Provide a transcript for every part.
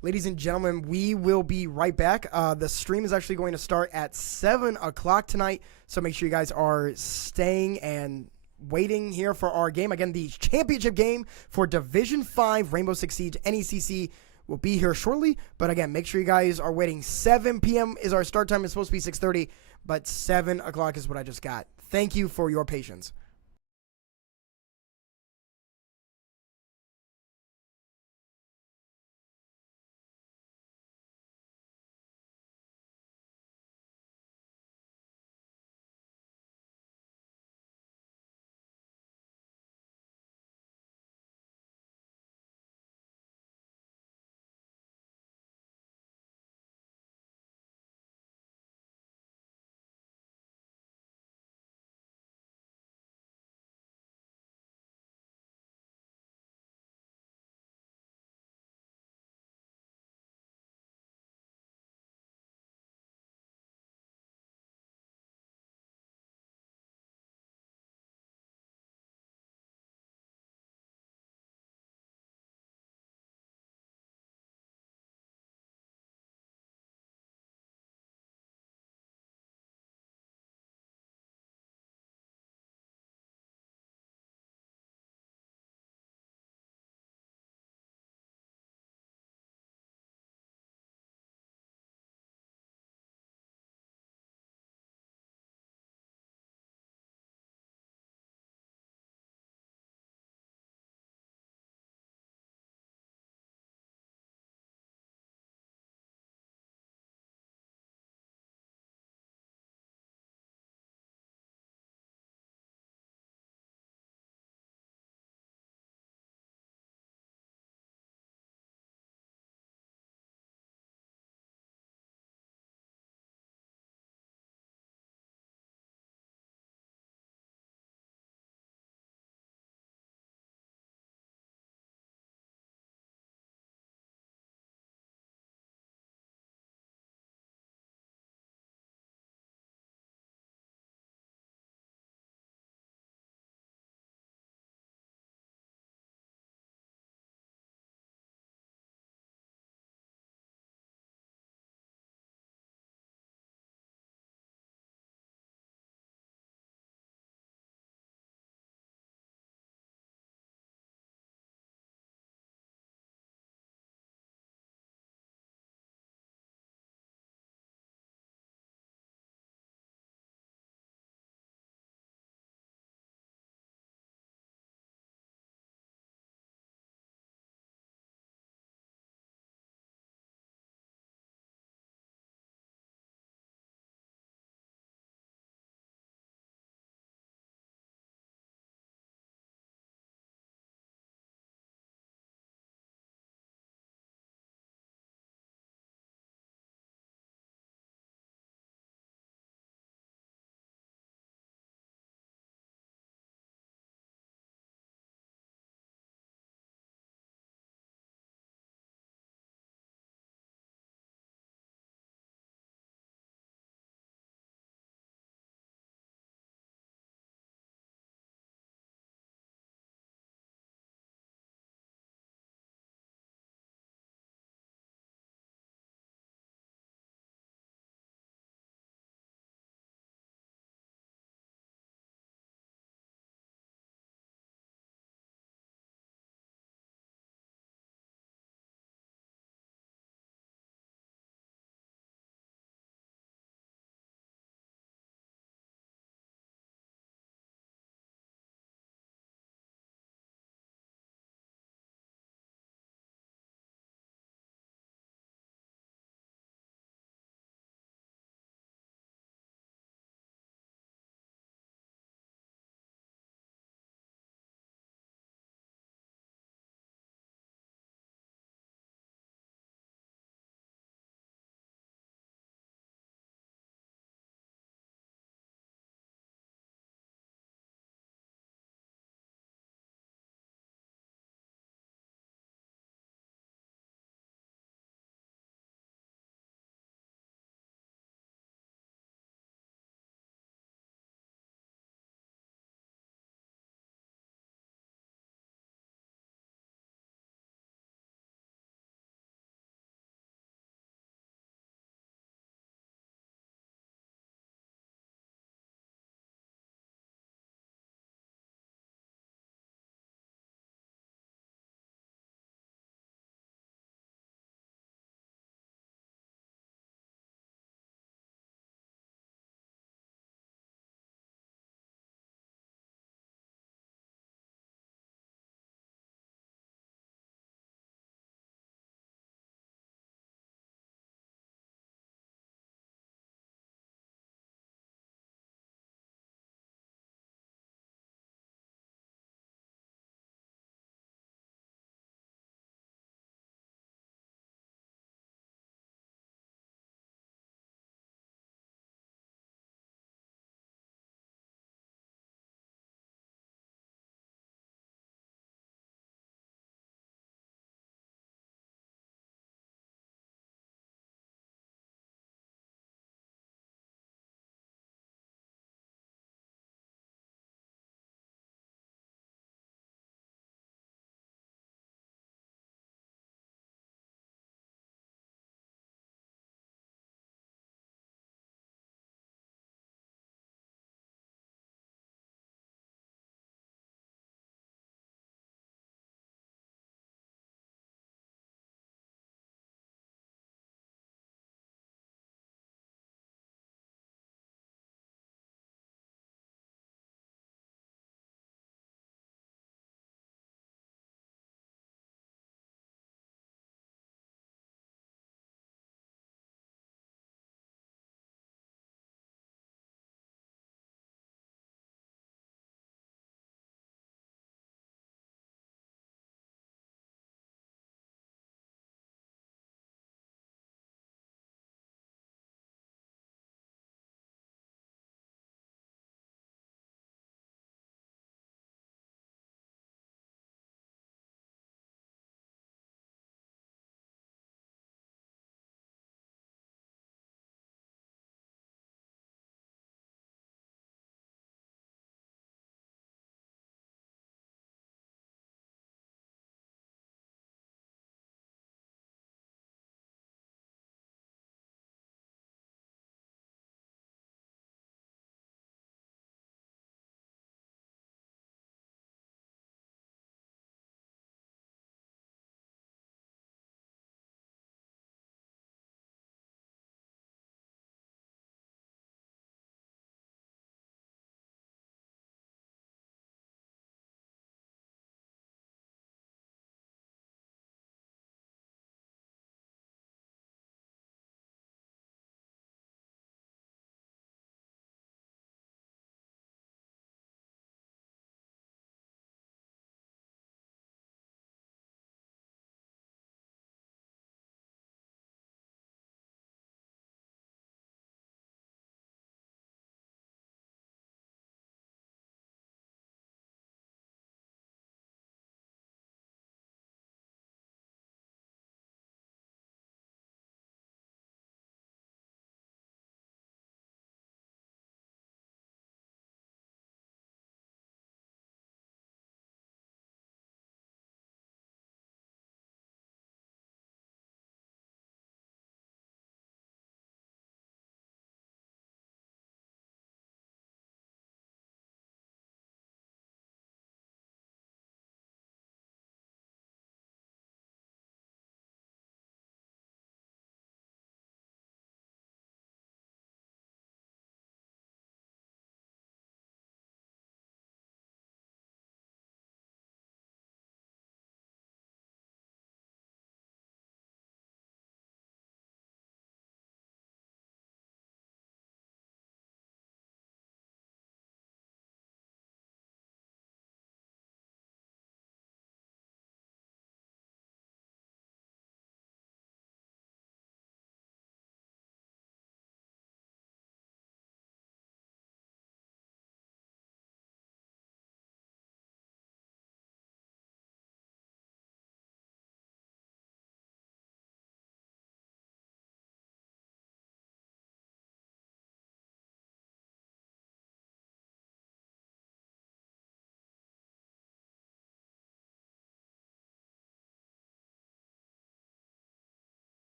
Ladies and gentlemen, we will be right back. The stream is actually going to start at 7 o'clock tonight, so make sure you guys are staying and waiting here for our game. Again, the championship game for Division 5 Rainbow Six Siege NECC will be here shortly, but again, make sure you guys are waiting. 7 p.m. is our start time. It's supposed to be 6:30, but 7 o'clock is what I just got. Thank you for your patience.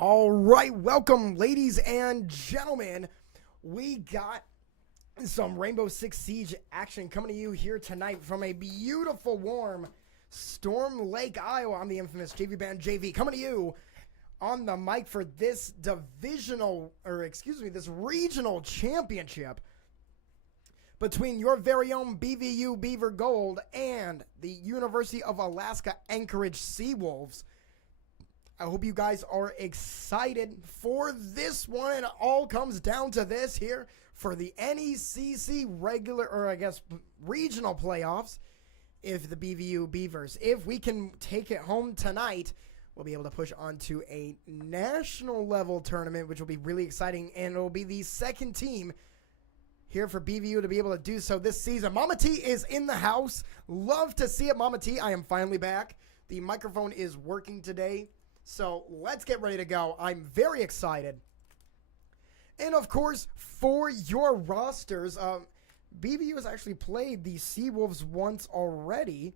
All right, welcome, ladies and gentlemen. We got some Rainbow Six Siege action coming to you here tonight from a beautiful, warm Storm Lake, Iowa. I'm the infamous JV Band JV, coming to you on the mic for this this regional championship between your very own BVU Beaver Gold and the University of Alaska Anchorage Seawolves. I hope you guys are excited for this one. And it all comes down to this here for the NECC regional playoffs. If the BVU Beavers, if we can take it home tonight, we'll be able to push on to a national level tournament, which will be really exciting. And it will be the second team here for BVU to be able to do so this season. Mama T is in the house. Love to see it, Mama T. I am finally back. The microphone is working today. So let's get ready to go. I'm very excited. And of course, for your rosters, BVU has actually played the Seawolves once already,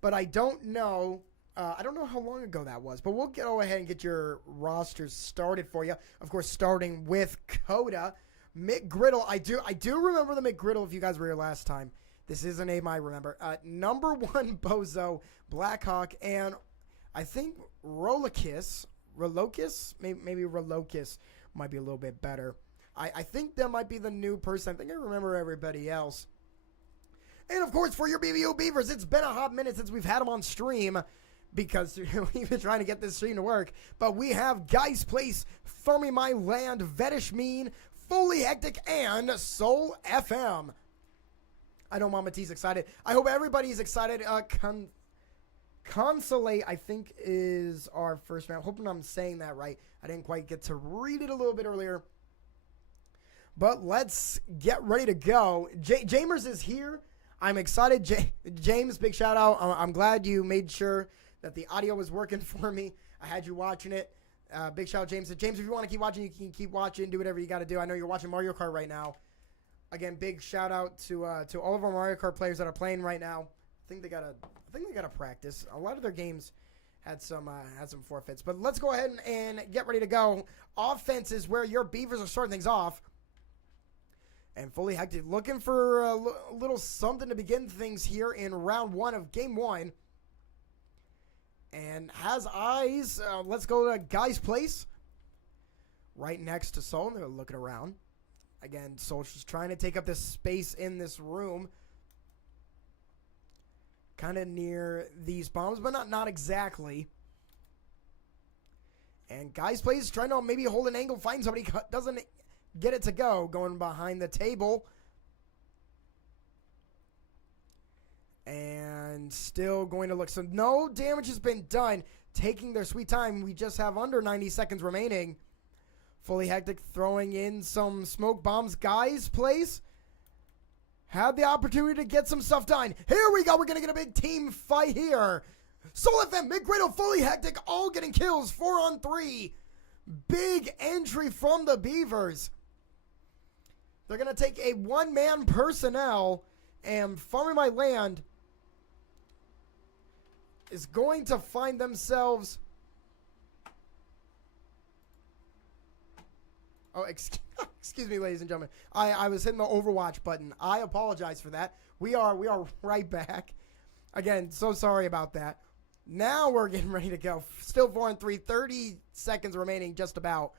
but I don't know how long ago that was, but we'll go ahead and get your rosters started for you. Of course, starting with Coda. McGriddle, I do remember the McGriddle if you guys were here last time. This is a name I remember. Number 1 Bozo, Blackhawk, and I think Rolocus, maybe Rolocus might be a little bit better. I think that might be the new person. I think I remember everybody else. And of course, for your BVU Beavers, it's been a hot minute since we've had them on stream because we've been trying to get this stream to work. But we have Guy's Place, Farming My Land, Vetish Mean, Fully Hectic, and Soul FM. I know Mama T's excited. I hope everybody's excited. Consolate, I think, is our first man. Hoping I'm saying that right. I didn't quite get to read it a little bit earlier. But let's get ready to go. Jamers is here. I'm excited. James, big shout out. I'm glad you made sure that the audio was working for me. I had you watching it. Big shout out, James. James, if you want to keep watching, you can keep watching. Do whatever you got to do. I know you're watching Mario Kart right now. Again, big shout out to all of our Mario Kart players that are playing right now. I think they gotta practice. A lot of their games had some forfeits. But let's go ahead and get ready to go. Offense is where your Beavers are starting things off. And Fully Hectic looking for a little something to begin things here in round 1 of game 1. And has eyes. Let's go to Guy's Place. Right next to Soul. They're looking around. Again, Soul's just trying to take up this space in this room. Kind of near these bombs, but not exactly. And Guy's Place trying to maybe hold an angle, find somebody, doesn't get it to go, going behind the table. And still going to look. So no damage has been done. Taking their sweet time. We just have under 90 seconds remaining. Fully Hectic throwing in some smoke bombs. Guy's Place had the opportunity to get some stuff done. Here we go. We're going to get a big team fight here. Soul FM, McGriddle, Fully Hectic, all getting kills. 4-on-3. Big entry from the Beavers. They're going to take a one-man personnel, and Farming My Land is going to find themselves... Oh, excuse me, ladies and gentlemen. I was hitting the Overwatch button. I apologize for that. We are right back. Again, so sorry about that. Now we're getting ready to go. Still 4-on-3. 30 seconds remaining, just about.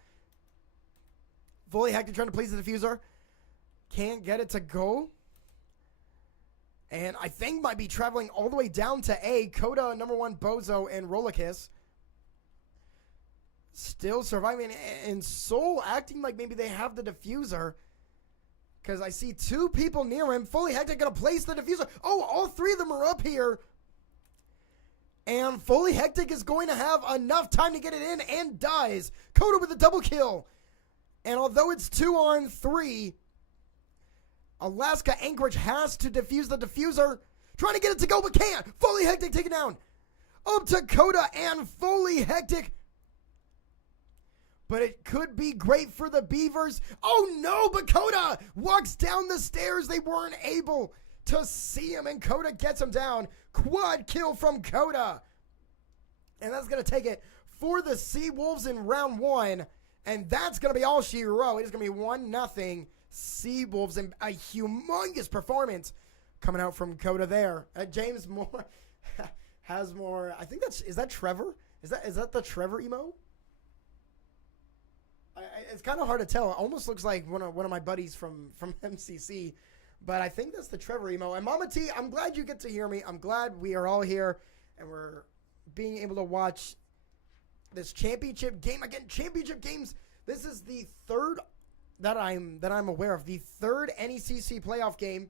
Fully Hectic trying to please the diffuser. Can't get it to go. And I think might be traveling all the way down to A. Coda, number 1, Bozo, and Rolocus. Still surviving, and Soul acting like maybe they have the diffuser. Because I see 2 people near him. Fully Hectic going to place the diffuser. Oh, all 3 of them are up here. And Fully Hectic is going to have enough time to get it in, and dies. Coda with a double kill. And although it's 2-on-3, Alaska Anchorage has to defuse the diffuser. Trying to get it to go, but can't. Fully Hectic taken down. Up to Coda and Fully Hectic. But it could be great for the Beavers. Oh no, but Coda walks down the stairs. They weren't able to see him, and Coda gets him down. Quad kill from Coda. And that's going to take it for the Seawolves in round one. And that's going to be all she wrote. It is going to be 1-0 Seawolves, and a humongous performance coming out from Coda there. James Moore has more. I think is that Trevor? Is that the Trevor emo? It's kind of hard to tell. It almost looks like one of my buddies from MCC, but I think that's the Trevor emo. And Mama T, I'm glad you get to hear me. I'm glad we are all here and we're being able to watch this championship game. Again, championship games. This is the third that I'm aware of. The third NECC playoff game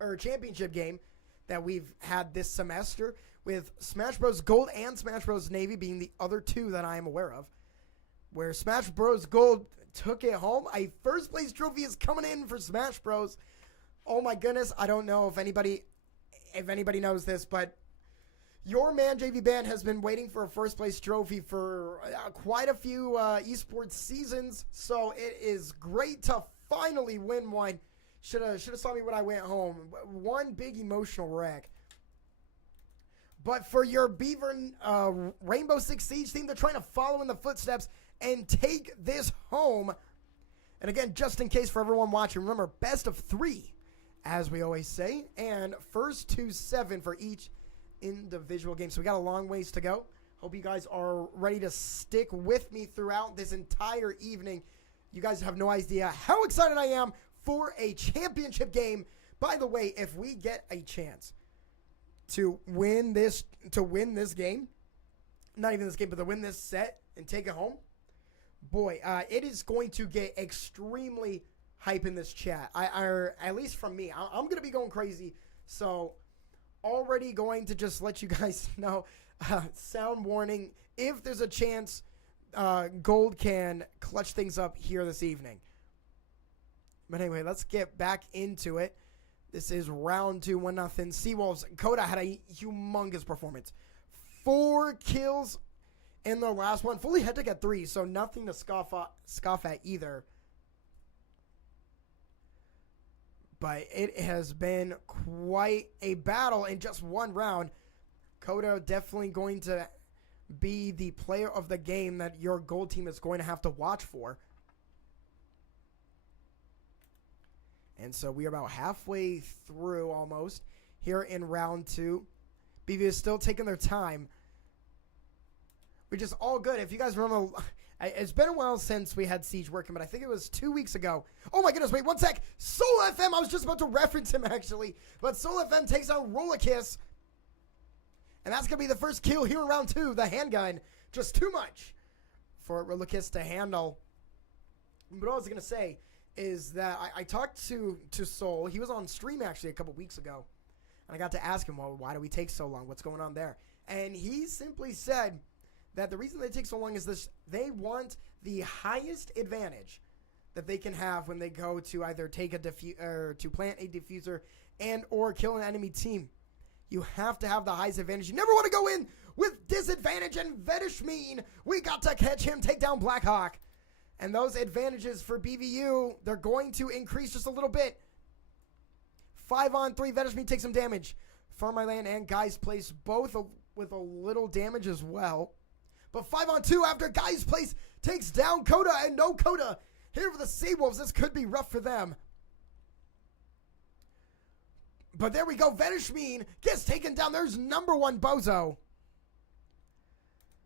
or championship game that we've had this semester, with Smash Bros. Gold and Smash Bros. Navy being the other two that I am aware of. Where Smash Bros. Gold took it home. A first place trophy is coming in for Smash Bros. Oh my goodness, I don't know if anybody knows this, but your man JV Band has been waiting for a first place trophy for quite a few esports seasons, so it is great to finally win one. Should have saw me when I went home. One big emotional wreck. But for your Beaver Rainbow Six Siege team, they're trying to follow in the footsteps and take this home. And again, just in case for everyone watching, remember, best of 3, as we always say, and first to 7 for each individual game. So we got a long ways to go. Hope you guys are ready to stick with me throughout this entire evening. You guys have no idea how excited I am for a championship game. By the way, if we get a chance to win this game, not even this game, but to win this set and take it home, boy, it is going to get extremely hype in this chat. At least from me, I'm going to be going crazy. So already going to just let you guys know, sound warning, if there's a chance Gold can clutch things up here this evening. But anyway, let's get back into it. This is round 2, 1-0. Seawolves, Coda had a humongous performance. 4 kills in their last one. Fully had to get 3, so nothing to scoff at either. But it has been quite a battle in just one round. Coda definitely going to be the player of the game that your Gold team is going to have to watch for. And so we are about halfway through almost here in round 2. BV is still taking their time, which is all good. If you guys remember, it's been a while since we had Siege working, but I think it was 2 weeks ago. Oh my goodness, wait, one sec. Soul FM, I was just about to reference him actually. But Soul FM takes on Rollerkiss. And that's going to be the first kill here in round 2. The handgun, just too much for Rollerkiss to handle. But what I was going to say is that I talked to Soul. He was on stream actually a couple weeks ago. And I got to ask him, well, why do we take so long? What's going on there? And he simply said that the reason they take so long is this: they want the highest advantage that they can have when they go to either take a or to plant a diffuser and or kill an enemy team. You have to have the highest advantage. You never want to go in with disadvantage, and Vedishmean, we got to catch him, take down Blackhawk. And those advantages for BVU, they're going to increase just a little bit. 5-on-3, Vedishmean takes some damage. Farm My Land and Guys Place both with a little damage as well. But 5-on-2 after Guys Place takes down Coda, and no Coda here for the Seawolves. This could be rough for them. But there we go. Vedishmean gets taken down. There's number 1 Bozo.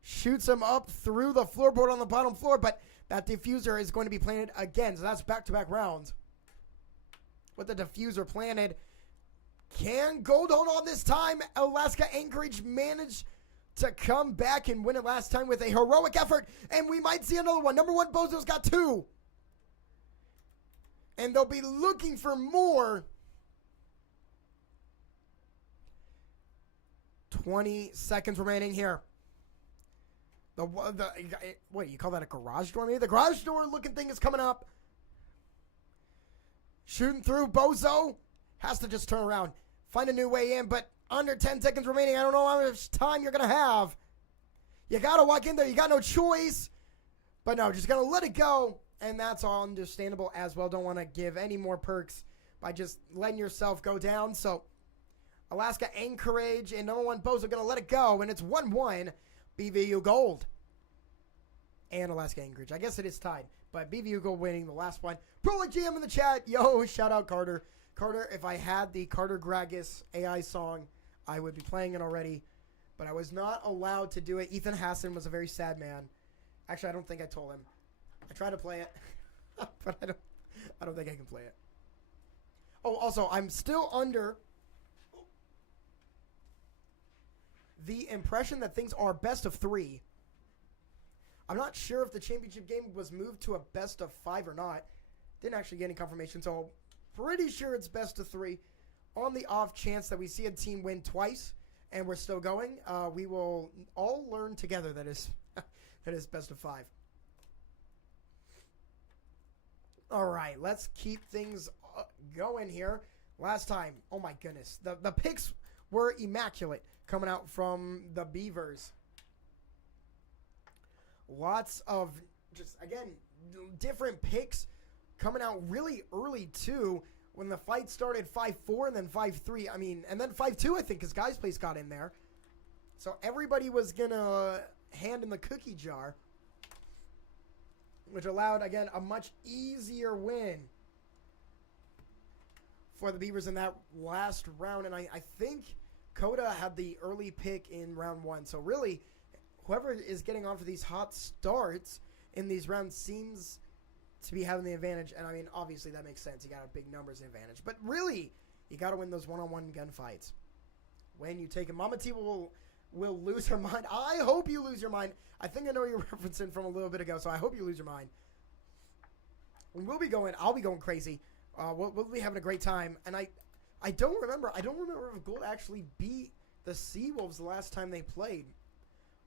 Shoots him up through the floorboard on the bottom floor, but that diffuser is going to be planted again. So that's back-to-back rounds. With the diffuser planted. Can Gold hold on this time? Alaska Anchorage managed to come back and win it last time with a heroic effort. And we might see another one. Number 1 Bozo's got 2. And they'll be looking for more. 20 seconds remaining here. What do you call that, a garage door maybe? The garage door looking thing is coming up. Shooting through. Bozo has to just turn around, find a new way in, but under 10 seconds remaining. I don't know how much time you're going to have. You got to walk in there. You got no choice. But no, just going to let it go. And that's all understandable as well. Don't want to give any more perks by just letting yourself go down. So Alaska Anchorage and number 1 Bozo are going to let it go. And it's 1-1. BVU Gold. And Alaska Anchorage. I guess it is tied. But BVU Gold winning the last one. Prolic GM in the chat. Yo, shout out Carter. Carter, if I had the Carter Gragas AI song, I would be playing it already. But I was not allowed to do it. Ethan Hassan was a very sad man. Actually, I don't think I told him. I tried to play it. But I don't think I can play it. Oh, also, I'm still under the impression that things are best of 3. I'm not sure if the championship game was moved to a best of 5 or not. Didn't actually get any confirmation, so pretty sure it's best of 3. On the off chance that we see a team win twice and we're still going, we will all learn together that is that is best of 5. All right, let's keep things going here. Last time, oh my goodness, the picks were immaculate coming out from the Beavers. Lots of, just, again, different picks coming out really early, too, when the fight started 5-4 and then 5-3. I mean, and then 5-2, I think, because Guy's Place got in there. So everybody was going to hand in the cookie jar, which allowed, again, a much easier win for the Beavers in that last round. And I think Coda had the early pick in round 1. So really, whoever is getting on for these hot starts in these rounds seems to be having the advantage. And, I mean, obviously that makes sense. You got a big numbers advantage. But really, you got to win those one-on-one gunfights. When you take it, Mama T will lose her mind. I hope you lose your mind. I think I know you're referencing from a little bit ago, so I hope you lose your mind. I'll be going crazy. We'll be having a great time. And I don't remember if Gold actually beat the Seawolves the last time they played.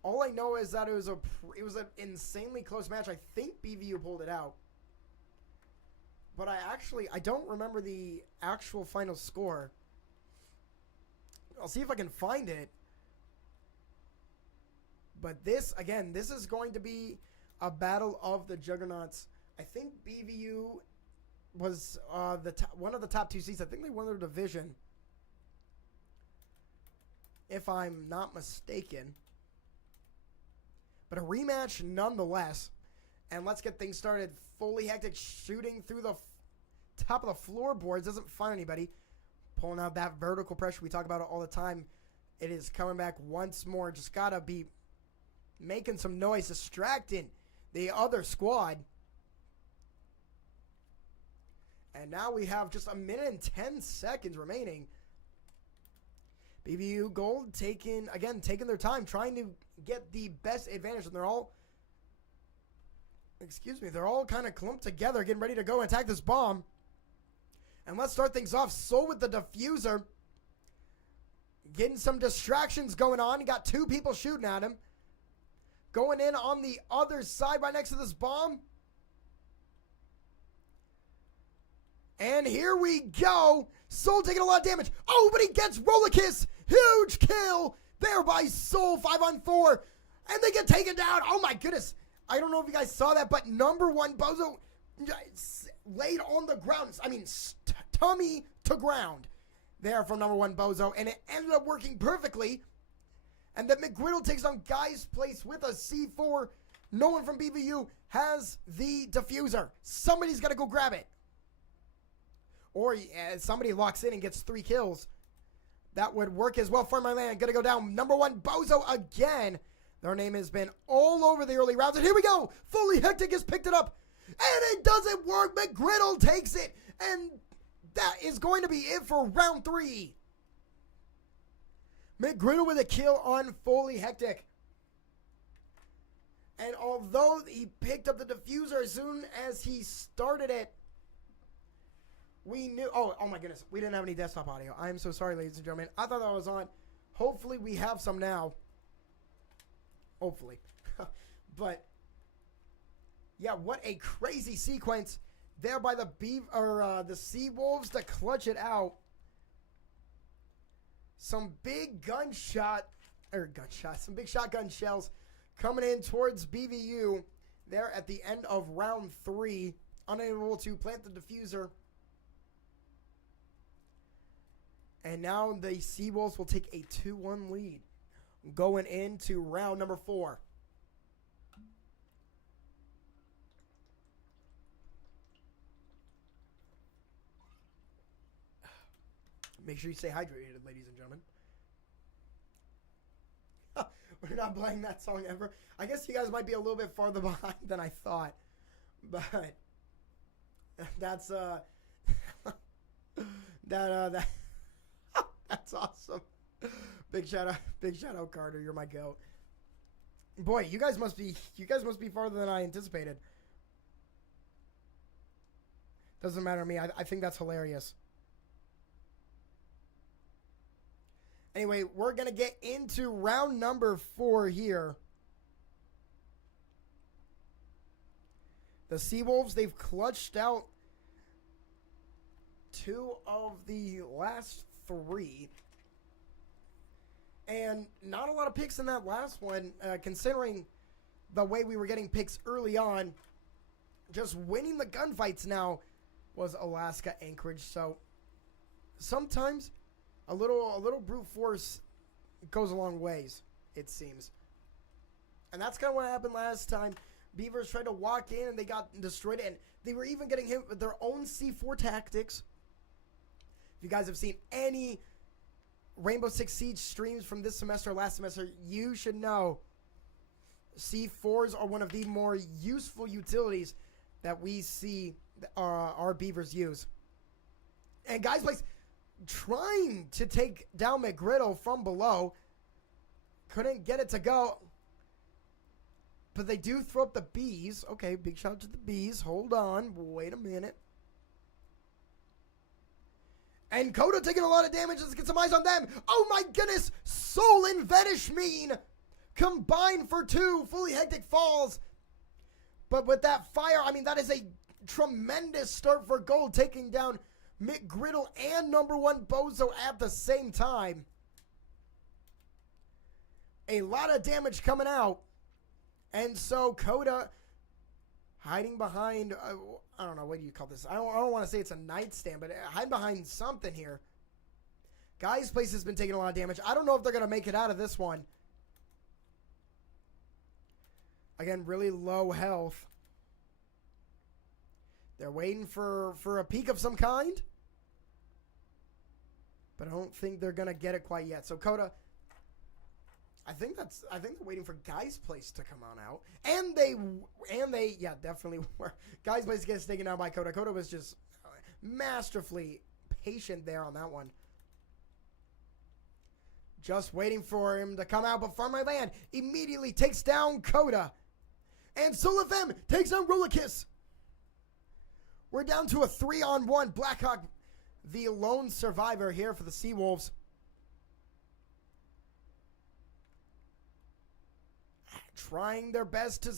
All I know is that it was an insanely close match. I think BVU pulled it out. But I don't remember the actual final score. I'll see if I can find it. But this is going to be a battle of the juggernauts. I think BVU was one of the top 2 seeds. I think they won their division, if I'm not mistaken. But a rematch nonetheless. And let's get things started. Fully Hectic shooting through the top of the floorboards. Doesn't find anybody. Pulling out that vertical pressure. We talk about it all the time. It is coming back once more. Just got to be making some noise. Distracting the other squad. And now we have just a minute and 10 seconds remaining. BVU Gold taking their time, trying to get the best advantage. And they're all kind of clumped together, getting ready to go and attack this bomb. And let's start things off. Soul with the diffuser. Getting some distractions going on. He got 2 people shooting at him. Going in on the other side right next to this bomb. And here we go. Soul taking a lot of damage. Oh, but he gets Roller Kiss. Huge kill there by Soul. 5-on-4. And they get taken down. Oh, my goodness. I don't know if you guys saw that, but number 1, Bozo laid on the ground. I mean, tummy to ground there from number 1, Bozo. And it ended up working perfectly. And then McGriddle takes on Guy's Place with a C4. No one from BVU has the diffuser. Somebody's got to go grab it. Or somebody locks in and gets 3 kills. That would work as well for my land. Gonna go down. Number 1, Bozo again. Their name has been all over the early rounds. And here we go. Fully Hectic has picked it up. And it doesn't work. McGriddle takes it. And that is going to be it for round 3. McGriddle with a kill on Fully Hectic. And although he picked up the diffuser as soon as he started it, we knew, oh my goodness, we didn't have any desktop audio. I am so sorry, ladies and gentlemen. I thought that was on. Hopefully we have some now. Hopefully. But, yeah, what a crazy sequence there by the Seawolves to clutch it out. Some big some big shotgun shells coming in towards BVU there at the end of round 3. Unable to plant the diffuser. And now the Seawolves will take a 2-1 lead. going into round number 4. Make sure you stay hydrated, ladies and gentlemen. We're not playing that song ever. I guess you guys might be a little bit farther behind than I thought. But that's that's awesome. Big shout out Carter, you're my goat. Boy, you guys must be farther than I anticipated. Doesn't matter to me. I think that's hilarious. Anyway, we're going to get into round number 4 here. The Seawolves, they've clutched out 2 of the last 3. And not a lot of picks in that last one, considering the way we were getting picks early on. Just winning the gunfights now was Alaska Anchorage. So sometimes a little brute force goes a long ways, it seems. And that's kind of what happened last time. Beavers tried to walk in and they got destroyed. And they were even getting hit with their own C4 tactics. If you guys have seen any Rainbow Six Siege streams from this semester or last semester, you should know C4s are one of the more useful utilities that we see our Beavers use. And guys, like, trying to take down McGriddle from below. Couldn't get it to go. But they do throw up the bees. Okay, big shout out to the bees. Hold on. Wait a minute. And Coda taking a lot of damage. Let's get some eyes on them. Oh my goodness. Soul and Vedishmeen combined for 2 fully hectic falls. But with that fire, I mean, that is a tremendous start for Gold, taking down McGriddle and number 1 Bozo at the same time. A lot of damage coming out. And so Coda hiding behind, I don't know, what do you call this? I don't want to say it's a nightstand, but hiding behind something here. Guy's place has been taking a lot of damage. I don't know if they're going to make it out of this one. Again, really low health. They're waiting for a peek of some kind. But I don't think they're going to get it quite yet. So Coda, I think they're waiting for Guy's place to come on out. And they yeah, definitely were. Guy's place gets taken down by Coda. Coda was just masterfully patient there on that one. Just waiting for him to come out, but Farm My Land immediately takes down Coda. And Soul FM takes down Rollerkiss. We're down to a 3-on-1. Blackhawk, the lone survivor here for the Seawolves. Trying their best to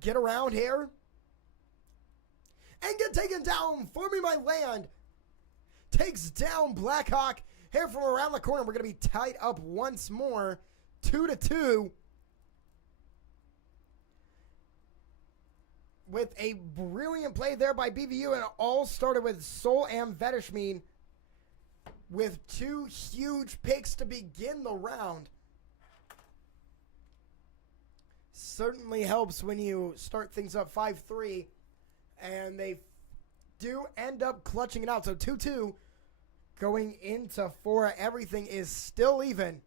get around here. And get taken down. Farming My Land takes down Blackhawk. Here from around the corner, we're going to be tied up once more. 2-2. With a brilliant play there by BVU, and it all started with Soul and Vedishmeen with 2 huge picks to begin the round. Certainly helps when you start things up 5-3, and they do end up clutching it out. So 2-2 going into 4. Everything is still even.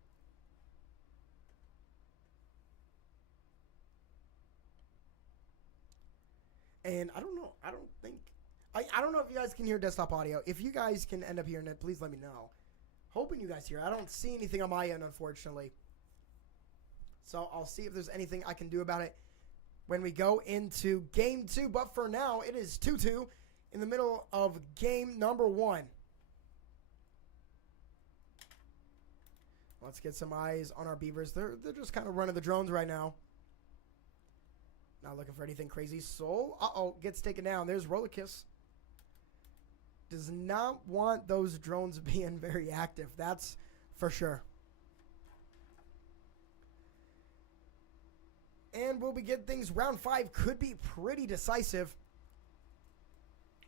And I don't know. I don't know if you guys can hear desktop audio. If you guys can end up hearing it, please let me know. Hoping you guys hear it. I don't see anything on my end, unfortunately. So I'll see if there's anything I can do about it when we go into game 2. But for now, it is 2-2 in the middle of game number 1. Let's get some eyes on our Beavers. They're just kind of running the drones right now. Not looking for anything crazy. Soul, gets taken down. There's Rollerkiss. Does not want those drones being very active. That's for sure. And we'll begin things. Round 5 could be pretty decisive.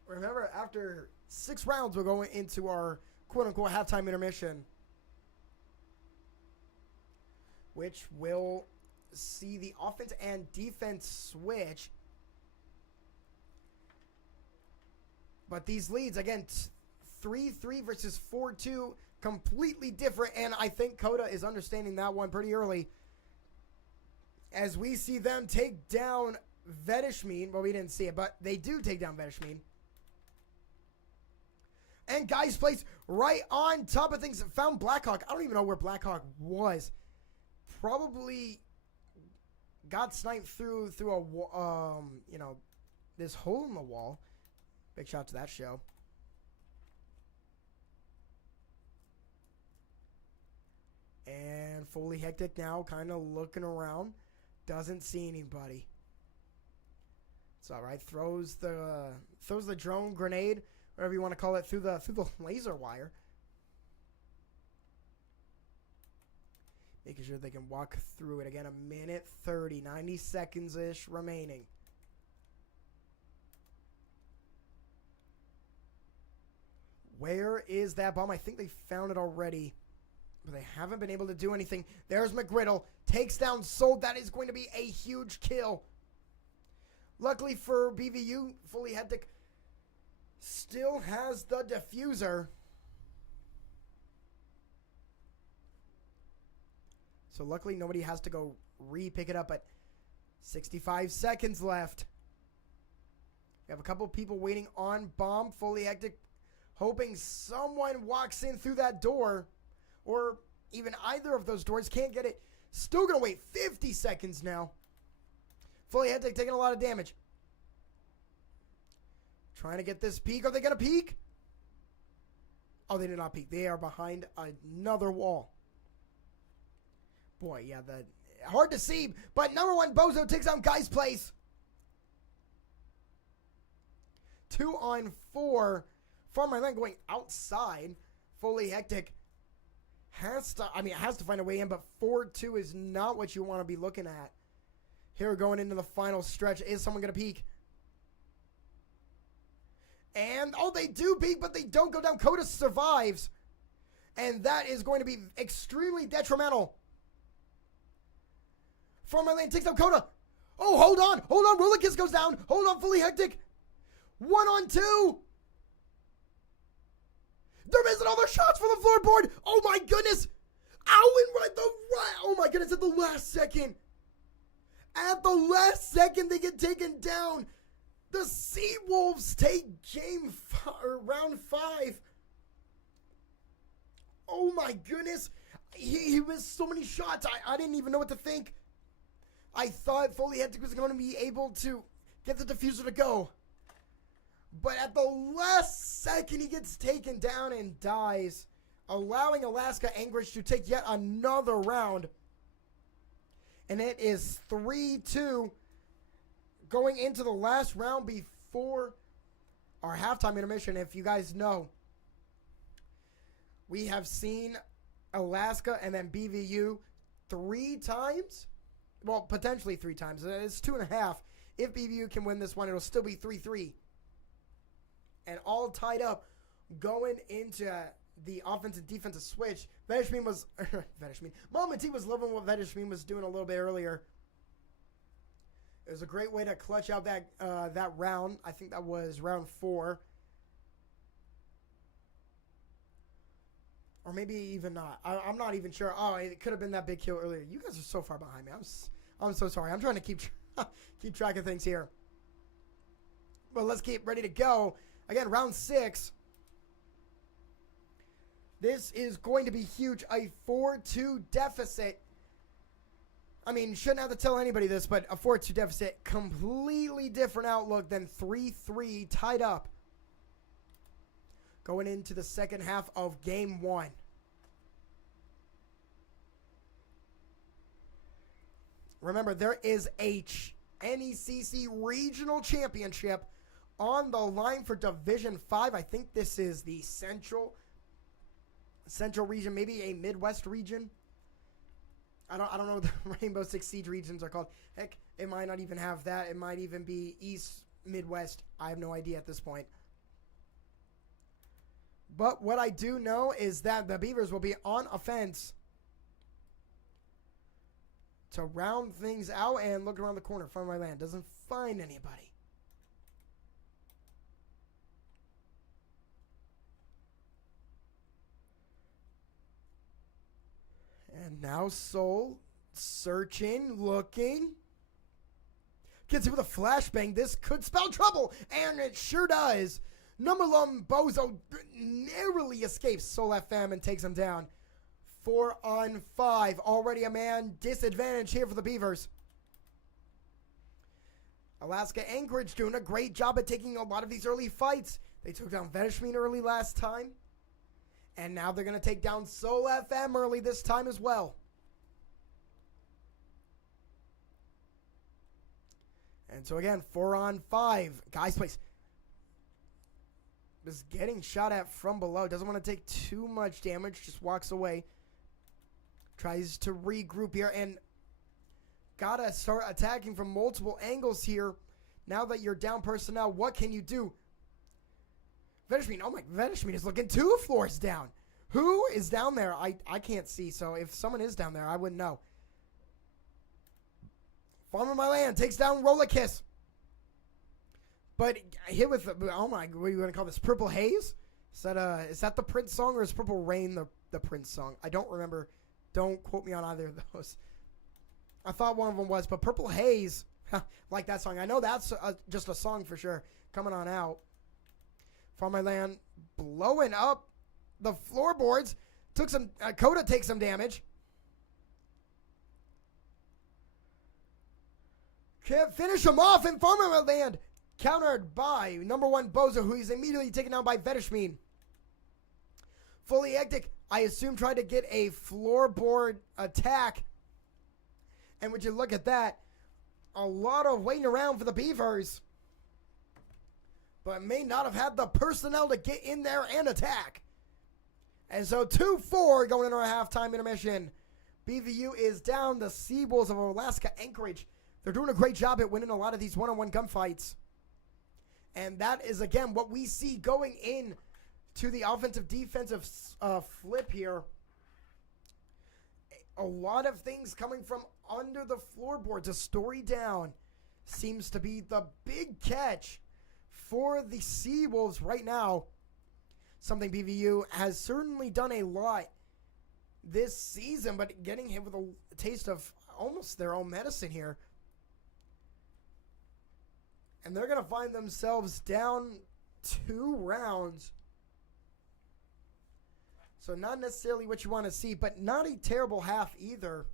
Remember, after 6 rounds, we're going into our quote-unquote halftime intermission. which will see the offense and defense switch. But these leads, again, 3-3 versus 4-2, completely different. And I think Coda is understanding that one pretty early. As we see them take down Vedishmin. Well, we didn't see it, but they do take down Vedishmin. And Guy's Place right on top of things. Found Blackhawk. I don't even know where Blackhawk was. Probably got sniped through a, this hole in the wall. Big shout out to that show. And fully hectic now, kind of looking around. Doesn't see anybody. It's all right. Throws the drone grenade, whatever you want to call it, through the laser wire. Making sure they can walk through it again. 1:30, 90 seconds-ish remaining. Where is that bomb? I think they found it already, but they haven't been able to do anything. There's McGriddle. Takes down Soul. That is going to be a huge kill. Luckily for BVU, Fully Hectic still has the diffuser. So luckily nobody has to go re-pick it up, but 65 seconds left. We have a couple people waiting on bomb. Fully Hectic hoping someone walks in through that door, or even either of those doors. Can't get it. Still going to wait 50 seconds now. Fully Hectic taking a lot of damage. Trying to get this peek. Are they going to peek? Oh, they did not peek. They are behind another wall. Boy, yeah, hard to see. But number one, Bozo takes on Guy's Place. 2-on-4. Farmer Land going outside. Fully Hectic has to find a way in, but 4-2 is not what you want to be looking at. Here we're going into the final stretch. Is someone going to peek? And, oh, they do peek, but they don't go down. Coda survives. And that is going to be extremely detrimental. Farmer Lane takes out Coda. Oh, hold on. Hold on. Rollerkiss goes down. Hold on, Fully Hectic. 1-on-2. They're missing all their shots for the floorboard. Oh, my goodness. Ow, and oh, my goodness, at the last second. At the last second, they get taken down. The Seawolves take round 5. Oh, my goodness. He missed so many shots. I didn't even know what to think. I thought Fully Hectic was going to be able to get the diffuser to go. But at the last second, he gets taken down and dies, allowing Alaska Anchorage to take yet another round. And it is 3-2 going into the last round before our halftime intermission. If you guys know, we have seen Alaska and then BVU 3 times. Well, potentially 3 times. It's 2.5. If BVU can win this one, it'll still be 3-3. And all tied up going into the offensive defensive switch. Mama T was loving what Vedishmin was doing a little bit earlier. It was a great way to clutch out that round. I think that was round 4. Or maybe even not. I'm not even sure. Oh, it could have been that big kill earlier. You guys are so far behind me. I'm so sorry. I'm trying to keep track of things here. But let's get ready to go. Again, round 6. This is going to be huge. A 4-2 deficit. I mean, shouldn't have to tell anybody this, but a 4-2 deficit. Completely different outlook than 3-3 tied up. Going into the second half of game 1. Remember, there is a NECC Regional Championship on the line for Division 5. I think this is the Central region, maybe a Midwest region. I don't know what the Rainbow Six Siege regions are called. Heck, it might not even have that. It might even be East, Midwest. I have no idea at this point. But what I do know is that the Beavers will be on offense. to round things out and look around the corner. Find my land. Doesn't find anybody. And now Soul searching, looking. Gets it with a flashbang. This could spell trouble, and it sure does. Number 1 Bozo narrowly escapes Soul FM and takes him down. 4 on 5. Already a man disadvantage here for the Beavers. Alaska Anchorage doing a great job at taking a lot of these early fights. They took down Vedishmin early last time. And now they're going to take down Soul FM early this time as well. And so again, 4 on 5. Guys place. Is getting shot at from below. Doesn't want to take too much damage. Just walks away. Tries to regroup here. And gotta start attacking from multiple angles here. Now that you're down personnel, what can you do? Vedishmin. Oh my, Vedishmin is looking 2 floors down. Who is down there? I can't see. So if someone is down there, I wouldn't know. Farmer My Land takes down Roller Kiss. But hit with, oh my, what are you going to call this? Purple Haze? Is that the Prince song, or is Purple Rain the Prince song? I don't remember. Don't quote me on either of those. I thought one of them was, but Purple Haze, like that song. I know that's just a song for sure. Coming on out. Farm My Land blowing up the floorboards. Took some, Coda takes some damage. Can't finish him off, and Farm My Land countered by number 1 Bozo, who is immediately taken down by Vedishmin. Fully hectic, I assume, tried to get a floorboard attack. And would you look at that, a lot of waiting around for the Beavers. But may not have had the personnel to get in there and attack. And so 2-4 going into our halftime intermission. BVU is down. The Seawolves of Alaska Anchorage. They're doing a great job at winning a lot of these one-on-one gunfights. And that is, again, what we see going in to the offensive-defensive flip here. A lot of things coming from under the floorboards. A story down seems to be the big catch for the Seawolves right now. Something BVU has certainly done a lot this season, but getting hit with a taste of almost their own medicine here. And they're going to find themselves down 2 rounds. So not necessarily what you want to see, but not a terrible half either.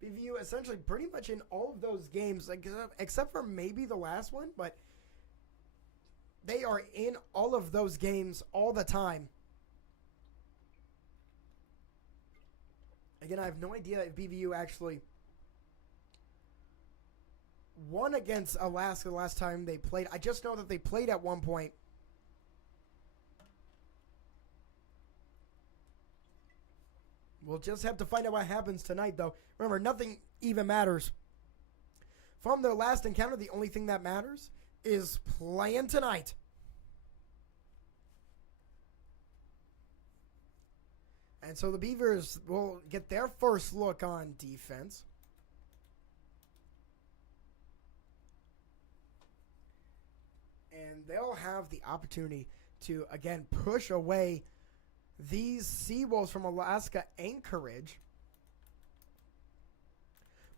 BVU essentially pretty much in all of those games, except for maybe the last one, but they are in all of those games all the time. Again, I have no idea if BVU actually won against Alaska the last time they played. I just know that they played at one point. We'll just have to find out what happens tonight, though. Remember, nothing even matters. From their last encounter, the only thing that matters is playing tonight. And so the Beavers will get their first look on defense. And they'll have the opportunity to, again, push away these Seawolves from Alaska Anchorage.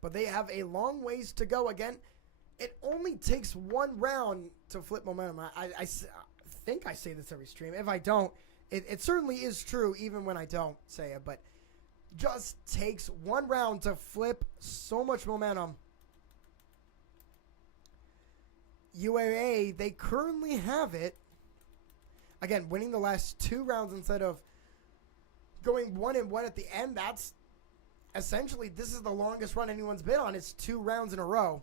But they have a long ways to go. Again, it only takes 1 round to flip momentum. I think I say this every stream. If I don't, it certainly is true even when I don't say it. But just takes 1 round to flip so much momentum. UAA, they currently have it. Again, winning the last 2 rounds instead of going 1-1 at the end. That's essentially, this is the longest run anyone's been on. It's 2 rounds in a row.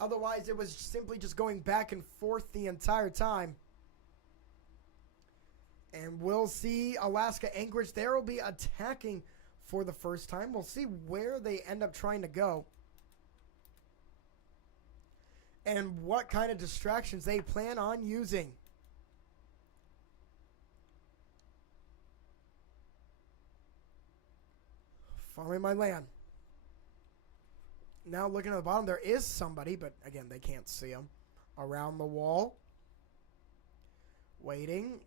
Otherwise, it was simply just going back and forth the entire time. And we'll see Alaska Anchorage. They will be attacking for the first time. We'll see where they end up trying to go. And what kind of distractions they plan on using. Following my land. Now looking at the bottom, there is somebody, but again, they can't see him. Around the wall. Waiting.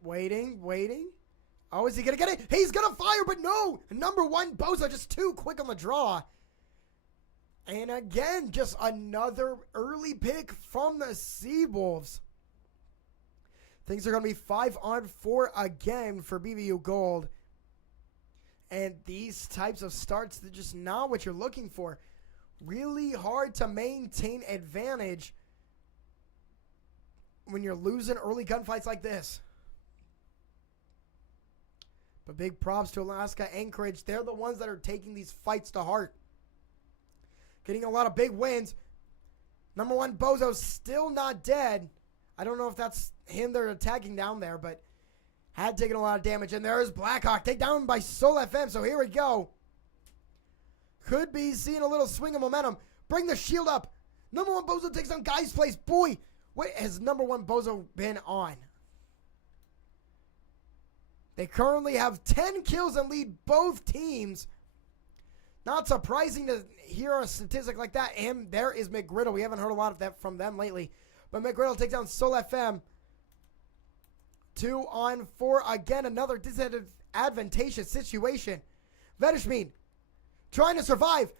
Oh, is he going to get it? He's going to fire, but no! Number 1, Bozo, just too quick on the draw. And again, just another early pick from the Seawolves. Things are going to be 5-on-4 again for BVU Gold. And these types of starts, they're just not what you're looking for. Really hard to maintain advantage when you're losing early gunfights like this. But big props to Alaska Anchorage. They're the ones that are taking these fights to heart. Getting a lot of big wins. Number 1, Bozo's still not dead. I don't know if that's him they're attacking down there, but had taken a lot of damage. And there's Blackhawk, take down by Soul FM. So here we go. Could be seeing a little swing of momentum. Bring the shield up. Number 1, Bozo takes down Guy's Place. Boy, what has number 1 Bozo been on? They currently have 10 kills and lead both teams. Not surprising to hear a statistic like that. And there is McGriddle. We haven't heard a lot of that from them lately. But McGriddle takes down Soul FM. 2-on-4 again. Another disadvantageous situation. Vedishmin trying to survive.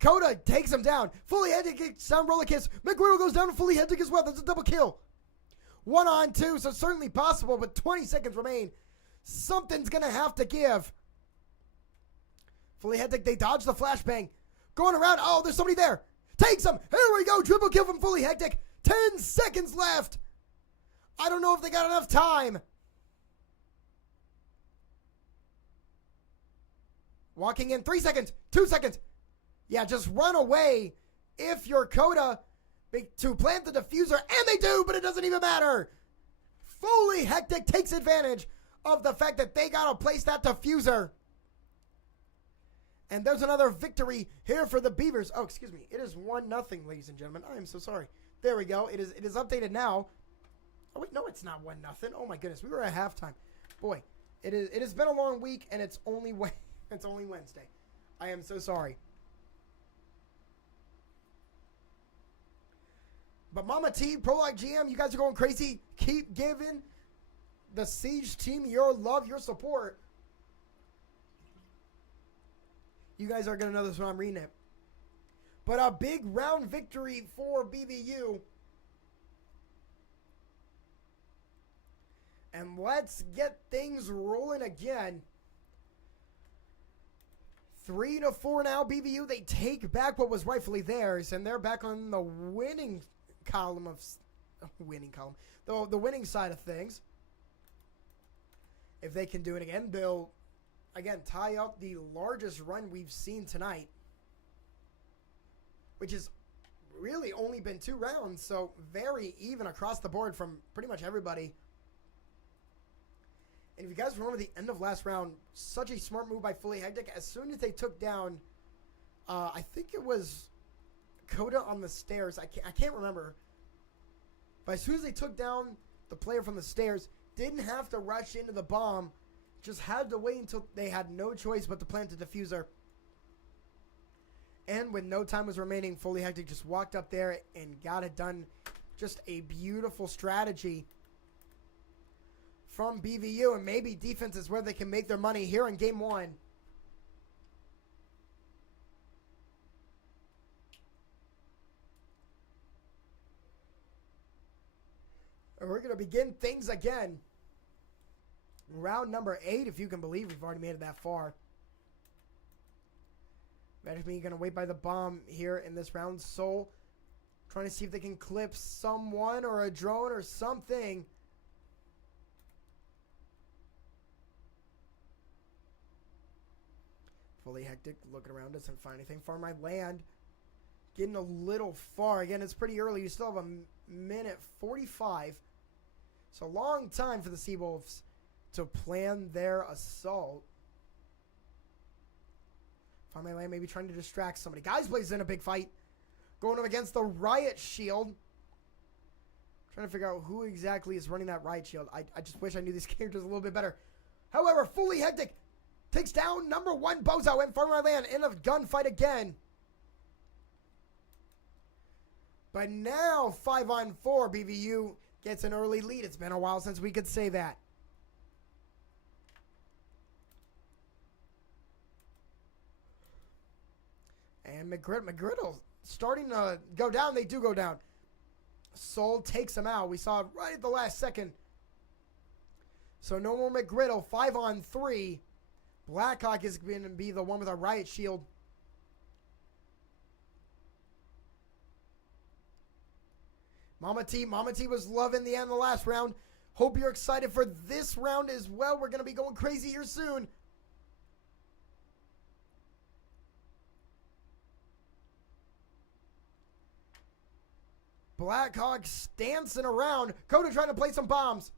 Coda takes him down. Fully Hectic kicks down Roller Kiss. McGriddle goes down to Fully Hectic as well. That's a double kill. 1-on-2, so certainly possible, but 20 seconds remain. Something's going to have to give. Fully Hectic, they dodge the flashbang. Going around. Oh, there's somebody there. Takes him. Here we go. Triple kill from Fully Hectic. 10 seconds left. I don't know if they got enough time. Walking in 3 seconds. 2 seconds. Yeah, just run away if you're Coda to plant the diffuser. And they do, but it doesn't even matter. Fully Hectic takes advantage of the fact that they got to place that diffuser. And there's another victory here for the Beavers. Oh, excuse me. It is 1-0, ladies and gentlemen. I am so sorry. There we go. It is updated now. Oh, wait. No, it's not 1-0. Oh, my goodness. We were at halftime. Boy, it has been a long week, and it's only Wednesday. I am so sorry. But Mama T, Prologue GM, you guys are going crazy. Keep giving the Siege team your love, your support. You guys are going to know this when I'm reading it. But a big round victory for BVU. And let's get things rolling again. 3-4 now, BVU. They take back what was rightfully theirs, and they're back on the winning column of the winning side of things. If they can do it again, they'll again tie up the largest run we've seen tonight, which has really only been 2 rounds, so very even across the board from pretty much everybody. And if you guys remember the end of last round, such a smart move by Fully Hectic. As soon as they took down, I think it was Coda on the stairs. I can't remember. But as soon as they took down the player from the stairs, didn't have to rush into the bomb. Just had to wait until they had no choice but to plant the diffuser. And when no time was remaining, Fully Hectic just walked up there and got it done. Just a beautiful strategy from BVU, and maybe defense is where they can make their money here in Game 1. And we're going to begin things again. Round number 8, if you can believe we've already made it that far. Management going to wait by the bomb here in this round. Soul trying to see if they can clip someone or a drone or something. Fully Hectic looking around, doesn't find anything. Farm my land. Getting a little far. Again, it's pretty early. You still have a minute 45. So long time for the Seawolves to plan their assault. Farm my land, maybe trying to distract somebody. Guys plays in a big fight. Going up against the Riot Shield. Trying to figure out who exactly is running that Riot Shield. I just wish I knew these characters a little bit better. However, Fully Hectic takes down number 1 Bozo and Farmer Land in a gunfight again. But now 5-on-4, BVU gets an early lead. It's been a while since we could say that. And McGriddle starting to go down. They do go down. Soul takes him out. We saw it right at the last second. So no more McGriddle. 5-on-3. Blackhawk is going to be the one with a riot shield. Mama T was loving the end of the last round. Hope you're excited for this round as well. We're going to be going crazy here soon. Blackhawk dancing around. Coda trying to play some bombs.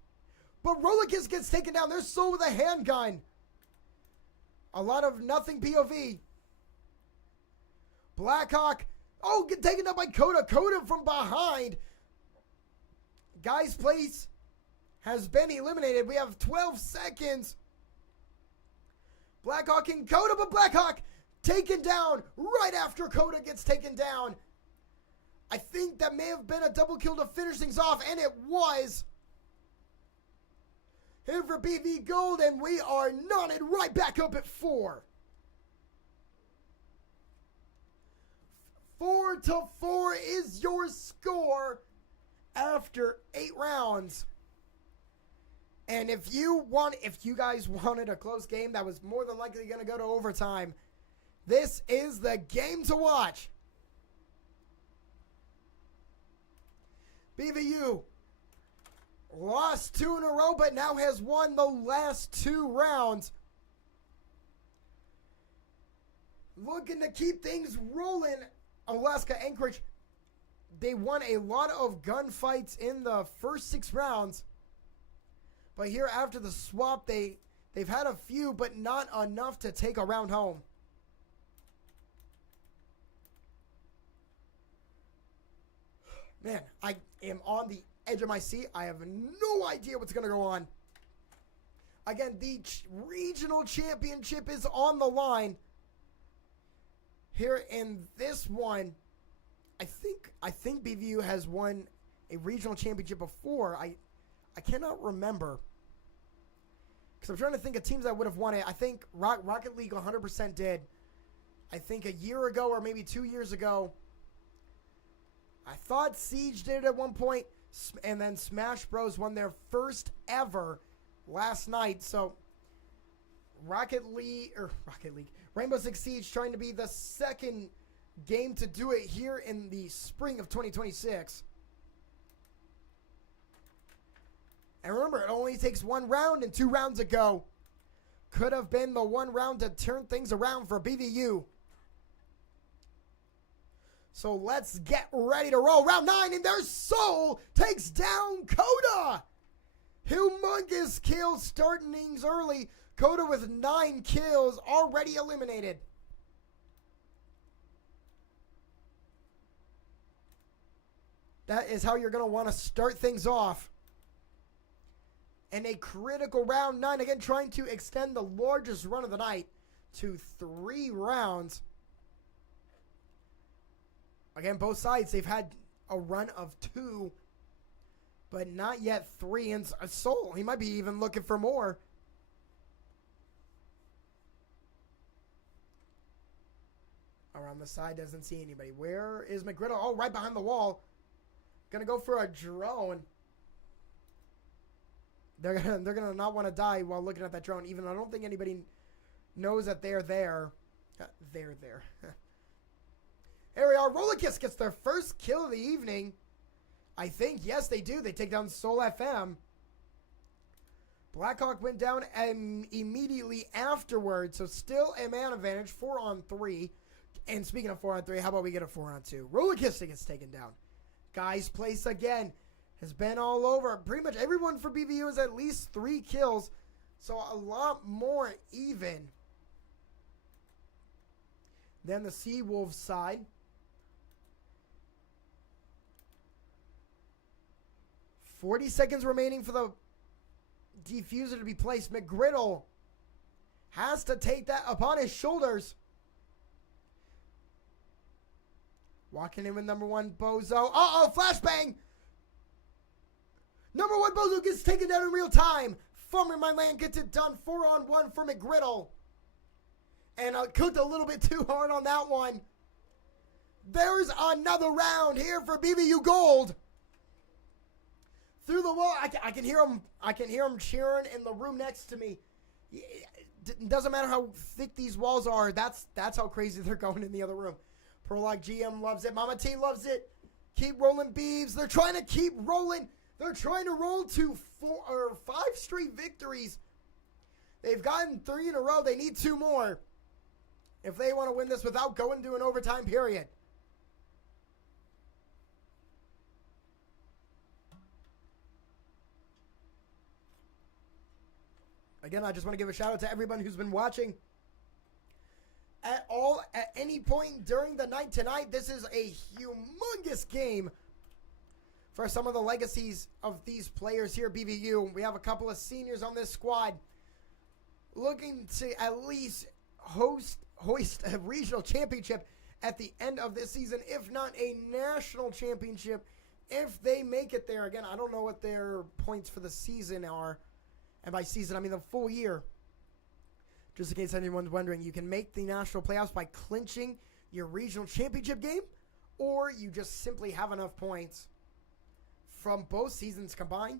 But Rollicus gets taken down. There's Soul with a handgun. A lot of nothing POV. Blackhawk. Oh, get taken down by Coda. Coda from behind. Guy's place has been eliminated. We have 12 seconds. Blackhawk and Coda, but Blackhawk taken down right after Coda gets taken down. I think that may have been a double kill to finish things off, and it was. Here for BV Gold, and we are knotted right back up at 4. 4-4 is your score after 8 rounds. And if you guys wanted a close game that was more than likely going to go to overtime, this is the game to watch. BVU lost 2 in a row, but now has won the last 2 rounds. Looking to keep things rolling. Alaska Anchorage, they won a lot of gunfights in the first 6 rounds. But here after the swap, they've had a few, but not enough to take a round home. Man, I am on the edge of my seat. I have no idea what's going to go on. Again, the regional championship is on the line. Here in this one, I think BVU has won a regional championship before. I cannot remember. Because I'm trying to think of teams that would have won it. I think Rocket League 100% did. I think a year ago or maybe 2 years ago. I thought Siege did it at one point, and then Smash Bros. Won their first ever last night. So, Rocket League, Rainbow Six Siege trying to be the second game to do it here in the spring of 2026. And remember, it only takes 1 round, and 2 rounds ago could have been the 1 round to turn things around for BVU. So let's get ready to roll. Round 9, and their Soul takes down Coda. Humongous kill starting things early. Coda with 9 kills already eliminated. That is how you're going to want to start things off. And a critical round 9, again trying to extend the largest run of the night to 3 rounds. Again, both sides, they've had a run of 2, but not yet 3. And Soul, he might be even looking for more. Around the side, doesn't see anybody. Where is McGriddle? Oh, right behind the wall. Gonna go for a drone. They're gonna not want to die while looking at that drone, even though I don't think anybody knows that they're there. They're there. Here we are. Rollicus gets their first kill of the evening. I think, yes, they do. They take down Soul FM. Blackhawk went down immediately afterwards, so still a man advantage, 4-on-3. And speaking of 4-on-3, how about we get a 4-on-2? Rollicus gets taken down. Guy's place again has been all over. Pretty much everyone for BVU has at least 3 kills, so a lot more even than the Seawolves side. 40 seconds remaining for the diffuser to be placed. McGriddle has to take that upon his shoulders. Walking in with number 1 Bozo. Uh-oh, flashbang! Number 1 Bozo gets taken down in real time. Farmer My Land gets it done. 4-on-1 for McGriddle. And cooked a little bit too hard on that one. There's another round here for BVU Gold. Through the wall, I can hear him. I can hear him cheering in the room next to me. It doesn't matter how thick these walls are. That's how crazy they're going in the other room. Prologue GM loves it. Mama T loves it. Keep rolling, Beeves. They're trying to keep rolling. They're trying to roll to 4 or 5 straight victories. They've gotten 3 in a row. They need 2 more if they want to win this without going to an overtime period. Again, I just want to give a shout out to everyone who's been watching at any point during the night tonight. This is a humongous game for some of the legacies of these players here at BVU. We have a couple of seniors on this squad looking to at least hoist a regional championship at the end of this season, if not a national championship, if they make it there. Again, I don't know what their points for the season are. And by season, I mean the full year. Just in case anyone's wondering, you can make the national playoffs by clinching your regional championship game, or you just simply have enough points from both seasons combined.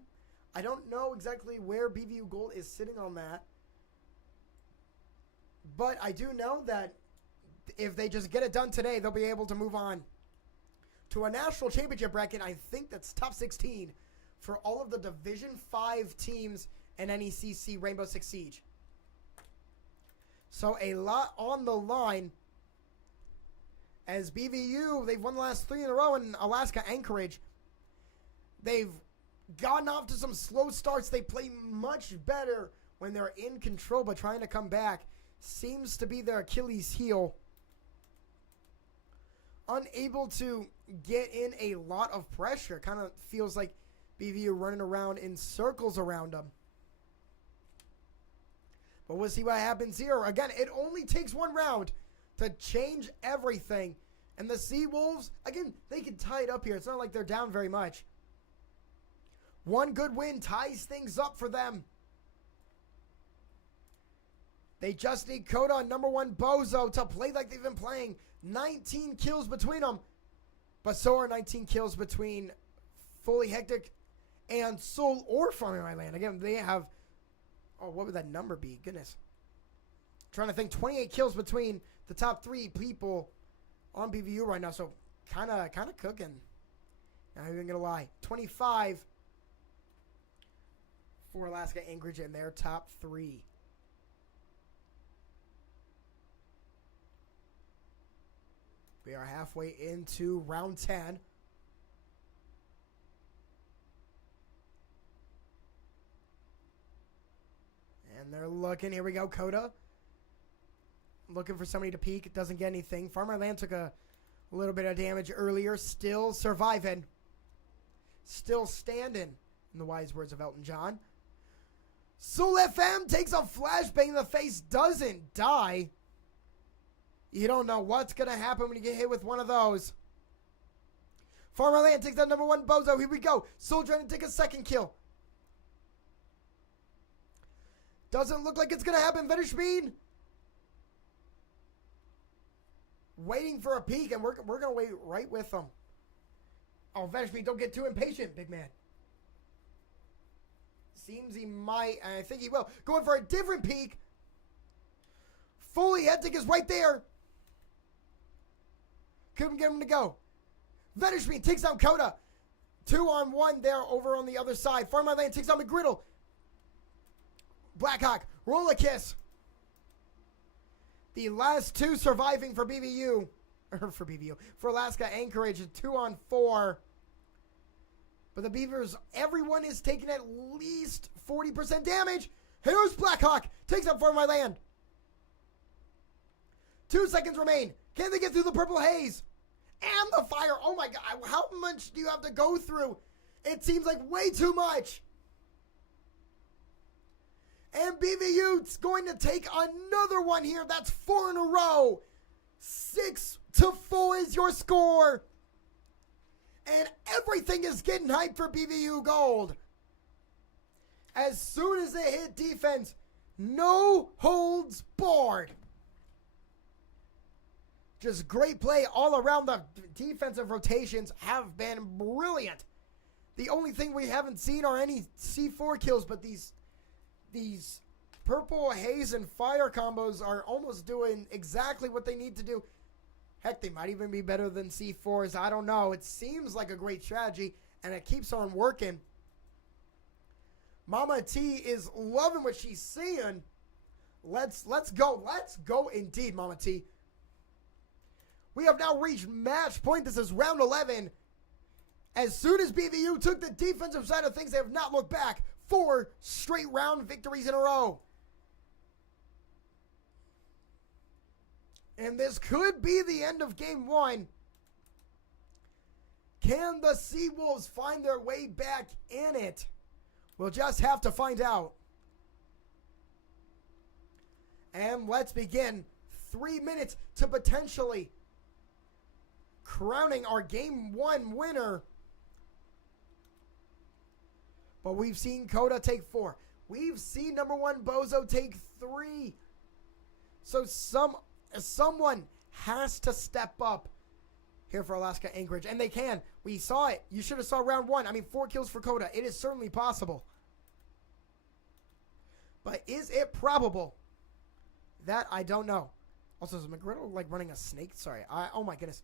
I don't know exactly where BVU Gold is sitting on that, but I do know that if they just get it done today, they'll be able to move on to a national championship bracket. I think that's top 16 for all of the Division 5 teams in NECC Rainbow Six Siege. So a lot on the line as BVU, they've won the last 3 in a row in Alaska Anchorage. They've gotten off to some slow starts. They play much better when they're in control, but trying to come back seems to be their Achilles heel. Unable to get in a lot of pressure. Kind of feels like BVU running around in circles around them. But we'll see what happens here. Again, it only takes 1 round to change everything. And the Seawolves, again, they can tie it up here. It's not like they're down very much. 1 good win ties things up for them. They just need Coda on number 1 Bozo to play like they've been playing. 19 kills between them. But so are 19 kills between Fully Hectic and Soul or Farming My Land. Again, they have... Oh, what would that number be? Goodness. Trying to think. 28 kills between the top 3 people on BVU right now. So, kind of cooking. Not even going to lie. 25 for Alaska Anchorage in their top 3. We are halfway into round 10. And they're looking. Here we go, Coda. Looking for somebody to peek. Doesn't get anything. Farmer Land took a little bit of damage earlier. Still surviving. Still standing, in the wise words of Elton John. Soul FM takes a flashbang in the face. Doesn't die. You don't know what's going to happen when you get hit with one of those. Farmer Land takes out number 1 Bozo. Here we go. Soul trying to take a 2nd kill. Doesn't look like it's going to happen. Vetter Speed. Waiting for a peek, and we're going to wait right with them. Oh, Vetter Speed, don't get too impatient, big man. Seems he might, and I think he will. Going for a different peek. Fully Hectic is right there. Couldn't get him to go. Vetter Speed takes down Coda. 2-on-1 there over on the other side. Farm My Land takes down McGriddle. Blackhawk, roll a kiss. The last 2 surviving for BVU. Or for BVU. For Alaska Anchorage, 2-on-4. But the Beavers, everyone is taking at least 40% damage. Here's Blackhawk. Takes up Farm My Land. 2 seconds remain. Can they get through the purple haze? And the fire. Oh my God. How much do you have to go through? It seems like way too much. And BVU's going to take another one here. That's 4 in a row. 6-4 is your score. And everything is getting hyped for BVU Gold. As soon as they hit defense, no holds barred. Just great play all around. The defensive rotations have been brilliant. The only thing we haven't seen are any C4 kills, but these purple haze and fire combos are almost doing exactly what they need to do. Heck, they might even be better than C4s. I don't know. It seems like a great strategy, and it keeps on working. Mama T is loving what she's seeing. Let's go. Let's go indeed, Mama T. We have now reached match point. This is round 11. As soon as BVU took the defensive side of things, they have not looked back. 4 straight round victories in a row. And this could be the end of game 1. Can the Seawolves find their way back in it? We'll just have to find out. And let's begin. 3 minutes to potentially crowning our game 1 winner. But we've seen Coda take 4. We've seen number 1 Bozo take 3. So someone has to step up here for Alaska Anchorage. And they can. We saw it. You should have saw round 1. I mean, 4 kills for Coda. It is certainly possible. But is it probable? That I don't know. Also, is McGriddle like running a snake? Sorry. Oh my goodness.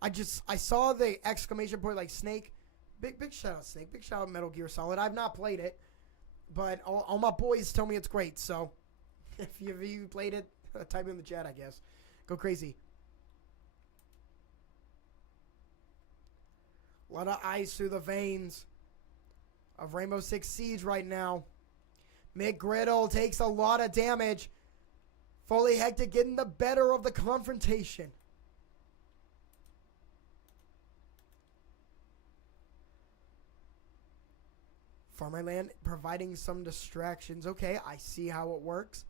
I saw the exclamation point like snake. Big shout out Snake. Big shout out Metal Gear Solid. I've not played it, but all my boys tell me it's great. So if you played it, type in the chat, I guess. Go crazy. A lot of ice through the veins of Rainbow Six Siege right now. McGriddle takes a lot of damage. Fully Hectic getting the better of the confrontation. Farmerland providing some distractions. Okay, I see how it works.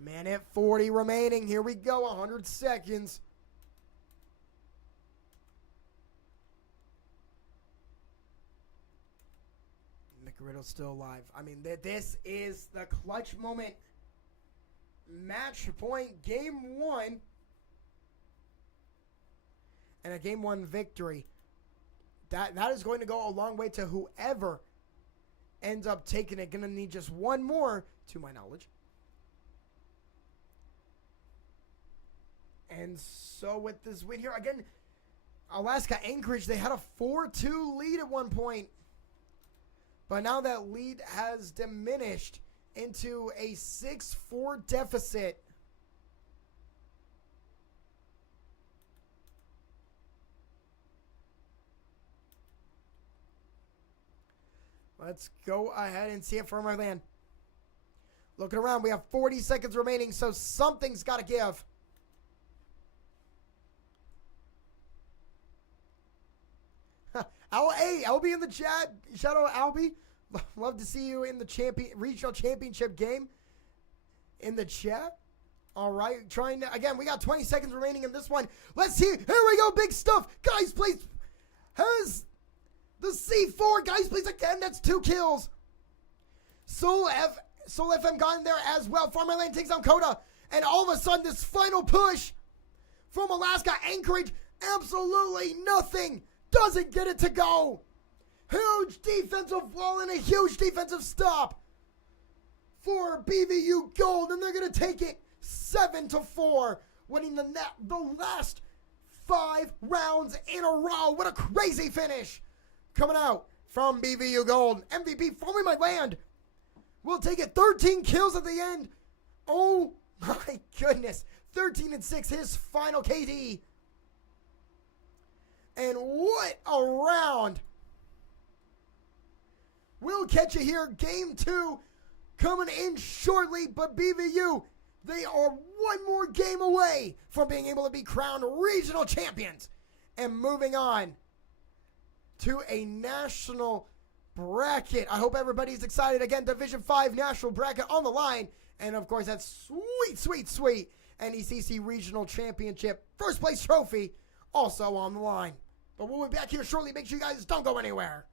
Minute 40 remaining. Here we go. 100 seconds. McGriddle's still alive. I mean, this is the clutch moment. Match point. Game 1. And a game 1 victory. That is going to go a long way to whoever ends up taking it. Going to need just one more, to my knowledge. And so with this win here, again, Alaska Anchorage, they had a 4-2 lead at one point. But now that lead has diminished into a 6-4 deficit. Let's go ahead and see it from our land. Looking around, we have 40 seconds remaining, so something's got to give. Hey, Albie in the chat. Shout out Albie. Love to see you in the regional championship game in the chat. All right, trying to, again, we got 20 seconds remaining in this one. Let's see. Here we go, big stuff. Guys, please, has the C4. Guys, please, again, that's 2 kills. Soul FM got in there as well. Farmerland takes down Coda. And all of a sudden, this final push from Alaska Anchorage, absolutely nothing. Doesn't get it to go. Huge defensive wall and a huge defensive stop for BVU Gold. And they're going to take it 7-4, winning the last 5 rounds in a row. What a crazy finish. Coming out from BVU Gold. MVP Farming My Land. We'll take it. 13 kills at the end. Oh my goodness. 13-6, his final KD. And what a round. We'll catch you here. Game 2 coming in shortly. But BVU, they are one more game away from being able to be crowned regional champions and moving on to a national bracket. I hope everybody's excited. Again, Division 5 National Bracket on the line. And, of course, that sweet NECC Regional Championship first place trophy also on the line. But we'll be back here shortly. Make sure you guys don't go anywhere.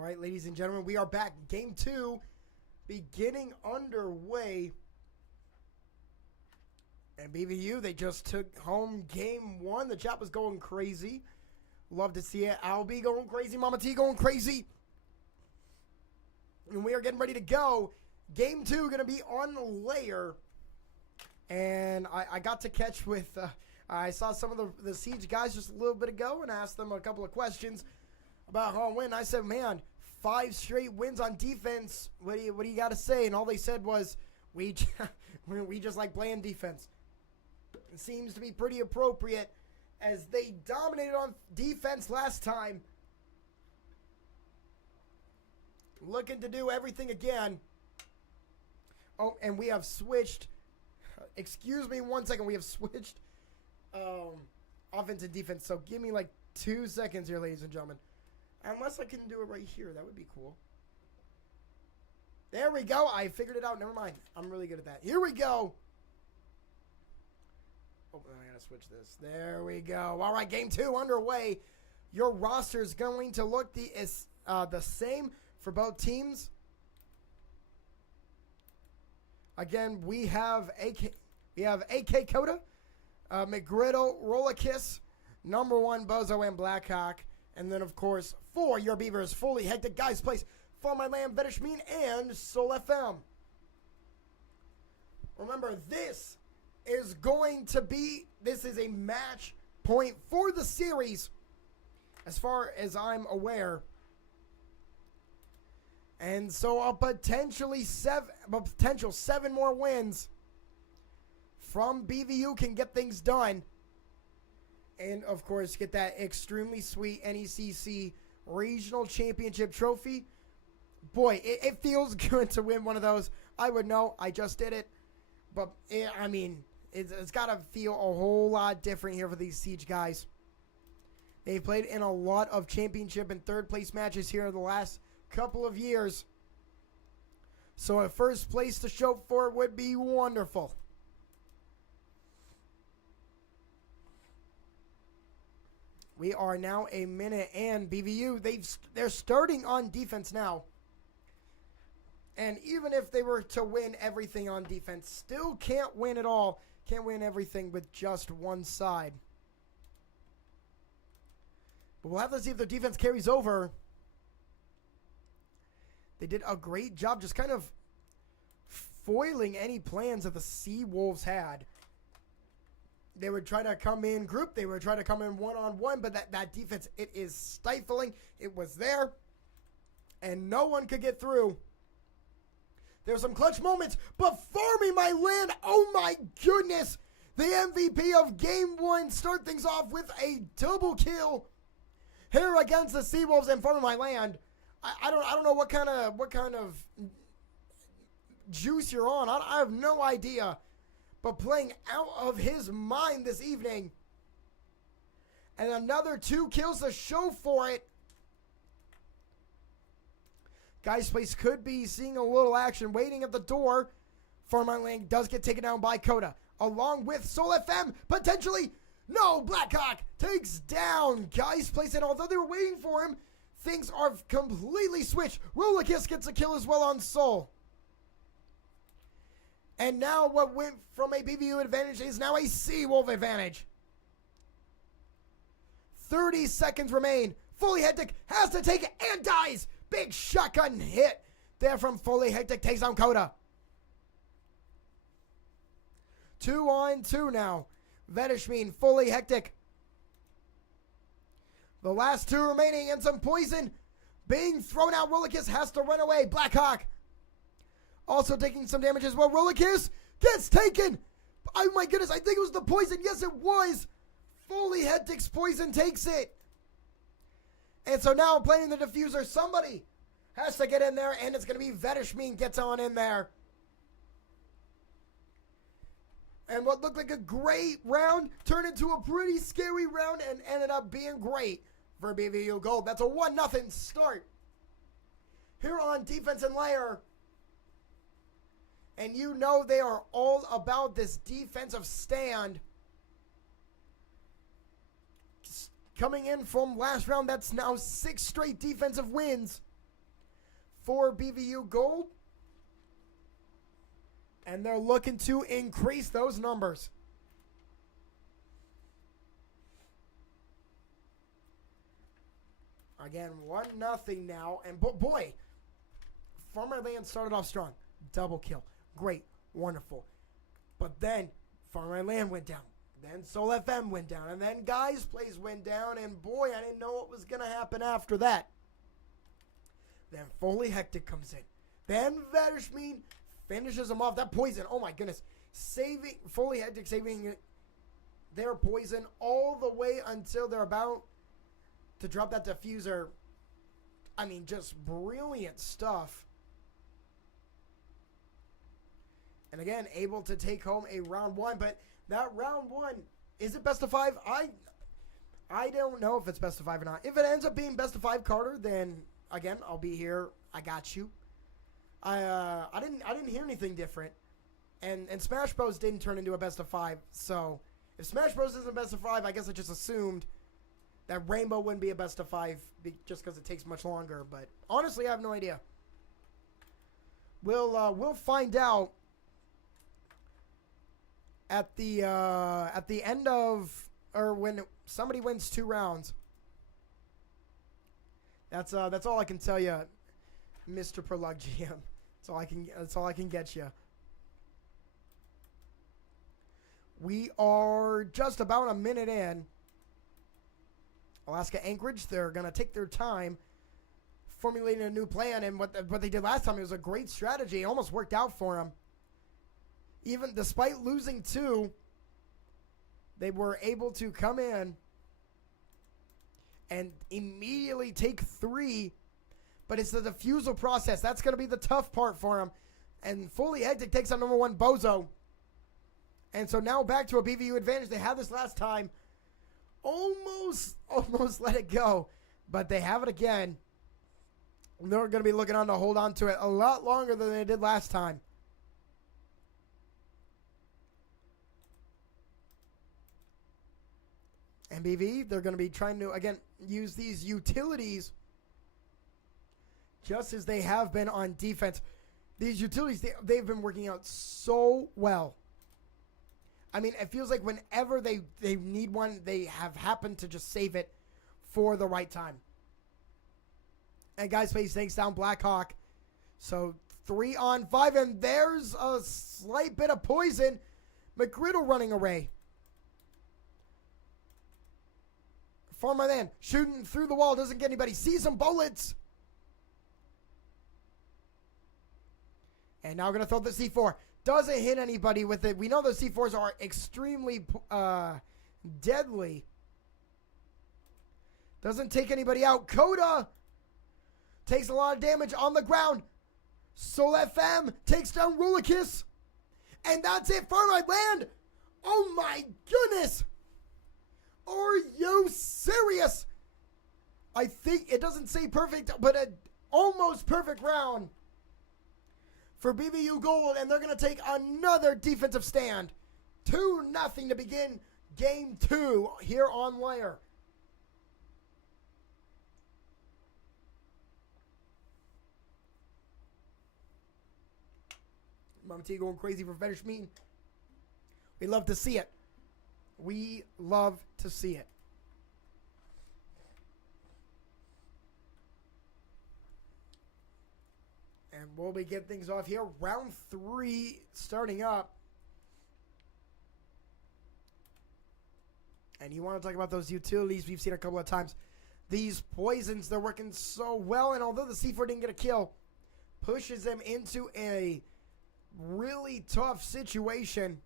All right, ladies and gentlemen, we are back. Game 2 beginning underway. And BVU, they just took home game 1. The chat was going crazy. Love to see it. Albie going crazy. Mama T going crazy. And we are getting ready to go. Game 2 going to be on layer. And I got to catch with... I saw some of the Siege guys just a little bit ago and asked them a couple of questions about how to win. I said, man, 5 straight wins on defense. What do you got to say? And all they said was, we just like playing defense. It seems to be pretty appropriate as they dominated on defense last time. Looking to do everything again. Oh, and we have switched. Excuse me 1 second. We have switched offense and defense. So give me like 2 seconds here, ladies and gentlemen. Unless I can do it right here. That would be cool. There we go. I figured it out. Never mind. I'm really good at that. Here we go. Oh, I gotta switch this. There we go. All right, game 2 underway. Your roster is going to look the same for both teams. Again, we have AK Coda, McGriddle, Rollerkiss, number 1 Bozo and Blackhawk, and then of course for your Beavers, Fully Hectic, Guys Place, For My Land, Vedishmeen, and Soul FM. Remember, this is a match point for the series, as far as I'm aware. And so a potential 7 more wins from BVU can get things done. And of course, get that extremely sweet NECC Regional Championship trophy. Boy, it feels good to win one of those. I would know. I just did it. But, it's got to feel a whole lot different here for these Siege guys. They've played in a lot of championship and third place matches here in the last couple of years. So a first place to show for it would be wonderful. We are now a minute and BVU, they're starting on defense now. And even if they were to win everything on defense, still can't win it all. Can't win everything with just one side. But we'll have to see if their defense carries over. They did a great job just kind of foiling any plans that the Sea Wolves had. They would try to come in group. They would try to come in one-on-one. But that defense, it is stifling. It was there. And no one could get through. There were some clutch moments. But Farming My Land, oh my goodness. The MVP of Game 1 start things off with a double kill here against the Sea Wolves and Farming My Land. I don't know what kind of juice you're on. I have no idea. But playing out of his mind this evening. And another 2 kills to show for it. Guys Place could be seeing a little action waiting at the door. Farm My Land does get taken down by Coda. Along with Soul FM, potentially. No, Blackhawk takes down Guys Place. And although they were waiting for him, things are completely switched. Rollerkiss gets a kill as well on Soul. And now what went from a BVU advantage is now a Sea Wolf advantage. 30 seconds remain. Fully Hectic has to take it and dies. Big shotgun hit there from Fully Hectic. Takes down Coda. 2-on-2 now. Vedishmeen, Fully Hectic. The last 2 remaining and some poison being thrown out. Rollerkiss has to run away. Blackhawk also taking some damage as well. Rollerkiss gets taken. Oh my goodness, I think it was the poison. Yes, it was. Fully Hectic's poison takes it. And so now playing the diffuser, somebody has to get in there, and it's going to be Vedishmeen gets on in there. And what looked like a great round turned into a pretty scary round and ended up being great for BVU Gold. That's a 1-0 start here on Defense and Layer. And you know they are all about this defensive stand. Coming in from last round, that's now 6 straight defensive wins. for BVU Gold. And they're looking to increase those numbers. Again, 1-0 now. And boy, Farmerland started off strong. Double kill. Great. Wonderful. But then Farmerland went down. Then Soul FM went down. And then Guys Plays went down. And boy, I didn't know what was going to happen after that. Then Foley Hectic comes in. Then Vetterschmean finishes him off. That poison, oh my goodness. Foley Hectic saving their poison all the way until they're about to drop that diffuser. I mean, just brilliant stuff. And again, able to take home a round 1. But that round 1, is it best of 5? I don't know if it's best of 5 or not. If it ends up being best of 5, Carter, then again, I'll be here. I got you. I didn't hear anything different. And Smash Bros didn't turn into a best of 5. So if Smash Bros isn't best of 5, I guess I just assumed that Rainbow wouldn't be a best of 5 just because it takes much longer. But honestly, I have no idea. We'll find out at the end of, or when somebody wins 2 rounds. That's all I can tell you, Mr. Prolog GM. That's all I can get you. We are just about a minute in. Alaska Anchorage, they're going to take their time formulating a new plan, and what they did last time, it was a great strategy. It almost worked out for them. Even despite losing 2, they were able to come in and immediately take 3, but it's the defusal process. That's going to be the tough part for them. And Foley Hectic takes on number 1 Bozo. And so now back to a BVU advantage. They had this last time. Almost let it go. But they have it again. And they're going to be looking on to hold on to it a lot longer than they did last time. And BV, they're going to be trying to, again, use these utilities just as they have been on defense. These utilities, they've been working out so well. I mean, it feels like whenever they need one, they have happened to just save it for the right time. And Guys Face takes down Blackhawk. So 3 on 5, and there's a slight bit of poison. McGriddle running away. Farmerland shooting through the wall, doesn't get anybody. Sees some bullets. And now going to throw the C4. Doesn't hit anybody with it. We know those C4s are extremely deadly. Doesn't take anybody out. Coda takes a lot of damage on the ground. Soul FM takes down Rulikis. And that's it for my land. Oh my goodness. Are you serious? I think it doesn't say perfect, but an almost perfect round for BVU Gold, and they're going to take another defensive stand. 2-0 to begin Game 2 here on Lair. Mama T going crazy for Vetterschmean. We love to see it. We love to see it. And we'll be getting things off here. Round 3 starting up. And you want to talk about those utilities we've seen a couple of times. These poisons, they're working so well. And although the C4 didn't get a kill, pushes them into a really tough situation.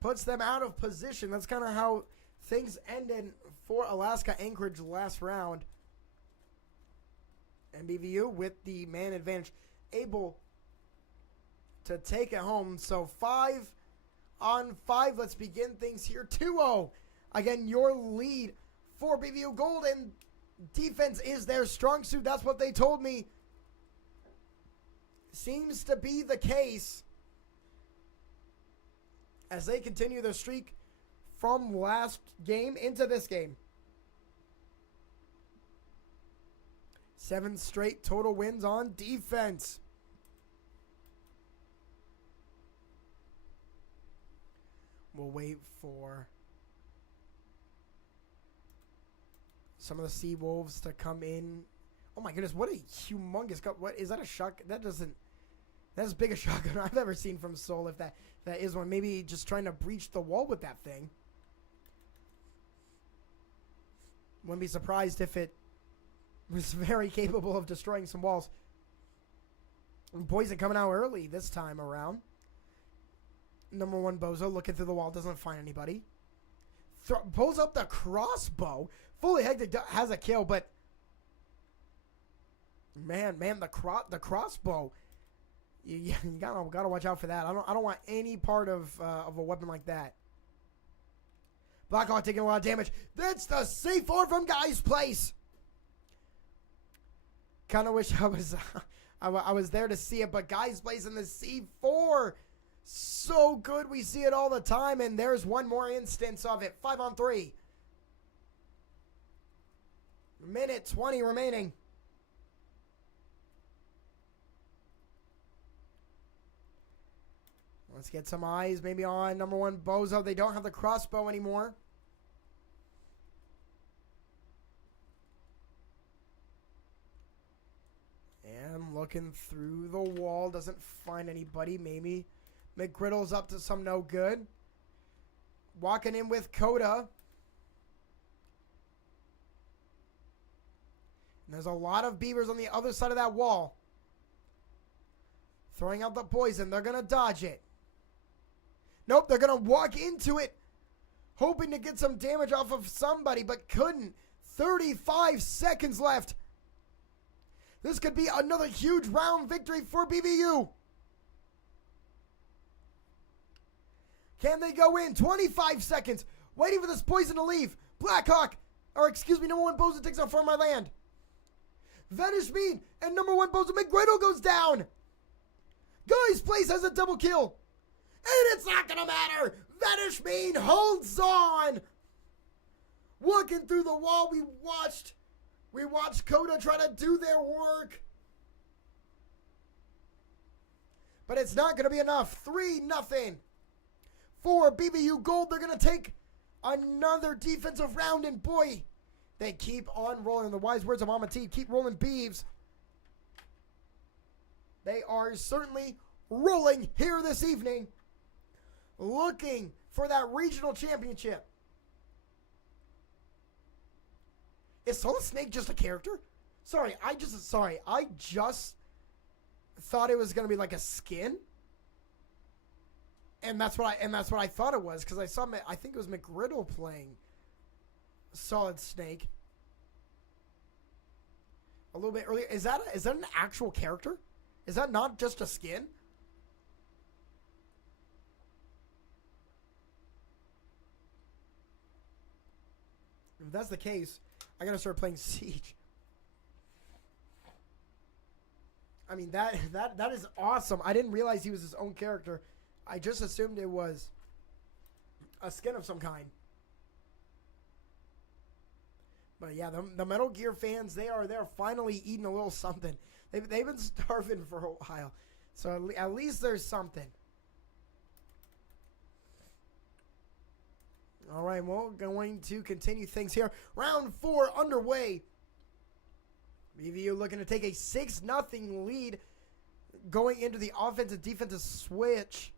Puts them out of position. That's kind of how things ended for Alaska Anchorage last round. And BVU with the man advantage, able to take it home. So 5 on 5. Let's begin things here. 2-0. Again, your lead for BVU Gold, and defense is their strong suit. That's what they told me. Seems to be the case as they continue their streak from last game into this game. 7 straight total wins on defense. We'll wait for some of the Sea Wolves to come in. Oh my goodness, what a humongous cut. What is that, a shotgun? That's as big a shotgun I've ever seen from Seoul, if that is one. Maybe just trying to breach the wall with that thing. Wouldn't be surprised if it was very capable of destroying some walls. And Poison coming out early this time around. Number 1 Bozo looking through the wall, doesn't find anybody. Pulls up the crossbow. Fully Hectic has a kill, but man, the crossbow. You gotta watch out for that. I don't want any part of a weapon like that. Blackhawk taking a lot of damage. That's the C4 from Guy's Place. Kind of wish I was there to see it, but Guy's Place in the C4. So good. We see it all the time, and there's one more instance of it. 5-on-3. Minute 20 remaining. Let's get some eyes maybe on number 1 Bozo. They don't have the crossbow anymore. And looking through the wall, doesn't find anybody. Maybe McGriddle's up to some no good. Walking in with Coda. And there's a lot of beavers on the other side of that wall. Throwing out the poison. They're going to dodge it. Nope, they're going to walk into it, hoping to get some damage off of somebody, but couldn't. 35 seconds left. This could be another huge round victory for BVU. Can they go in? 25 seconds. Waiting for this poison to leave. Blackhawk, or excuse me, number 1 Bozo takes off from my land. Vanish Mean and number 1 Bozo McGriddle goes down. Guy's Place has a double kill. And it's not going to matter. Vanish Mean holds on. Walking through the wall, we watched Coda try to do their work. But it's not going to be enough. 3-0. For BVU Gold, they're going to take another defensive round. And boy, they keep on rolling. In the wise words of Mama T, keep rolling Beeves. They are certainly rolling here this evening, looking for that regional championship. Is Solid Snake just a character? I just thought it was gonna be like a skin, and that's what I thought it was, because I saw, I think it was McGriddle playing Solid Snake a little bit earlier. Is that an actual character? Is that not just a skin? If that's the case, I gotta start playing Siege. I mean, that is awesome. I didn't realize he was his own character. I just assumed it was a skin of some kind. But yeah, the Metal Gear fans, they're finally eating a little something. They've been starving for a while, so at least there's something. All right, well, going to continue things here. Round 4 underway. BVU looking to take a 6-0 lead going into the offensive defensive switch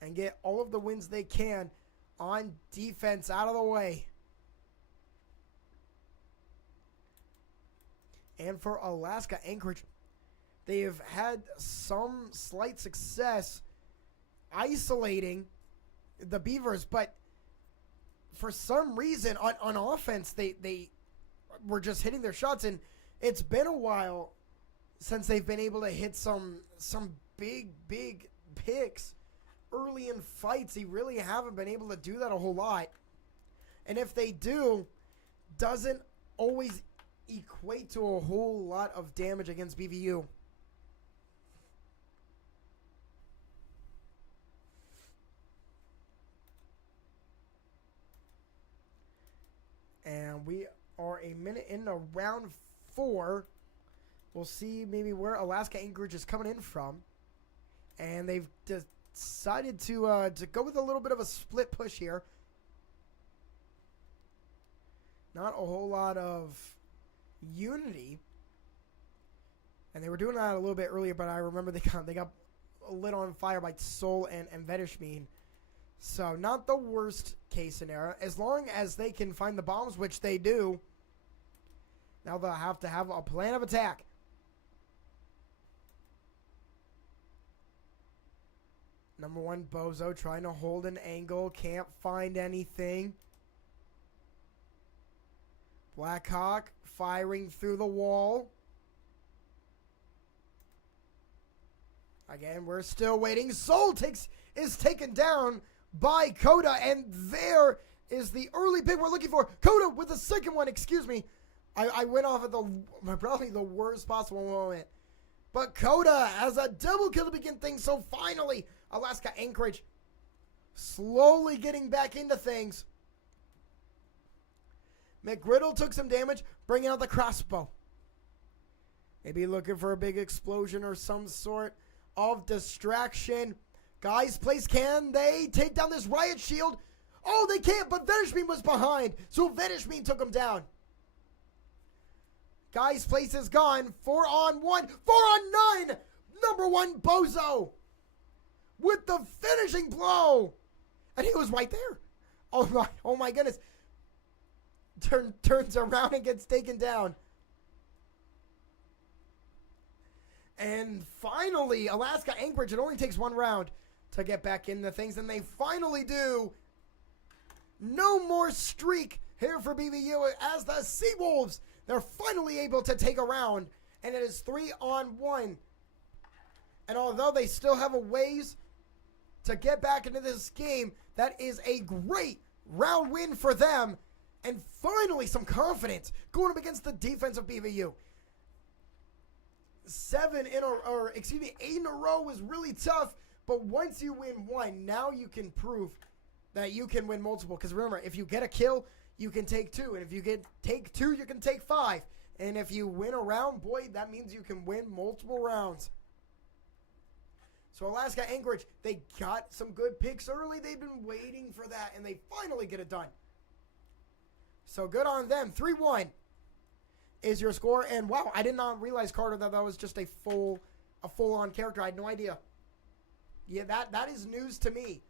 and get all of the wins they can on defense out of the way. And for Alaska Anchorage, they have had some slight success isolating the Beavers, but for some reason on offense they were just hitting their shots, and it's been a while since they've been able to hit some big picks early in fights. They really haven't been able to do that a whole lot, and if they do, doesn't always equate to a whole lot of damage against BVU. And we are a minute into round 4. We'll see maybe where Alaska Anchorage is coming in from. And they've decided to go with a little bit of a split push here. Not a whole lot of unity. And they were doing that a little bit earlier, but I remember they got lit on fire by Sol and Vedishmin. So not the worst case scenario. As long as they can find the bombs, which they do, now they'll have to have a plan of attack. Number 1, Bozo trying to hold an angle. Can't find anything. Blackhawk firing through the wall. Again, we're still waiting. Sol is taken down by Coda, and there is the early pick we're looking for. Coda with the second one, excuse me. I went off at probably the worst possible moment. But Coda has a double kill to begin things, so finally, Alaska Anchorage slowly getting back into things. McGriddle took some damage, bringing out the crossbow. Maybe looking for a big explosion or some sort of distraction. Guys, place, can they take down this riot shield? Oh, they can't, but Vedishmin was behind, so Vedishmin took him down. Guys, place is gone. 4 on 1, 4 on 9. Number 1, Bozo with the finishing blow. And he was right there. Oh my goodness. Turns around and gets taken down. And finally, Alaska Anchorage, it only takes 1 round to get back into things, and they finally do. No more streak here for BVU as the Seawolves, they're finally able to take a round, and it is 3 on 1. And although they still have a ways to get back into this game, that is a great round win for them. And finally, some confidence going up against the defense of BVU. 8 in a row was really tough. But once you win 1, now you can prove that you can win multiple. Because remember, if you get a kill, you can take 2. And if you take 2, you can take 5. And if you win a round, boy, that means you can win multiple rounds. So Alaska Anchorage, they got some good picks early. They've been waiting for that, and they finally get it done. So good on them. 3-1 is your score. And wow, I did not realize, Carter, that was just a full-on character. I had no idea. Yeah, that is news to me.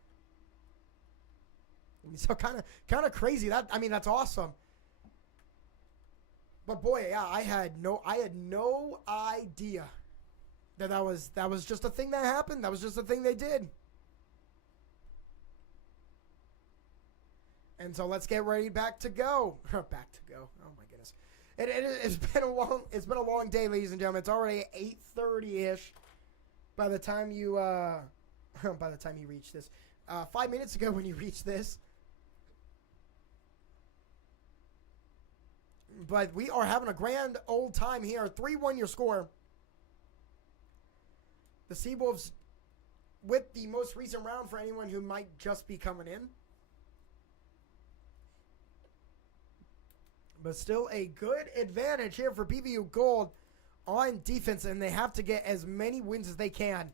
So kind of crazy. That's awesome. But boy, yeah, I had no idea that was just a thing that happened. That was just a thing they did. And so let's get ready back to go. Back to go. Oh my goodness. It's been a long day, ladies and gentlemen. It's already 8:30-ish by the time you reach this. 5 minutes ago when you reach this. But we are having a grand old time here. 3-1 your score. The Seawolves with the most recent round for anyone who might just be coming in. But still a good advantage here for BVU Gold on defense, and they have to get as many wins as they can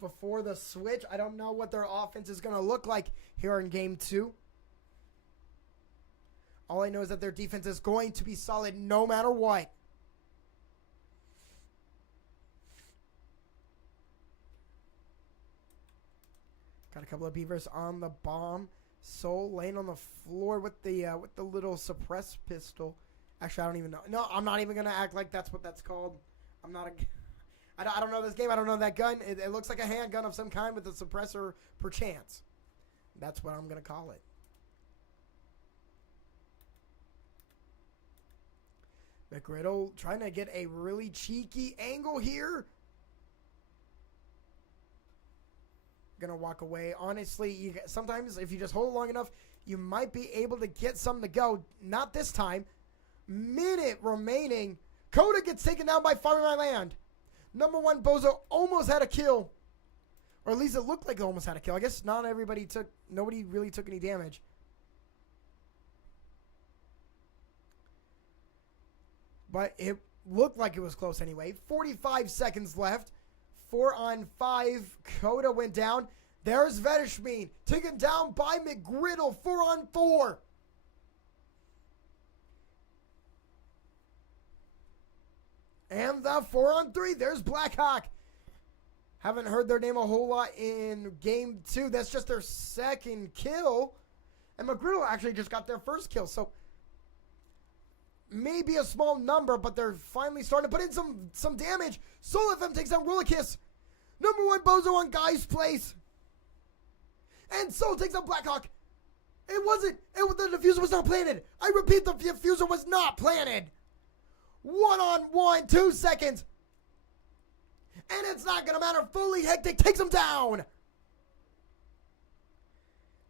before the switch. I don't know what their offense is going to look like here in Game 2. All I know is that their defense is going to be solid no matter what. Got a couple of beavers on the bomb. Sol laying on the floor with the little suppress pistol. Actually, I don't even know. No, I'm not even gonna act like that's what that's called. I don't know this game. I don't know that gun. It looks like a handgun of some kind with a suppressor perchance. That's what I'm gonna call it. McGriddle trying to get a really cheeky angle here. Gonna walk away. Honestly, sometimes if you just hold long enough, you might be able to get something to go. Not this time. Minute remaining. Coda gets taken down by Fire My Land. Number 1, Bozo almost had a kill. Or at least it looked like it almost had a kill. I guess nobody really took any damage. but it looked like it was close anyway. 45 seconds left. 4-on-5. Coda went down. There's Vedishmin taken down by McGriddle. 4-on-4. And the 4-on-3. There's Blackhawk. Haven't heard their name a whole lot in game 2. That's just their second kill. And McGriddle actually just got their first kill. So maybe a small number, but they're finally starting to put in some damage. Soul FM takes down Rollerkiss. Number 1 Bozo on Guy's place. And Soul takes down Blackhawk. It wasn't. The diffuser was not planted. I repeat, the diffuser was not planted. 1-on-1, 2 seconds. And it's not going to matter. Fully Hectic takes him down.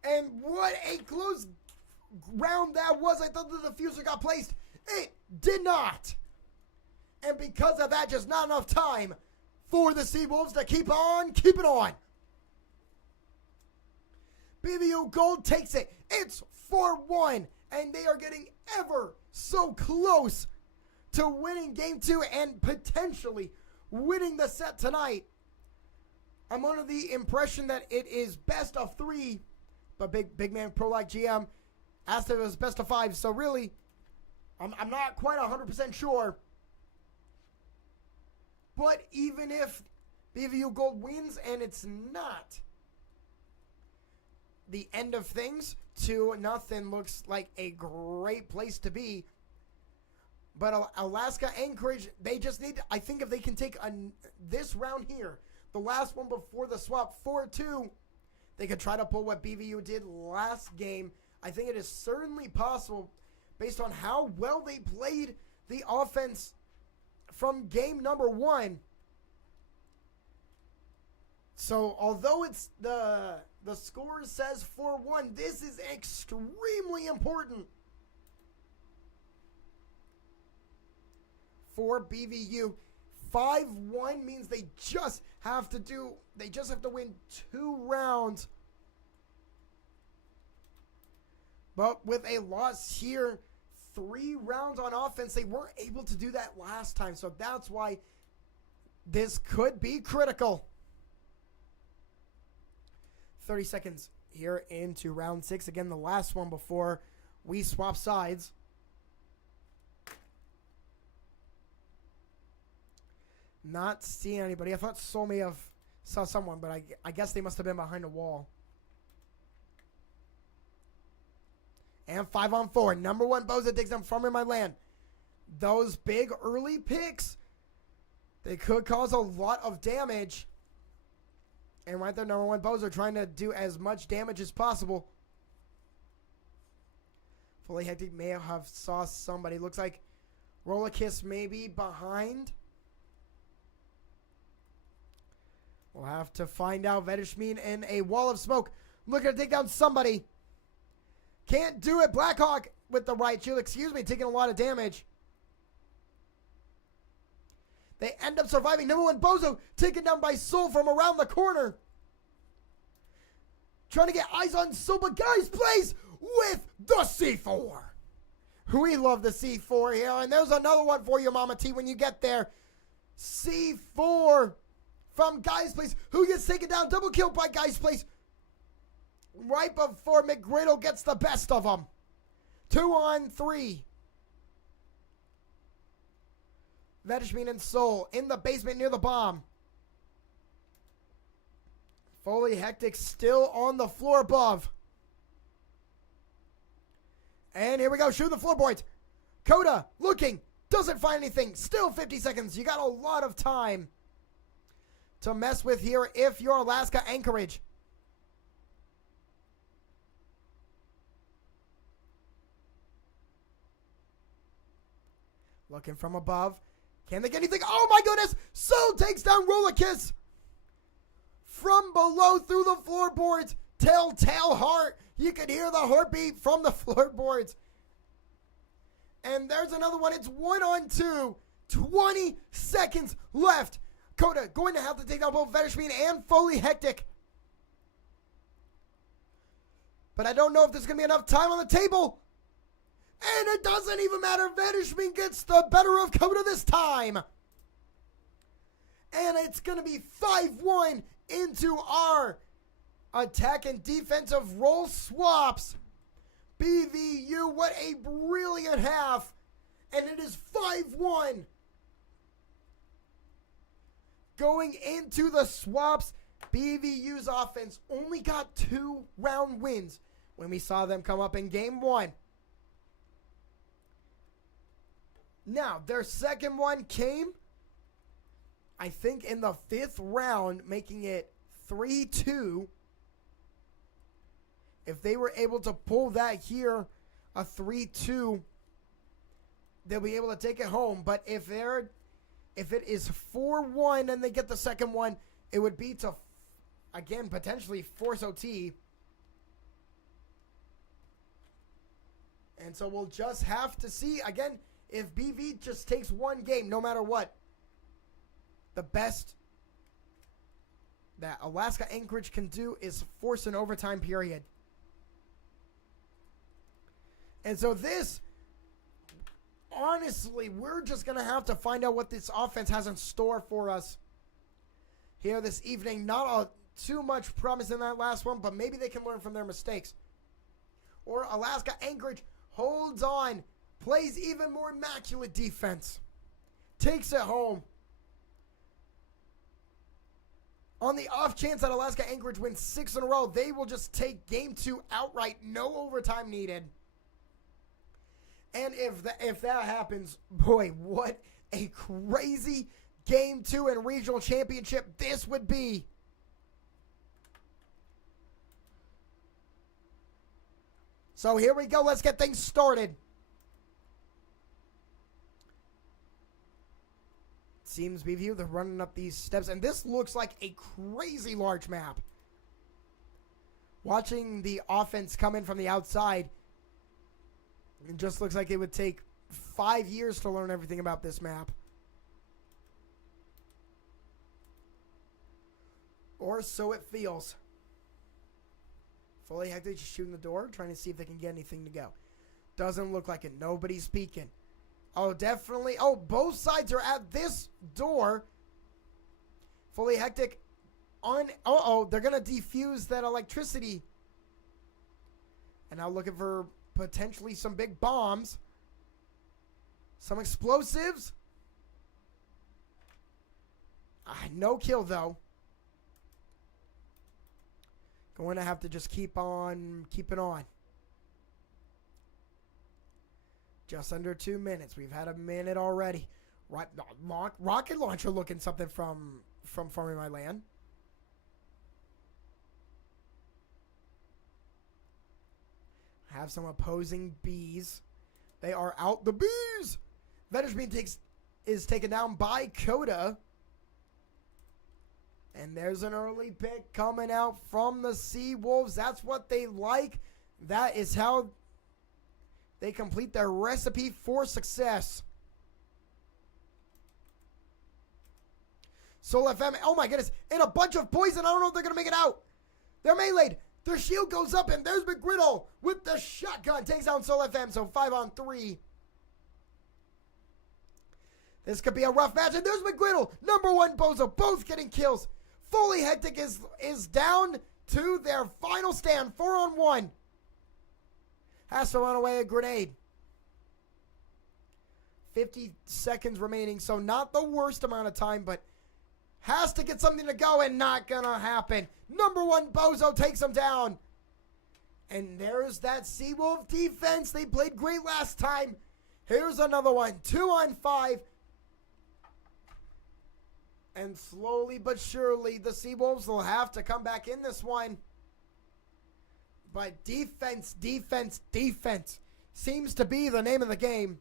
And what a close round that was. I thought the diffuser got placed. It did not. And because of that, just not enough time for the Seawolves to keep on keeping on. BBU Gold takes it. It's 4-1. And they are getting ever so close to winning game 2 and potentially winning the set tonight. I'm under the impression that it is best of 3. But Big Man Pro Like GM asked if it was best of 5. So really, I'm not quite 100% sure. But even if BVU Gold wins and it's not the end of things, 2-0 looks like a great place to be. But Alaska Anchorage, they just need, I think if they can take this round here, the last one before the swap, 4-2, they could try to pull what BVU did last game. I think it is certainly possible based on how well they played the offense from game number 1. So although it's the score says 4-1, this is extremely important for BVU. 5-1 means they just have to win 2 rounds. But with a loss here, 3 rounds on offense, they weren't able to do that last time. So that's why this could be critical. 30 seconds here into round 6. Again, the last one before we swap sides. Not seeing anybody. I thought Soul may have saw someone, but I guess they must have been behind a wall. And 5-on-4. Number 1 Boza takes them from in my land. Those big early picks, they could cause a lot of damage. And right there, number 1 Boza trying to do as much damage as possible. Fully Hectic may have saw somebody. Looks like Rollerkiss may be behind. We'll have to find out. Vedishmin in a wall of smoke. Looking to take down somebody. Can't do it. Blackhawk with the right shield. Excuse me. Taking a lot of damage. They end up surviving. Number 1 Bozo taken down by Soul from around the corner. Trying to get eyes on Soul, but guys, plays with the C4. We love the C4 here. And there's another one for you, Mama T, when you get there. C4 from Guy's Place, who gets taken down. Double kill by Guy's Place right before McGriddle gets the best of them. 2-on-3. Vedishmin and Soul in the basement near the bomb. Fully Hectic still on the floor above. And here we go. Shooting the floorboards. Coda looking. Doesn't find anything. Still 50 seconds. You got a lot of time to mess with here if you're Alaska Anchorage. Looking from above. Can they get anything? Oh my goodness! Soul takes down Rollerkiss. From below through the floorboards. Telltale heart. You can hear the heartbeat from the floorboards. And there's another one. It's 1-on-2. 20 seconds left. Coda going to have to take down both Vedishmin and Fully Hectic. But I don't know if there's going to be enough time on the table. And it doesn't even matter. Vanishman gets the better of Coda this time. And it's going to be 5-1 into our attack and defensive role swaps. BVU, what a brilliant half. And it is 5-1. Going into the swaps, BVU's offense only got 2 round wins when we saw them come up in game 1. Now, their second one came, I think, in the 5th round, making it 3-2. If they were able to pull that here, a 3-2, they'll be able to take it home. But if it is 4-1 and they get the second one, it would be to, again, potentially force OT. And so we'll just have to see, again, if BV just takes one game, no matter what. The best that Alaska Anchorage can do is force an overtime period. And so this, honestly, we're just going to have to find out what this offense has in store for us here this evening. Not too much promise in that last one, but maybe they can learn from their mistakes. Or Alaska Anchorage holds on, plays even more immaculate defense, takes it home. On the off chance that Alaska Anchorage wins 6 in a row, they will just take game 2 outright, no overtime needed. And if that happens, boy, what a crazy game 2 and regional championship this would be. So here we go. Let's get things started. Seems BVU, they're running up these steps, and this looks like a crazy large map. Watching the offense come in from the outside, it just looks like it would take 5 years to learn everything about this map. Or so it feels. Fully hectic, just shooting the door, trying to see if they can get anything to go. Doesn't look like it. Nobody's speaking. Oh, definitely. Oh, both sides are at this door. Fully hectic. They're going to defuse that electricity. And now looking for potentially some big bombs. Some explosives. No kill, though. Going to have to just keep on keeping on. Just under 2 minutes. We've had a minute already. Rocket launcher looking something from Farming My Land. Have some opposing bees. They are out. The bees! Veterans is taken down by Coda. And there's an early pick coming out from the Sea Wolves. That's what they like. That is how they complete their recipe for success. Soul FM, oh my goodness, and a bunch of poison. I don't know if they're going to make it out. They're meleeed. Their shield goes up, and there's McGriddle with the shotgun. Takes down Soul FM, so 5-on-3. This could be a rough match, and there's McGriddle. Number 1 Bozo, both getting kills. Fully Hectic is down to their final stand, 4-on-1. Has to run away a grenade. 50 seconds remaining, so not the worst amount of time, but has to get something to go, and not gonna happen. Number 1 Bozo takes him down. And there's that Seawolf defense. They played great last time. Here's another one. 2-on-5. And slowly but surely, the Seawolves will have to come back in this one. But defense, defense, defense seems to be the name of the game.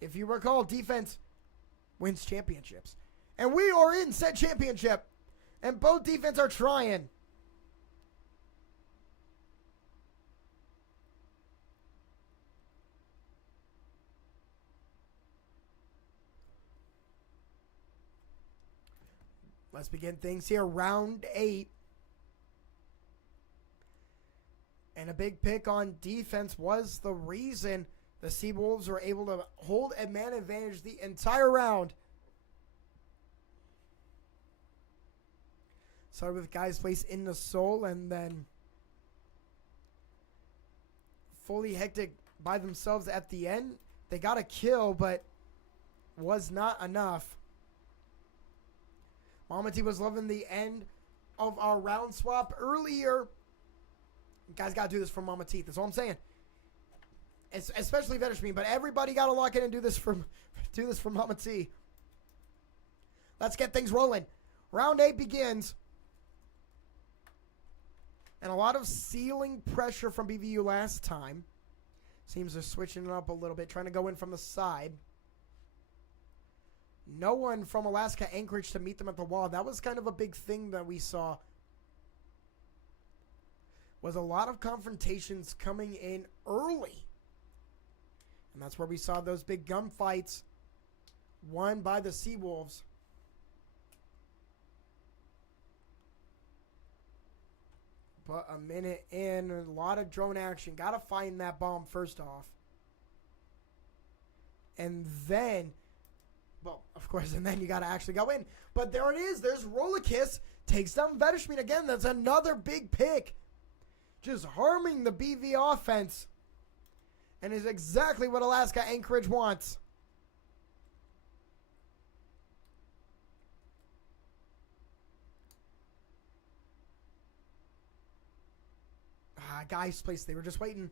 If you recall, defense wins championships. And we are in said championship. And both defense are trying. Let's begin things here. Round 8. And a big pick on defense was the reason the Seawolves were able to hold a man advantage the entire round. Started with guys placed in the soul and then fully hectic by themselves at the end. They got a kill, but was not enough. Mama T was loving the end of our round swap earlier. You guys got to do this for Mama T. That's all I'm saying. Especially Vetterstein, but everybody got to lock in and do this for Mama T. Let's get things rolling. Round 8 begins. And a lot of ceiling pressure from BVU last time. Seems they're switching it up a little bit, trying to go in from the side. No one from Alaska Anchorage to meet them at the wall. That was kind of a big thing that we saw. Was a lot of confrontations coming in early. And that's where we saw those big gunfights won by the Seawolves. But a minute in, a lot of drone action. Got to find that bomb first off. And then, well, of course, and then you got to actually go in. But there it is. There's Rollerkiss. Takes down Vetterstein again. That's another big pick. Just harming the BV offense. And is exactly what Alaska Anchorage wants. Guys, place. They were just waiting.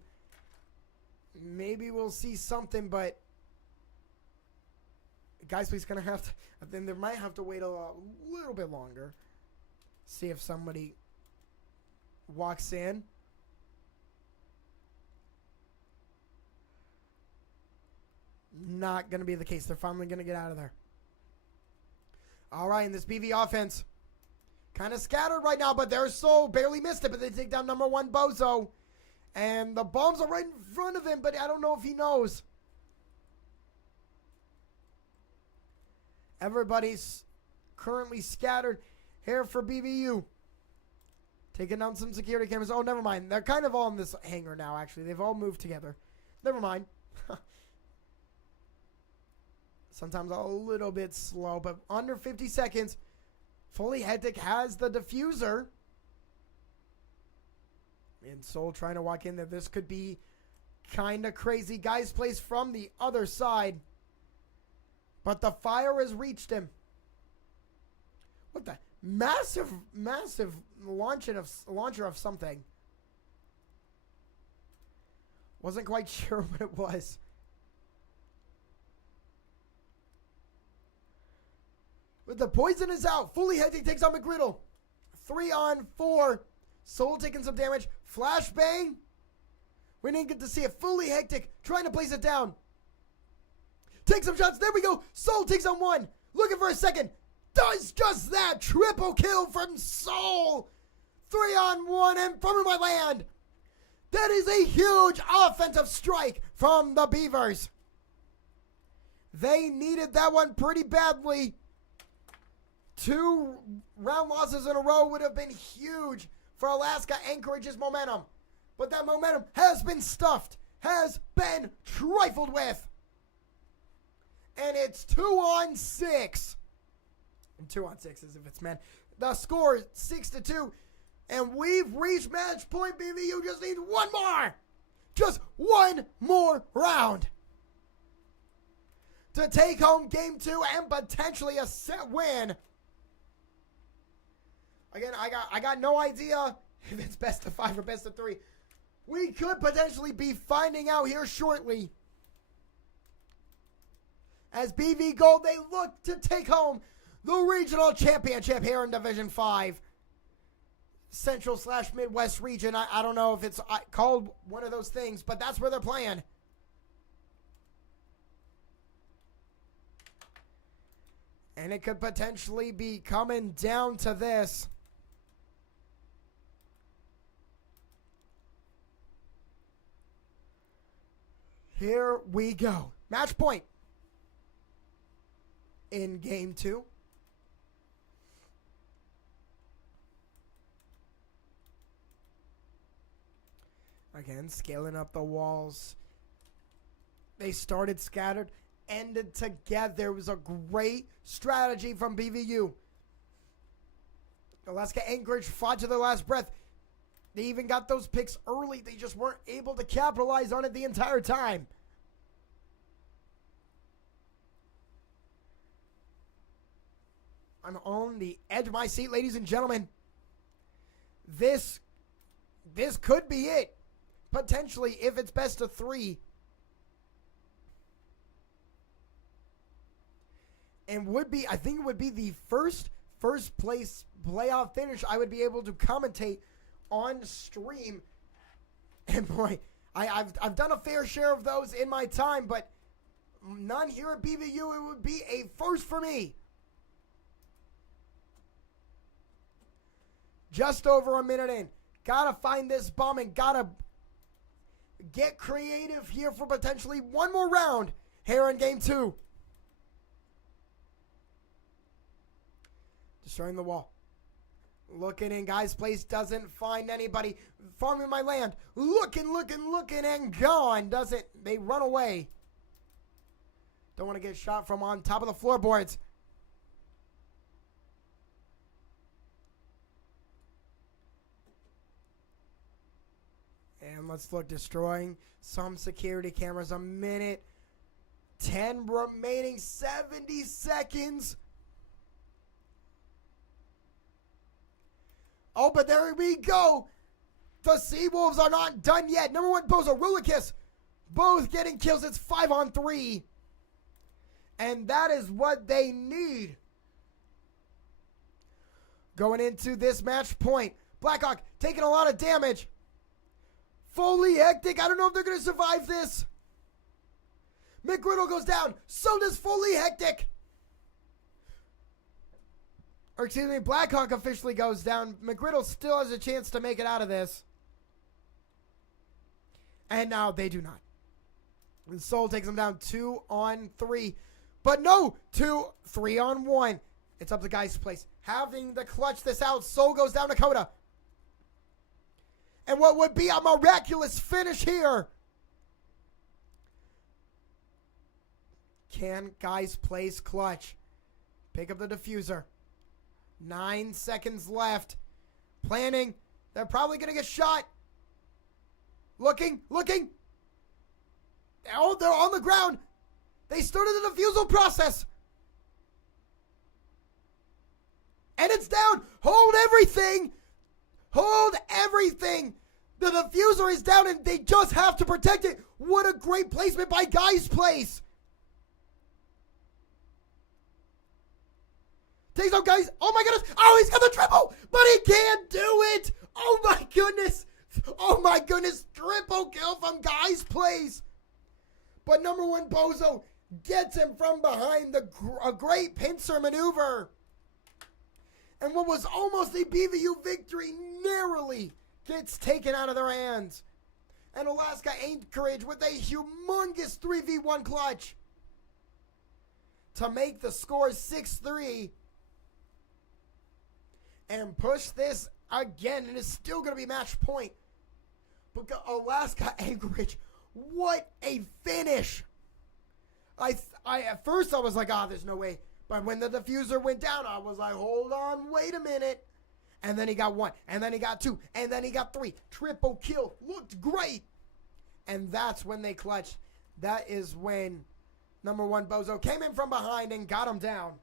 Maybe we'll see something, but guys, please gonna have to. Then they might have to wait a little bit longer. See if somebody walks in. Not gonna be the case. They're finally gonna get out of there. All right, and this BV offense. Kind of scattered right now, but they're so barely missed it. But they take down number 1, Bozo. And the bombs are right in front of him, but I don't know if he knows. Everybody's currently scattered here for BVU. Taking down some security cameras. Oh, never mind. They're kind of all in this hangar now, actually. They've all moved together. Never mind. Sometimes a little bit slow, but under 50 seconds. Fully hectic has the diffuser. And Soul trying to walk in there. This could be kind of crazy. Guys plays from the other side. But the fire has reached him. What the? Massive launcher of something. Wasn't quite sure what it was. But the poison is out. Fully hectic takes on McGriddle. 3-on-4. Soul taking some damage. Flashbang. We didn't get to see it. Fully hectic. Trying to place it down. Take some shots. There we go. Soul takes on 1. Looking for a second. Does just that. Triple kill from Soul. 3-on-1 and from my land. That is a huge offensive strike from the Beavers. They needed that one pretty badly. 2 round losses in a row would have been huge for Alaska Anchorage's momentum. But that momentum has been stuffed, has been trifled with. And it's 2-on-6. And 2-on-6 as if it's men. The score is 6-2. And we've reached match point, BVU just need one more. Just one more round. To take home game 2 and potentially a set win. Again, I got no idea if it's best of 5 or best of 3. We could potentially be finding out here shortly. As BV Gold, they look to take home the regional championship here in Division 5. Central/Midwest region. I don't know if it's called one of those things, but that's where they're playing. And it could potentially be coming down to this. Here we go. Match point in game 2. Again, scaling up the walls. They started scattered, ended together. It was a great strategy from BVU. Alaska Anchorage fought to their last breath. They even got those picks early. They just weren't able to capitalize on it the entire time. I'm on the edge of my seat, ladies and gentlemen. This could be it. Potentially, if it's best of 3. And I think it would be the first place playoff finish I would be able to commentate on stream. And boy, I've done a fair share of those in my time, but none here at BVU. It would be a first for me. Just over a minute in. Gotta find this bomb and gotta get creative here for potentially one more round here in game 2. Destroying the wall. Looking in, guys. Place doesn't find anybody. Farming my land. Looking, and gone. They run away. Don't want to get shot from on top of the floorboards. And let's look. Destroying some security cameras. A minute. 10 remaining. 70 seconds. Oh, but there we go. The Seawolves are not done yet. Number 1, Bozo, Rulikis. Both getting kills. It's 5-on-3. And that is what they need. Going into this match point. Blackhawk taking a lot of damage. Fully hectic. I don't know if they're going to survive this. McGriddle goes down. So does Fully hectic. Or excuse me, Blackhawk officially goes down. McGriddle still has a chance to make it out of this. And now they do not. And Soul takes them down 2-on-3. But no, 3-on-1. It's up to Guy's Place. Having to clutch this out. Soul goes down to Coda. And what would be a miraculous finish here. Can Guy's Place clutch? Pick up the diffuser. 9 seconds left. Planning. They're probably going to get shot. Looking. Oh, they're on the ground. They started the defusal process. And it's down. Hold everything. The diffuser is down and they just have to protect it. What a great placement by Guy's Place. Takes out Guys. Oh my goodness. Oh, he's got the triple, but he can't do it. Oh my goodness. Triple kill from Guy's Place. But number 1, Bozo gets him from behind. A great pincer maneuver. And what was almost a BVU victory narrowly gets taken out of their hands. And Alaska Anchorage with a humongous 3v1 clutch to make the score 6-3. And push this again, and it's still going to be match point. But Alaska Anchorage, what a finish! At first I was like, there's no way. But when the diffuser went down, I was like, hold on, wait a minute. And then he got 1, and then he got 2, and then he got 3. Triple kill, looked great. And that's when they clutched. That is when number 1, Bozo, came in from behind and got him down.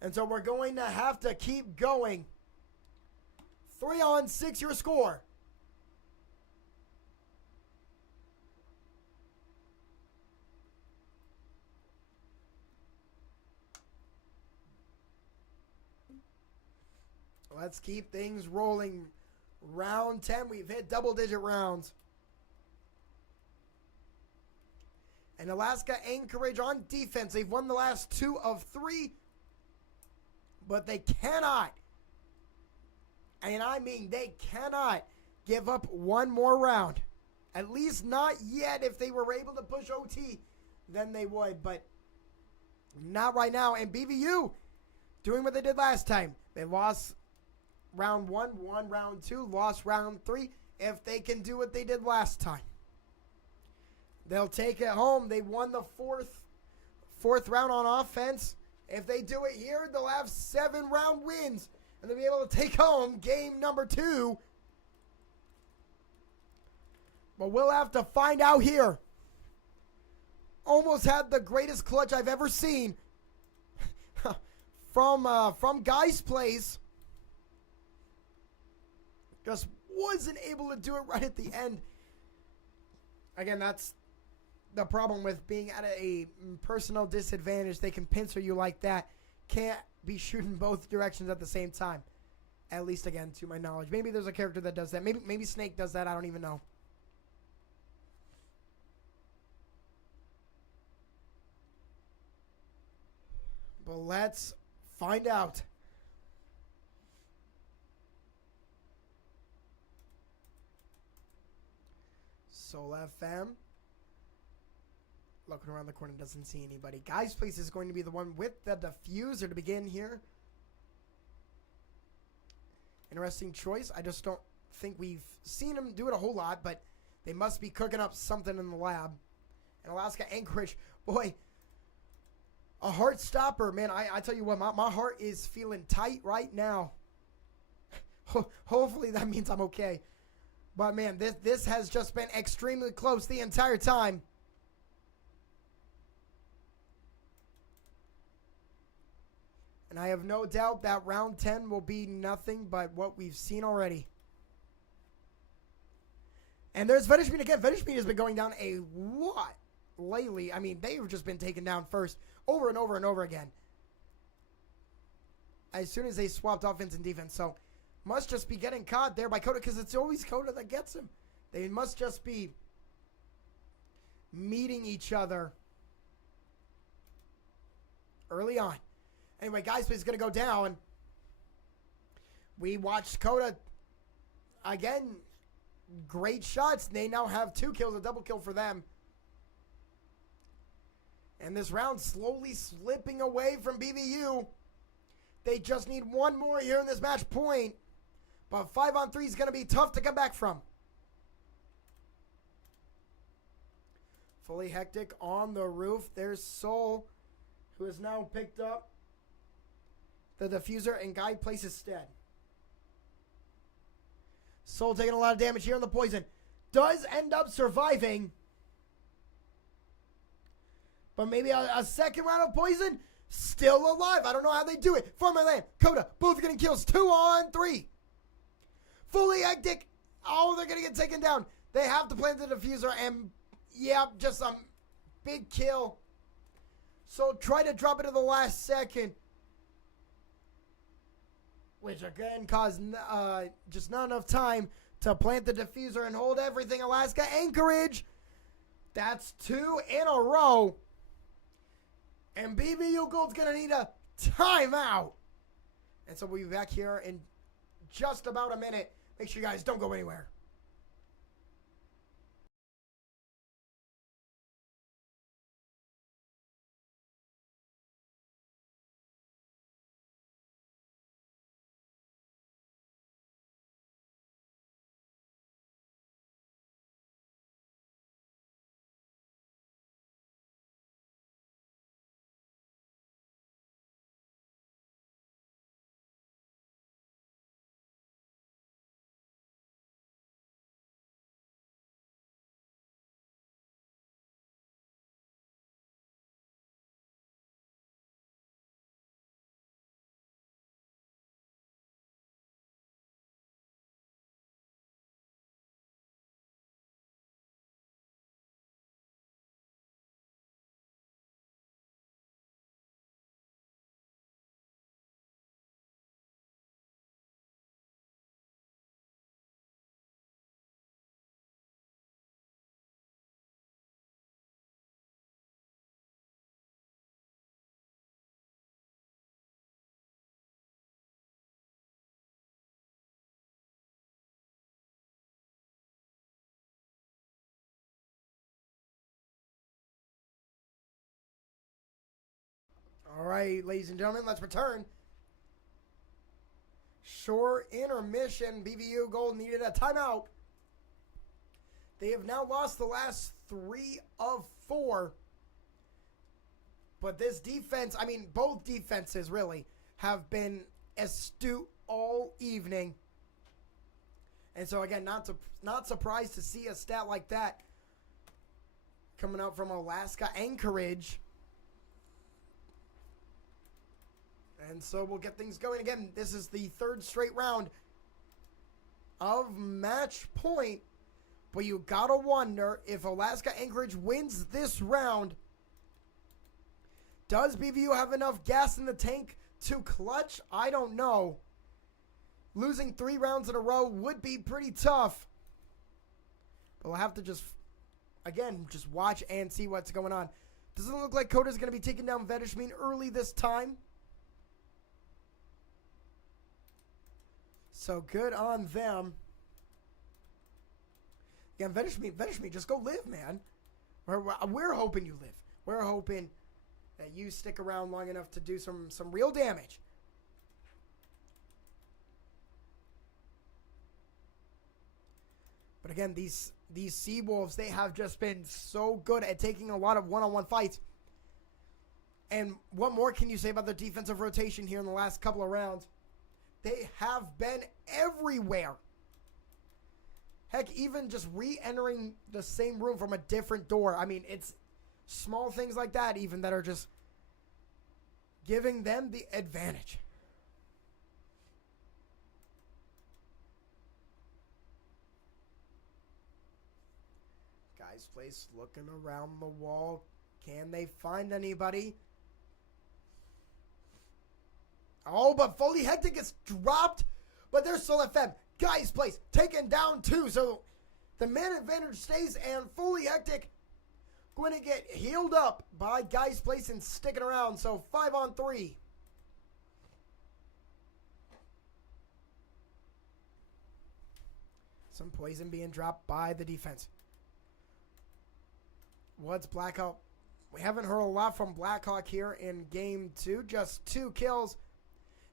And so we're going to have to keep going. 3-on-6 your score. Let's keep things rolling. Round 10, we've hit double-digit rounds. And Alaska Anchorage on defense. They've won the last 2 of 3. But they cannot, and I mean they cannot, give up one more round. At least not yet. If they were able to push OT, then they would. But not right now. And BVU doing what they did last time. They lost round 1, won round 2, lost round 3, if they can do what they did last time. They'll take it home. They won the fourth round on offense. If they do it here, they'll have 7-round wins, and they'll be able to take home game number 2. But we'll have to find out here. Almost had the greatest clutch I've ever seen from Guy's Place. Just wasn't able to do it right at the end. Again, that's the problem with being at a personal disadvantage. They can pincer you like that. Can't be shooting both directions at the same time. At least, again, to my knowledge. Maybe there's a character that does that. Maybe Snake does that. I don't even know. But let's find out. Soul FM. Looking around the corner, doesn't see anybody. Guy's Place is going to be the one with the diffuser to begin here. Interesting choice. I just don't think we've seen him do it a whole lot, but they must be cooking up something in the lab. And Alaska Anchorage, boy, a heart stopper, man. I tell you what, my heart is feeling tight right now. Hopefully that means I'm okay. But man, this has just been extremely close the entire time. And I have no doubt that round 10 will be nothing but what we've seen already. And there's Venishmean again. Venishmean has been going down a lot lately. I mean, they've just been taken down first over and over and over again. As soon as they swapped offense and defense. So, must just be getting caught there by Coda, because it's always Coda that gets him. They must just be meeting each other early on. Anyway, Guy's Place is going to go down. We watched Coda, again, great shots. They now have 2 kills, a double kill for them. And this round slowly slipping away from BVU. They just need one more here in this match point. But 5-on-3 is going to be tough to come back from. Fully hectic on the roof. There's Soul, who has now picked up the diffuser, and Guy places dead. Soul taking a lot of damage here on the poison. Does end up surviving. But maybe a second round of poison. Still alive. I don't know how they do it. For my land. Coda, both getting kills. 2-on-3. Fully hectic. Oh, they're going to get taken down. They have to plant the diffuser. And, yeah, just a big kill. So try to drop it at the last second. Which, again, caused just not enough time to plant the diffuser and hold everything. Alaska Anchorage. That's 2 in a row. And BVU Gold's going to need a timeout. And so we'll be back here in just about a minute. Make sure you guys don't go anywhere. All right, ladies and gentlemen, let's return. Short intermission. BVU Gold needed a timeout. They have now lost the last 3 of 4. But this defense, I mean, both defenses really have been astute all evening. And so, again, not surprised to see a stat like that coming out from Alaska Anchorage. And so we'll get things going. Again, this is the 3rd straight round of match point. But you gotta wonder if Alaska Anchorage wins this round, does BVU have enough gas in the tank to clutch? I don't know. Losing 3 rounds in a row would be pretty tough. But we'll have to just watch and see what's going on. Doesn't look like Coda's going to be taking down Vedishmin early this time. So good on them. Again, Vedishmin, just go live, man. We're hoping you live. We're hoping that you stick around long enough to do some real damage. But again, these Seawolves, they have just been so good at taking a lot of one-on-one fights. And what more can you say about their defensive rotation here in the last couple of rounds? They have been everywhere. Heck, even just re-entering the same room from a different door. I mean, it's small things like that even that are just giving them the advantage. Guys, place looking around the wall. Can they find anybody? Oh, but Foley Hectic gets dropped. But there's still FM. Guys, place taken down 2. So the man advantage stays, and Foley Hectic going to get healed up by Guys Place and sticking around. So 5 on 3. Some poison being dropped by the defense. What's Blackhawk? We haven't heard a lot from Blackhawk here in game 2. Just 2 kills.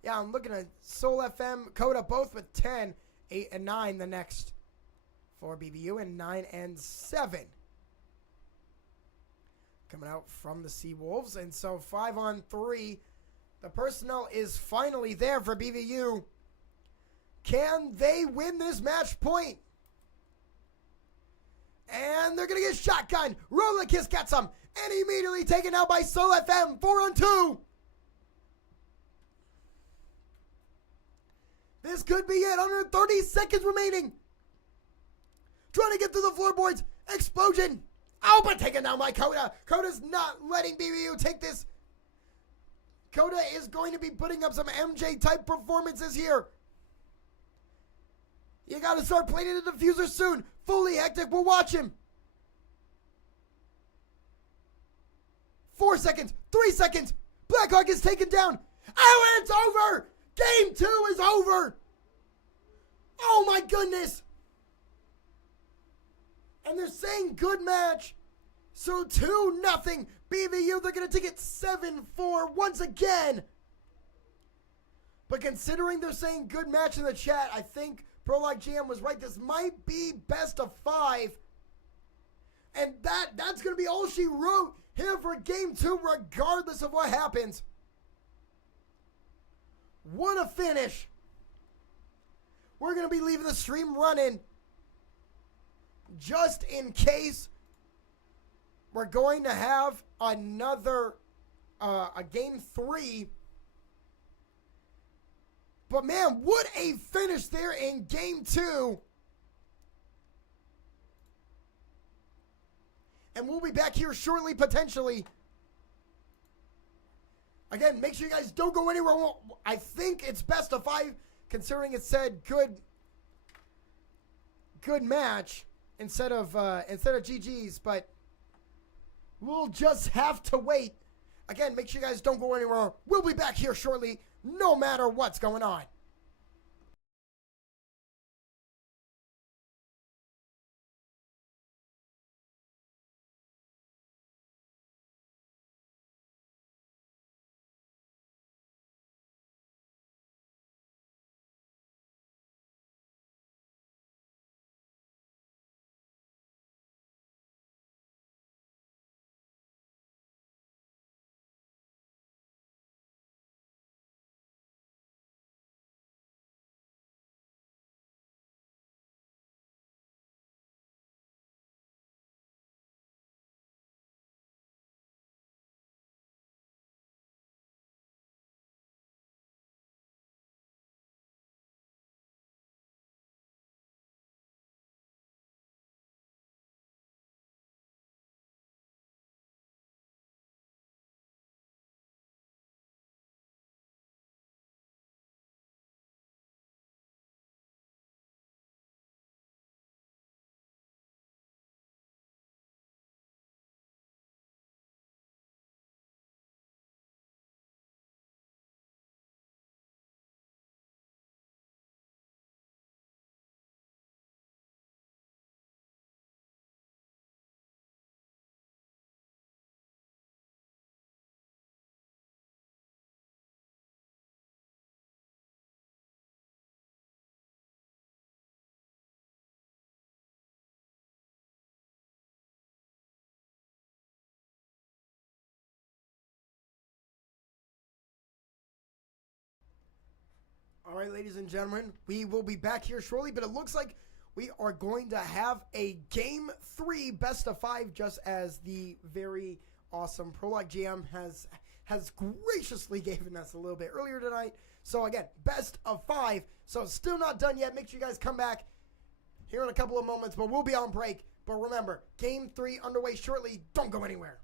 Yeah, I'm looking at Soul FM, Coda, both with 10, 8, and 9 the next for BBU, and 9 and 7 coming out from the Seawolves. And so 5 on 3. The personnel is finally there for BBU. Can they win this match point? And they're going to get shotgun. Roller Kiss gets him. And immediately taken out by Soul FM. 4 on 2. This could be it. Under 30 seconds remaining. Trying to get through the floorboards. Explosion. Oh, but taken down by Coda. Coda's not letting BBU take this. Coda is going to be putting up some MJ-type performances here. You got to start playing the diffuser soon. Fully hectic. We'll watch him. 4 seconds. 3 seconds. Blackhawk is taken down. Oh, and it's over. Game 2 is over. Oh, my goodness. And they're saying good match. So 2-0. BVU, they're going to take it 7-4 once again. But considering they're saying good match in the chat, I think Prologue GM was right. This might be best of 5. And that's going to be all she wrote here for game 2, regardless of what happens. What a finish. We're going to be leaving the stream running just in case we're going to have another a game 3. But man, what a finish there in game 2. And we'll be back here shortly, potentially. Again, make sure you guys don't go anywhere. I think it's best of 5, considering it said good match instead of GG's. But we'll just have to wait. Again, make sure you guys don't go anywhere. We'll be back here shortly, no matter what's going on. All right, ladies and gentlemen, we will be back here shortly, but it looks like we are going to have a Game 3 best of 5, just as the very awesome Prologue GM has graciously given us a little bit earlier tonight. So again, best of 5. So still not done yet. Make sure you guys come back here in a couple of moments, but we'll be on break. But remember, Game 3 underway shortly. Don't go anywhere.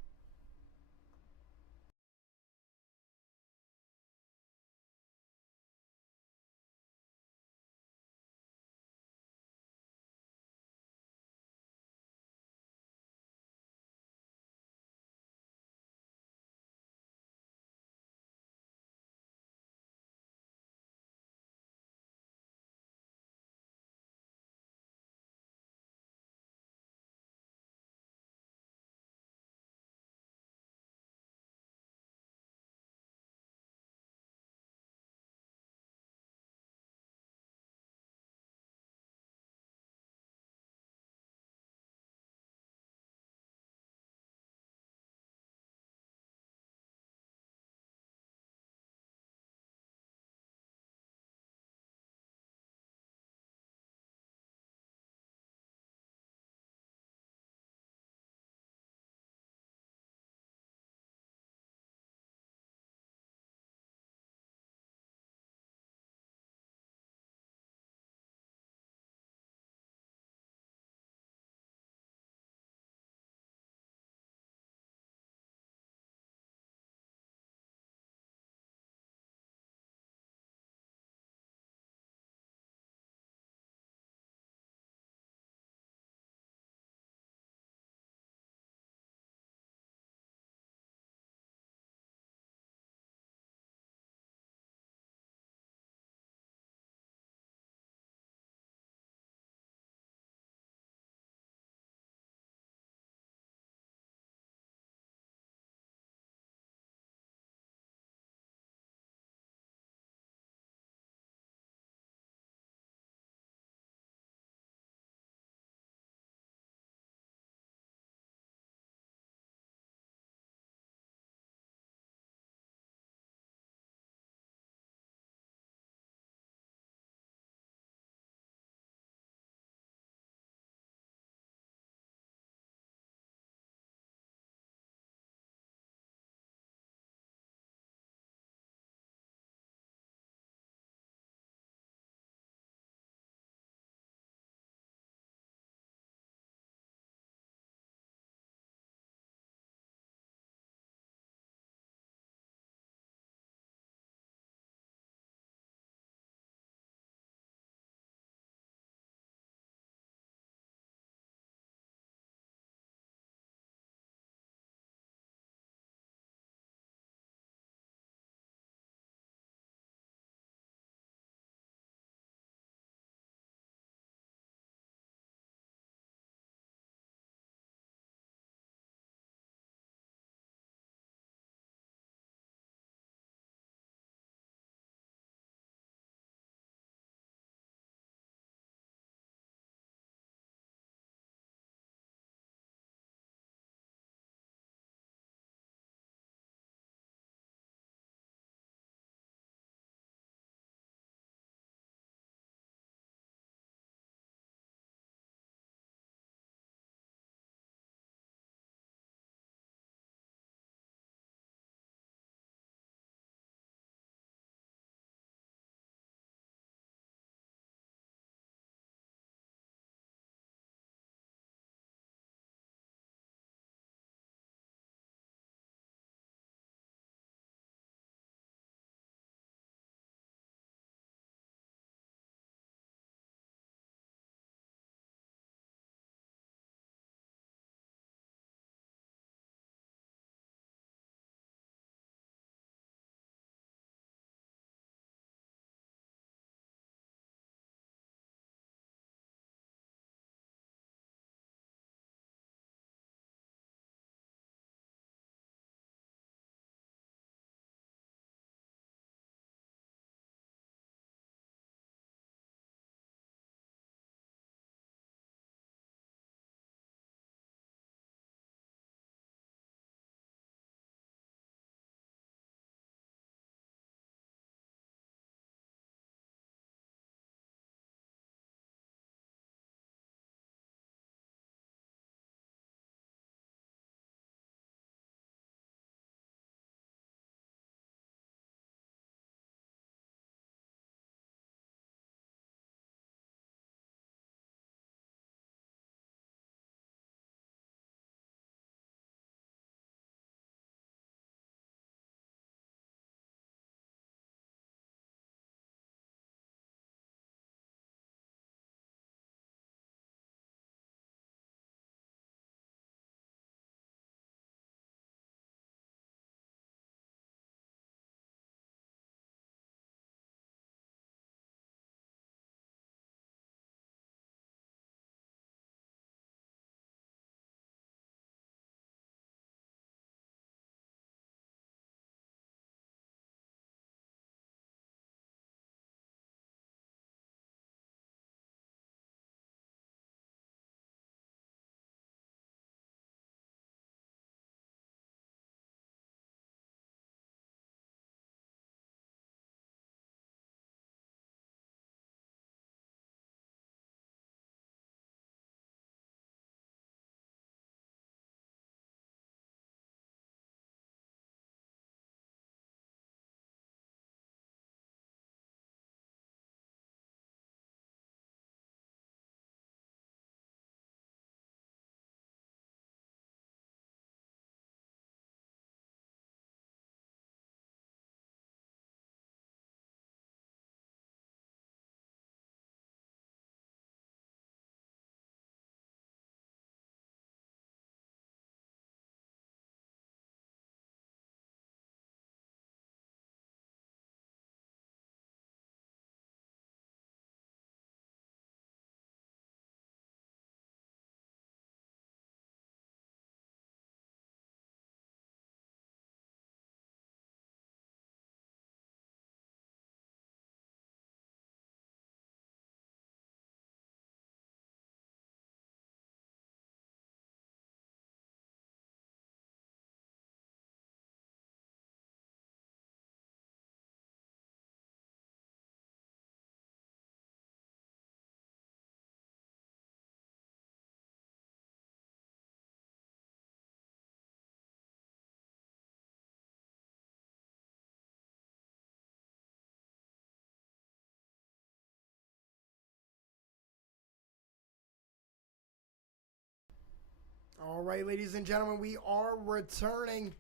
All right, ladies and gentlemen, we are returning.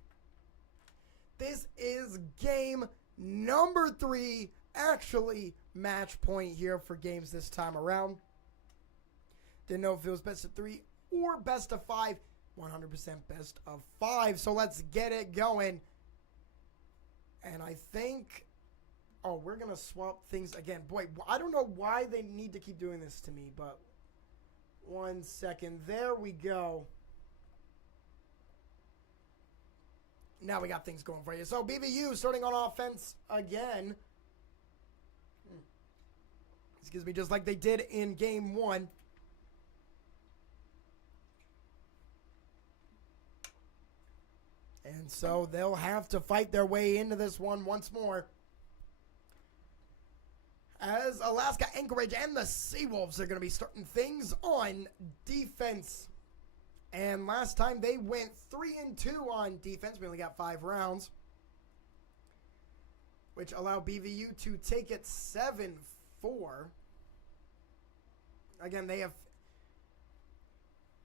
This is game number 3, actually match point here for games this time around. Didn't know if it was best of 3 or best of 5. 100% best of 5. So let's get it going. And I think, oh, we're going to swap things again. Boy, I don't know why they need to keep doing this to me, but 1 second. There we go. Now we got things going for you. So BVU starting on offense again. Excuse me, just like they did in game 1. And so they'll have to fight their way into this one once more. As Alaska Anchorage and the Seawolves are going to be starting things on defense. And last time they went 3-2 on defense. We only got 5 rounds, which allowed BVU to take it 7-4. Again, they have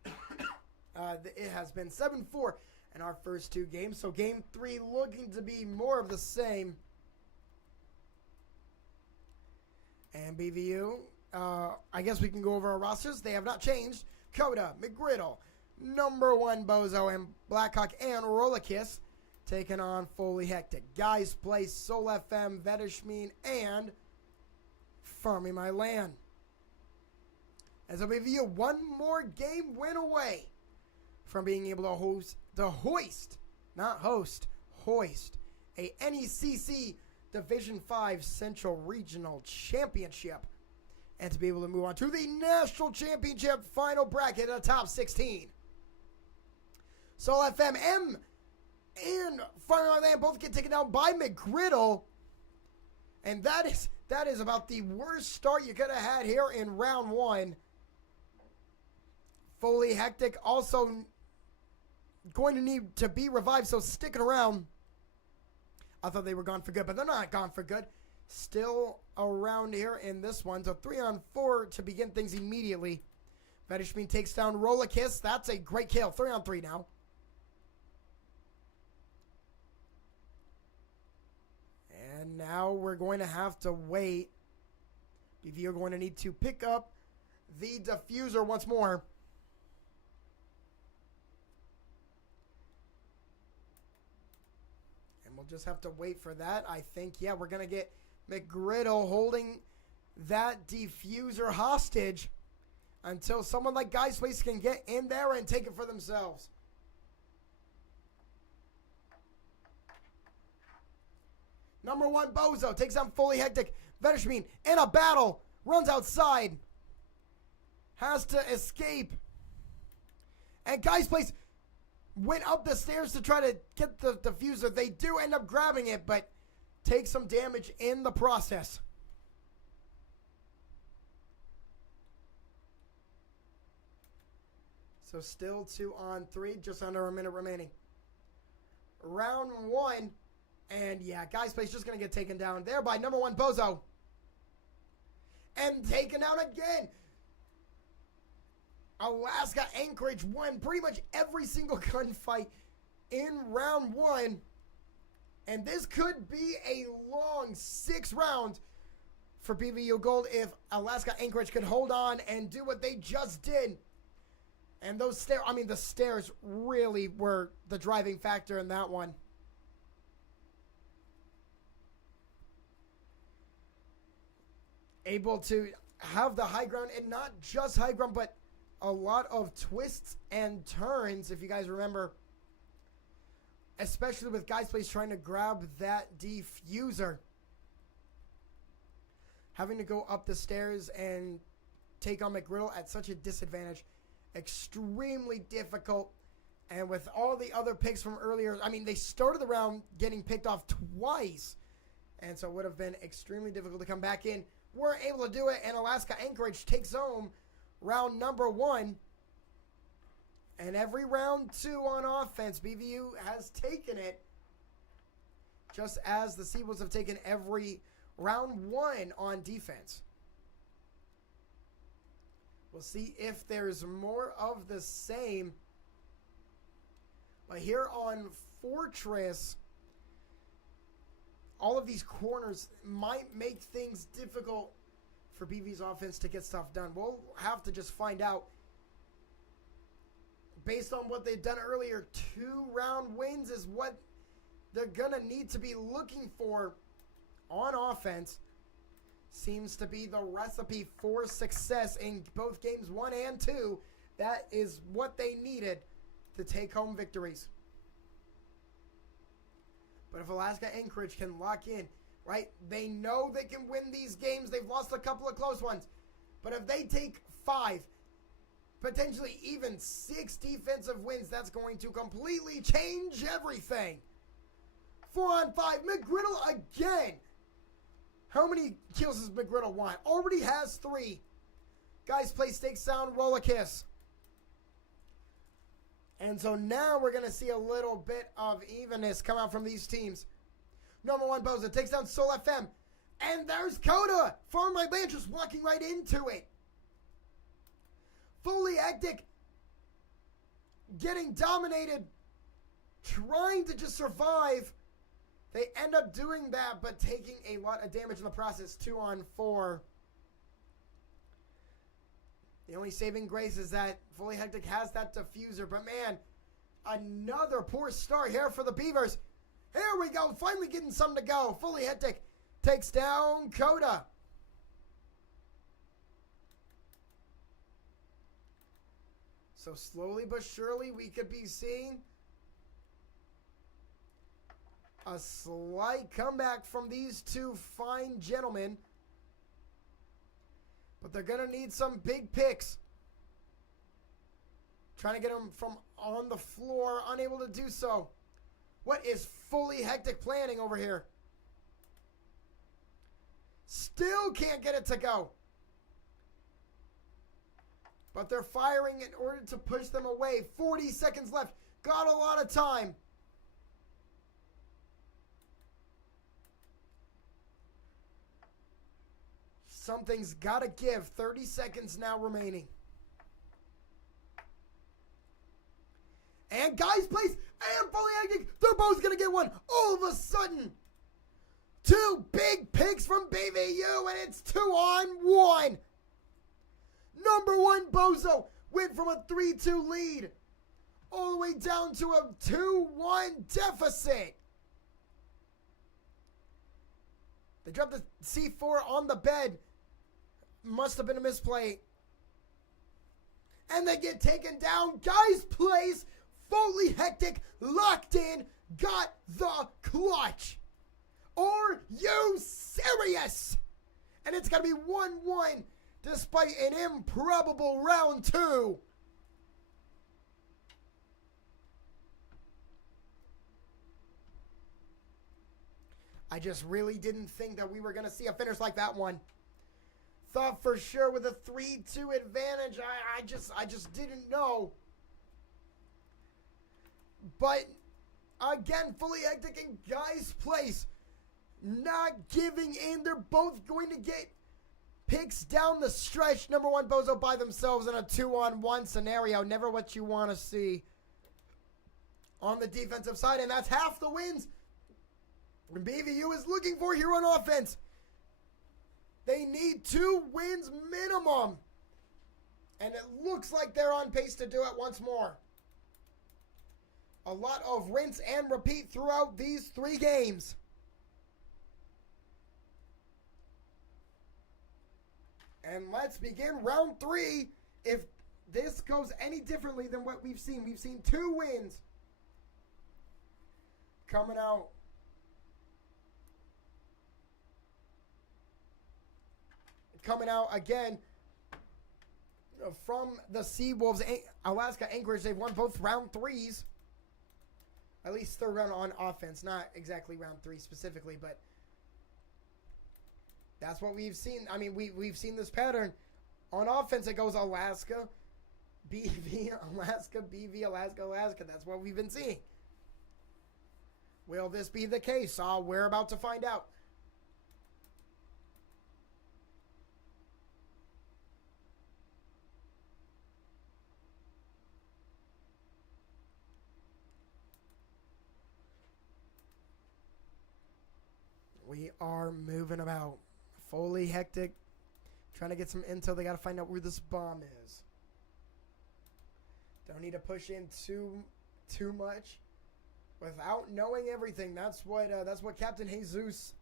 it has been 7-4 in our first 2 games. So game 3 looking to be more of the same. And BVU, I guess we can go over our rosters. They have not changed. Coda, McGriddle, Number 1 Bozo, and Blackhawk and Rollerkiss taking on Fully Hectic. Guys play Soul FM, Vedishmeen, and Farming My Land. As a review, one more game win away from being able to hoist a NECC Division 5 Central Regional Championship, and to be able to move on to the National Championship final bracket of the top 16. Soul FM and Farming My Land both get taken down by McGriddle, and that is about the worst start you could have had here in round 1. Fully Hectic also going to need to be revived, so sticking around. I thought they were gone for good, but they're not gone for good. Still around here in this one. So 3-on-4 to begin things immediately. Vedishmeen takes down Rollerkiss. That's a great kill. 3-on-3 now. And now we're going to have to wait. BV are going to need to pick up the diffuser once more. We'll just have to wait for that. I think, yeah, we're going to get McGriddle holding that diffuser hostage until someone like Guys Place can get in there and take it for themselves. Number 1 Bozo takes on Fully Hectic. Vedishmeen in a battle. Runs outside. Has to escape. And Guys Place went up the stairs to try to get the diffuser. They do end up grabbing it, but take some damage in the process. So still 2-on-3, just under a minute remaining. Round 1, and yeah, Guys Place just going to get taken down there by number 1 Bozo. And taken out again. Alaska Anchorage won pretty much every single gunfight in round 1. And this could be a long 6 rounds for BVU Gold if Alaska Anchorage could hold on and do what they just did. And those the stairs really were the driving factor in that one. Able to have the high ground, and not just high ground, but a lot of twists and turns, if you guys remember, especially with Guys Place trying to grab that diffuser. Having to go up the stairs and take on McGriddle at such a disadvantage. Extremely difficult. And with all the other picks from earlier, they started the round getting picked off twice. And so it would have been extremely difficult to come back in. We're able to do it, and Alaska Anchorage takes home round number 1. And every round 2 on offense, BVU has taken it. Just as the Seawolves have taken every round 1 on defense. We'll see if there's more of the same But here on Fortress, all of these corners might make things difficult for BV's offense to get stuff done. We'll have to just find out. Based on what they've done earlier, 2-round wins is what they're going to need to be looking for on offense. Seems to be the recipe for success in both games 1 and 2. That is what they needed to take home victories. But if Alaska Anchorage can lock in, right, they know they can win these games. They've lost a couple of close ones. But if they take 5, potentially even 6 defensive wins, that's going to completely change everything. 4-on-5, McGriddle again. How many kills does McGriddle want? Already has 3. Guys, play stake sound, roll a kiss. And so now we're going to see a little bit of evenness come out from these teams. Number 1, Boza takes down Soul FM. And there's Coda. Farm Right Land just walking right into it. Fully hectic. Getting dominated. Trying to just survive. They end up doing that, but taking a lot of damage in the process. 2-on-4. The only saving grace is that Fully Hectic has that diffuser. But man, another poor start here for the Beavers. Here we go. Finally getting something to go. Fully Hectic takes down Coda. So slowly but surely we could be seeing a slight comeback from these two fine gentlemen. But they're going to need some big picks. Trying to get them from on the floor, unable to do so. What is Fully Hectic planning over here? Still can't get it to go. But they're firing in order to push them away. 40 seconds left. Got a lot of time. Something's got to give. 30 seconds now remaining. And guys, please. And Fully Hectic. They're both going to get one. All of a sudden. 2 big picks from BVU. And it's 2-on-1. Number 1, Bozo. Went from a 3-2 lead. All the way down to a 2-1 deficit. They dropped the C4 on the bed. Must have been a misplay. And they get taken down. Guys, please. Fully Hectic, locked in, got the clutch. Are you serious? And it's going to be 1-1 despite an improbable round 2. I just really didn't think that we were going to see a finish like that one. Thought for sure with a 3-2 advantage. I just didn't know. But again, Fully Hectic in Guy's place. Not giving in. They're both going to get picks down the stretch. Number 1, Bozo by themselves in a 2-on-1 scenario. Never what you want to see on the defensive side. And that's half the wins BVU is looking for here on offense. They need 2 wins minimum. And it looks like they're on pace to do it once more. A lot of rinse and repeat throughout these 3 games. And let's begin round 3. If this goes any differently than what we've seen 2 wins coming out. Coming out again from the Seawolves. Alaska Anchorage, they've won both round 3s. At least 3rd round on offense. Not exactly round 3 specifically, but that's what we've seen. I mean, we've seen this pattern. On offense, it goes Alaska, BV, Alaska, BV, Alaska, Alaska. That's what we've been seeing. Will this be the case? We're about to find out. We are moving about. Fully hectic. Trying to get some intel. They got to find out where this bomb is. Don't need to push in too much without knowing everything. That's what Captain Jesus,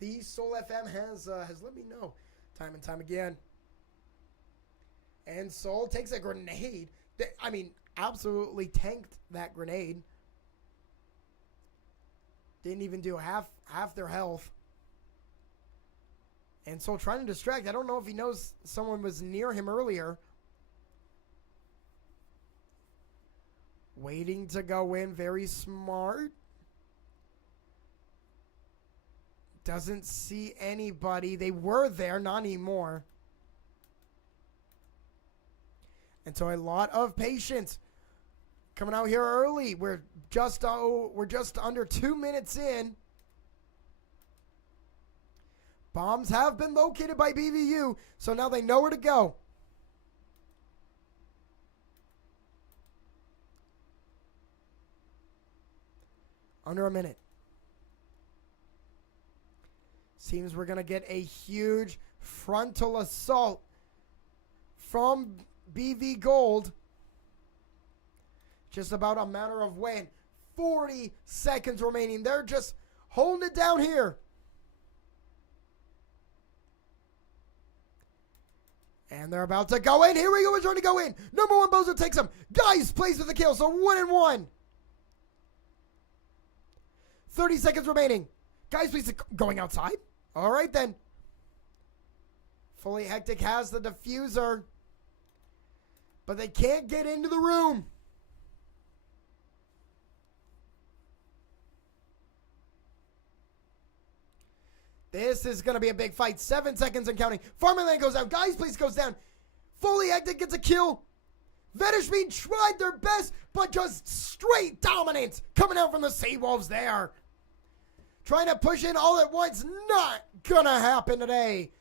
the Soul FM, has let me know time and time again. And Soul takes a grenade. I mean, absolutely tanked that grenade. Didn't even do half their health. And Soul trying to distract. I don't know if he knows someone was near him earlier. Waiting to go in. Very smart. Doesn't see anybody. They were there. Not anymore. And so a lot of patience coming out here early. We're just under 2 minutes in. Bombs have been located by BVU, so now they know where to go. Under a minute. Seems we're going to get a huge frontal assault from BV Gold. Just about a matter of when. 40 seconds remaining. They're just holding it down here. And they're about to go in. Here we go. We're trying to go in. Number one Bozo takes him. Guys plays with the kill. So 1-1. 30 seconds remaining. Guys please going outside. All right then. Fully Hectic has the diffuser. But they can't get into the room. This is going to be a big fight. 7 seconds and counting. Farmerland goes down. Guys, please goes down. Fully Hectic gets a kill. Venishbean tried their best, but just straight dominance coming out from the Seawolves there. Trying to push in all at once. Not going to happen today.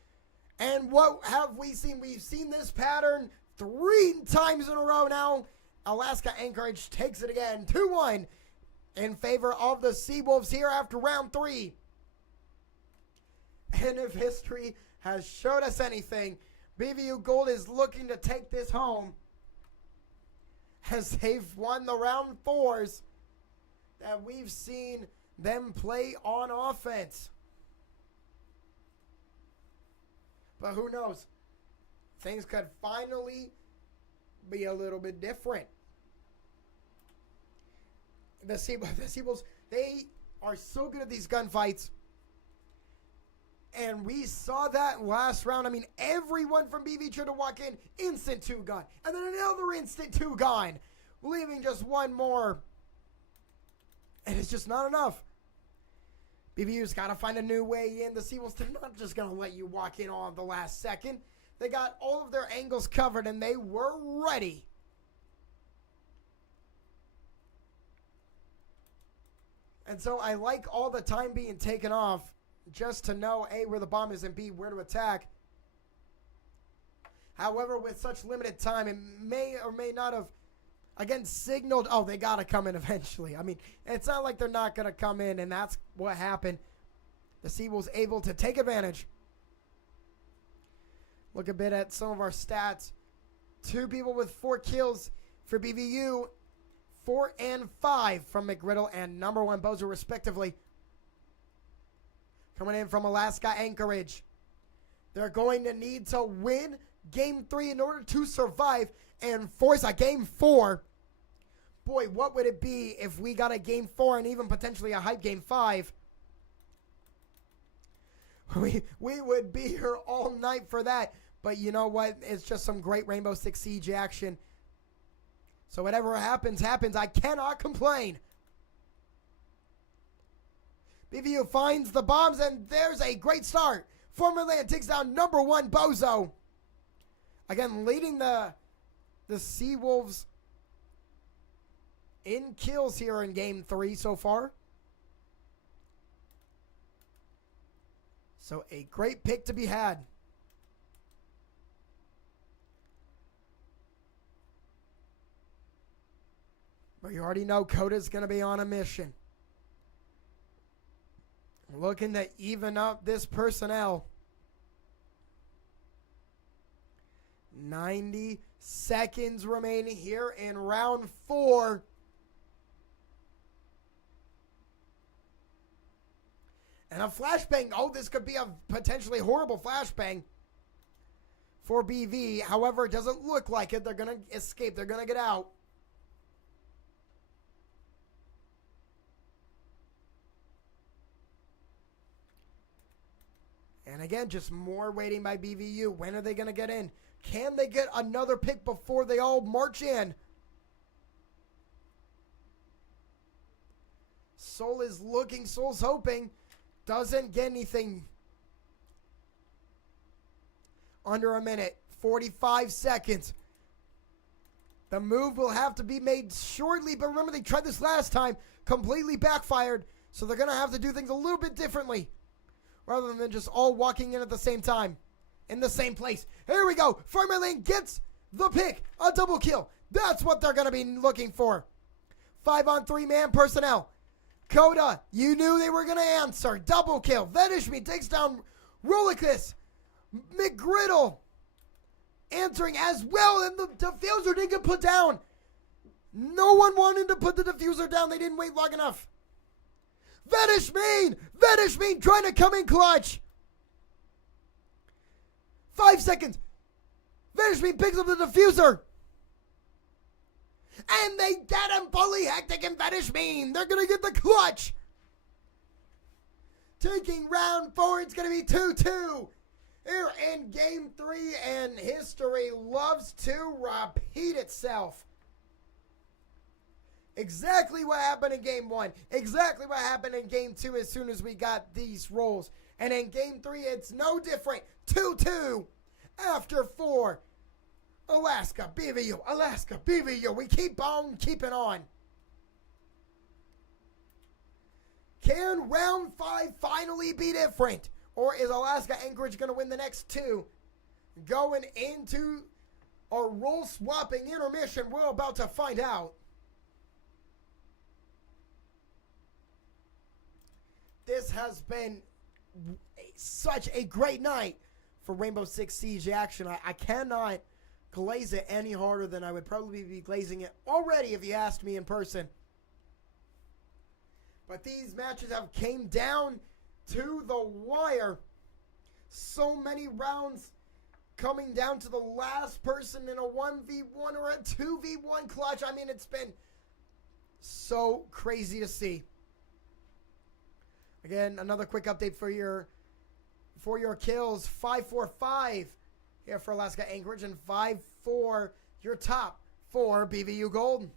And what have we seen? We've seen this pattern 3 times in a row now. Alaska Anchorage takes it again. 2-1 in favor of the Seawolves here after round 3. And if history has showed us anything, BVU Gold is looking to take this home as they've won the round 4s that we've seen them play on offense. But who knows? Things could finally be a little bit different. The Seawolves, they are so good at these gunfights. And we saw that last round. I mean, everyone from BV tried to walk in, instant 2 gone. And then another instant 2 gone. Leaving just one more. And it's just not enough. BVU's got to find a new way in. The Seawolves, they're not just going to let you walk in on the last second. They got all of their angles covered, and they were ready. And so I like all the time being taken off just to know, A, where the bomb is, and B, where to attack. However, with such limited time, it may or may not have, again, signaled, oh, they got to come in eventually. I mean, it's not like they're not going to come in, and that's what happened. The Seawolves able to take advantage. Look a bit at some of our stats. 2 people with 4 kills for BVU. 4 and 5 from McGriddle and number 1 Bozo, respectively. Coming in from Alaska Anchorage. They're going to need to win Game 3 in order to survive and force a Game 4. Boy, what would it be if we got a Game 4 and even potentially a hype Game 5? We would be here all night for that. But you know what? It's just some great Rainbow Six Siege action. So whatever happens, happens. I cannot complain. BVU finds the bombs, and there's a great start. Formerland takes down number 1 Bozo. Again, leading the Seawolves in kills here in Game 3 so far. So a great pick to be had. But you already know Coda's going to be on a mission. Looking to even up this personnel. 90 seconds remaining here in round 4. And a flashbang. Oh, this could be a potentially horrible flashbang for BV. However, it doesn't look like it. They're going to escape. They're going to get out. And again, just more waiting by BVU. When are they going to get in? Can they get another pick before they all march in? Soul is looking. Soul's hoping. Doesn't get anything. Under a minute. 45 seconds. The move will have to be made shortly. But remember, they tried this last time. Completely backfired. So they're going to have to do things a little bit differently. Rather than just all walking in at the same time. In the same place. Here we go. Farmerlane gets the pick. A double kill. That's what they're going to be looking for. 5-on-3 man personnel. Coda, you knew they were going to answer. Double kill. Venishme takes down Rolicus. McGriddle answering as well. And the diffuser didn't get put down. No one wanted to put the diffuser down. They didn't wait long enough. Venishme trying to come in clutch. 5 seconds. Venishme picks up the diffuser. And they get him. Bully Hectic and Venishme. They're going to get the clutch. Taking round 4. It's going to be 2-2. Here in game 3. And history loves to repeat itself. Exactly what happened in game 1. Exactly what happened in game 2 as soon as we got these rolls. And in game 3, it's no different. 2-2 after 4. Alaska, BVU. We keep on keeping on. Can round 5 finally be different? Or is Alaska Anchorage going to win the next 2? Going into a role swapping intermission, we're about to find out. This has been such a great night for Rainbow Six Siege action. I cannot glaze it any harder than I would probably be glazing it already if you asked me in person. But these matches have came down to the wire. So many rounds coming down to the last person in a 1v1 or a 2v1 clutch. I mean, it's been so crazy to see. Again, another quick update for your kills. 5-4-5 here for Alaska Anchorage, and 5-4 your top for BVU Golden.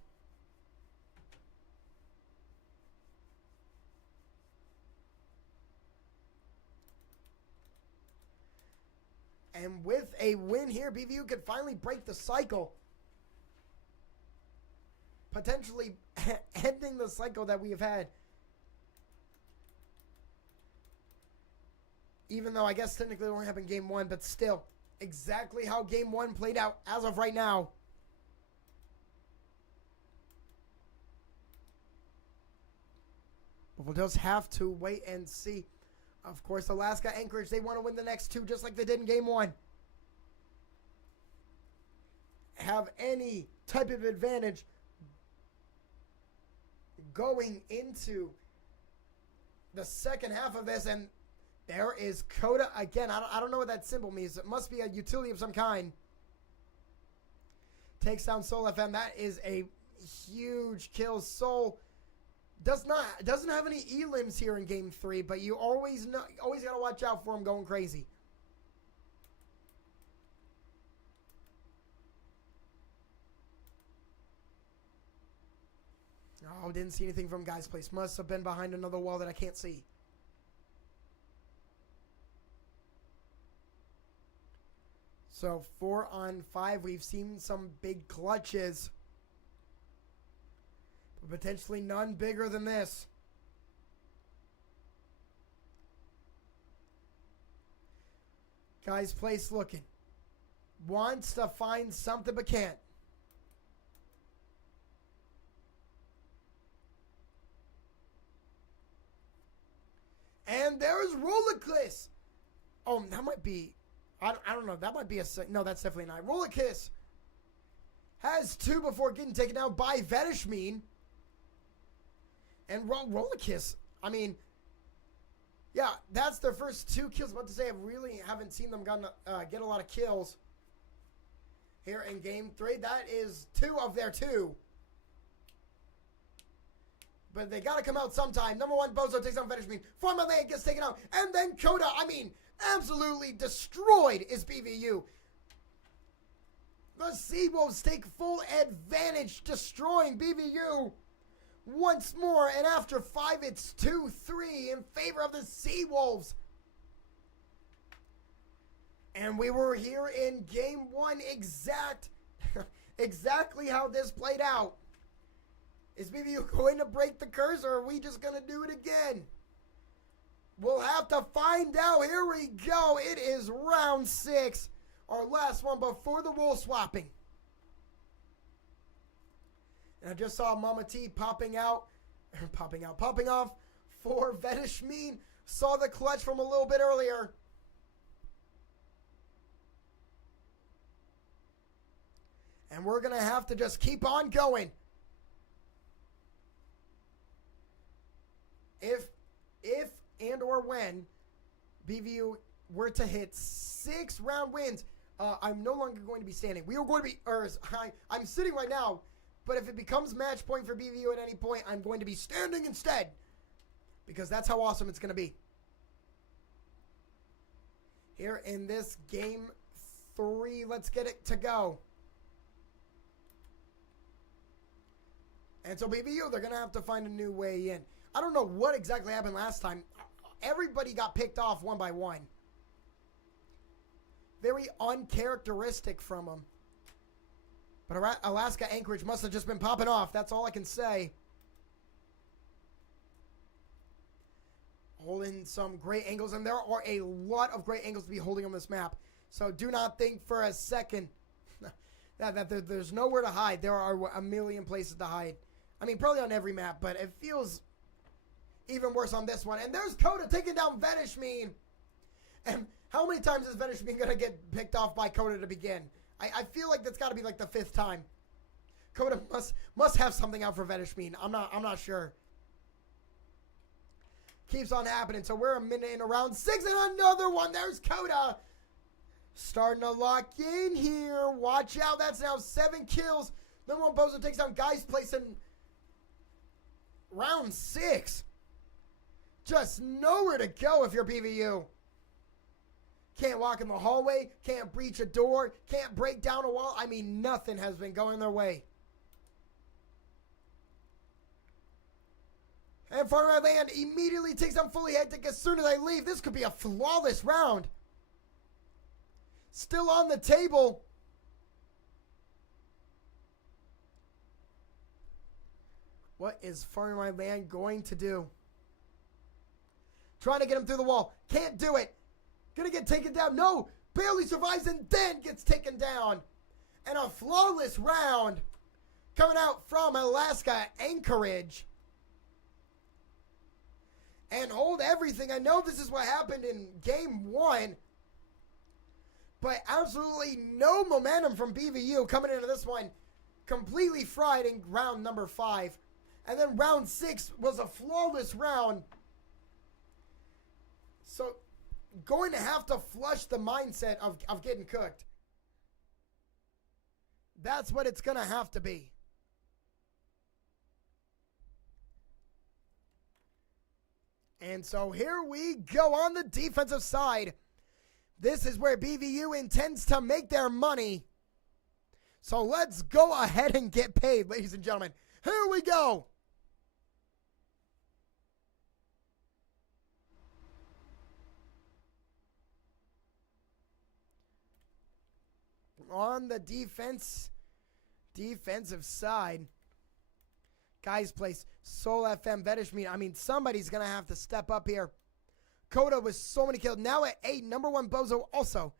And with a win here, BVU could finally break the cycle. Potentially ending the cycle that we have had. Even though I guess technically it only happened game 1, but still, exactly how game 1 played out as of right now. But we'll just have to wait and see. Of course, Alaska Anchorage, they want to win the next 2 just like they did in game 1. Have any type of advantage going into the second half of this, and there is Coda again. I don't know what that symbol means. It must be a utility of some kind. Takes down Soul FM. That is a huge kill. Soul doesn't have any elims here in game 3, but you always gotta watch out for him going crazy. Oh, didn't see anything from Guy's Place. Must have been behind another wall that I can't see. So 4-on-5, we've seen some big clutches, but potentially none bigger than this. Guy's Place looking. Wants to find something but can't. And there's Rollerkiss. Oh, that might be... I don't know. That might be a... No, that's definitely not. Rollerkiss has 2 before getting taken out by Vedishmin. And Rollerkiss, I mean... Yeah, that's their first 2 kills. I was about to say, I really haven't seen them get a lot of kills here in Game 3. That is 2 of their 2. But they got to come out sometime. Number 1, Bozo takes on Vedishmin. Former Land gets taken out. And then Coda, I mean, absolutely destroyed is BVU. The Seawolves take full advantage, destroying BVU once more. And after 5, it's 2-3 in favor of the Seawolves. And we were here in Game 1 exactly how this played out. Is BVU going to break the curse, or are we just going to do it again? We'll have to find out. Here we go. It is round 6. Our last one before the wool swapping. And I just saw Mama T popping off for Vedishmin. Saw the clutch from a little bit earlier. And we're going to have to just keep on going. If and or when BVU were to hit 6 round wins, I'm no longer going to be standing. We are going to be, I'm sitting right now, but if it becomes match point for BVU at any point, I'm going to be standing instead, because that's how awesome it's going to be. Here in this Game 3, let's get it to go. And so BVU, they're going to have to find a new way in. I don't know what exactly happened last time. Everybody got picked off one by one. Very uncharacteristic from them. But Alaska Anchorage must have just been popping off. That's all I can say. Holding some great angles. And there are a lot of great angles to be holding on this map. So do not think for a second that there's nowhere to hide. There are a million places to hide. I mean, probably on every map, but it feels even worse on this one. And there's Coda taking down Vedishmin. And how many times is Vedishmin going to get picked off by Coda to begin? I feel like that's got to be like the 5th time. Coda must have something out for Vedishmin. I'm not sure. Keeps on happening. So we're a minute in round 6 and another one. There's Coda. Starting to lock in here. Watch out. That's now 7 kills. Number 1 Bozo takes down Guy's Place in round 6. Just nowhere to go if you're BVU. Can't walk in the hallway. Can't breach a door. Can't break down a wall. I mean, nothing has been going their way. And Farmer Land immediately takes down Fully Hectic as soon as I leave. This could be a flawless round. Still on the table. What is Farmer Land going to do? Trying to get him through the wall. Can't do it. Gonna get taken down. No. Barely survives and then gets taken down. And a flawless round coming out from Alaska Anchorage. And hold everything. I know this is what happened in Game 1. But absolutely no momentum from BVU coming into this one. Completely fried in round number 5. And then round 6 was a flawless round. So, going to have to flush the mindset of getting cooked. That's what it's going to have to be. And so here we go on the defensive side. This is where BVU intends to make their money. So let's go ahead and get paid, ladies and gentlemen. Here we go. On the defensive side, Guy's Place, Soul FM, Vedishmin. I mean, somebody's going to have to step up here. Coda with so many kills. Now at 8, number 1 Bozo also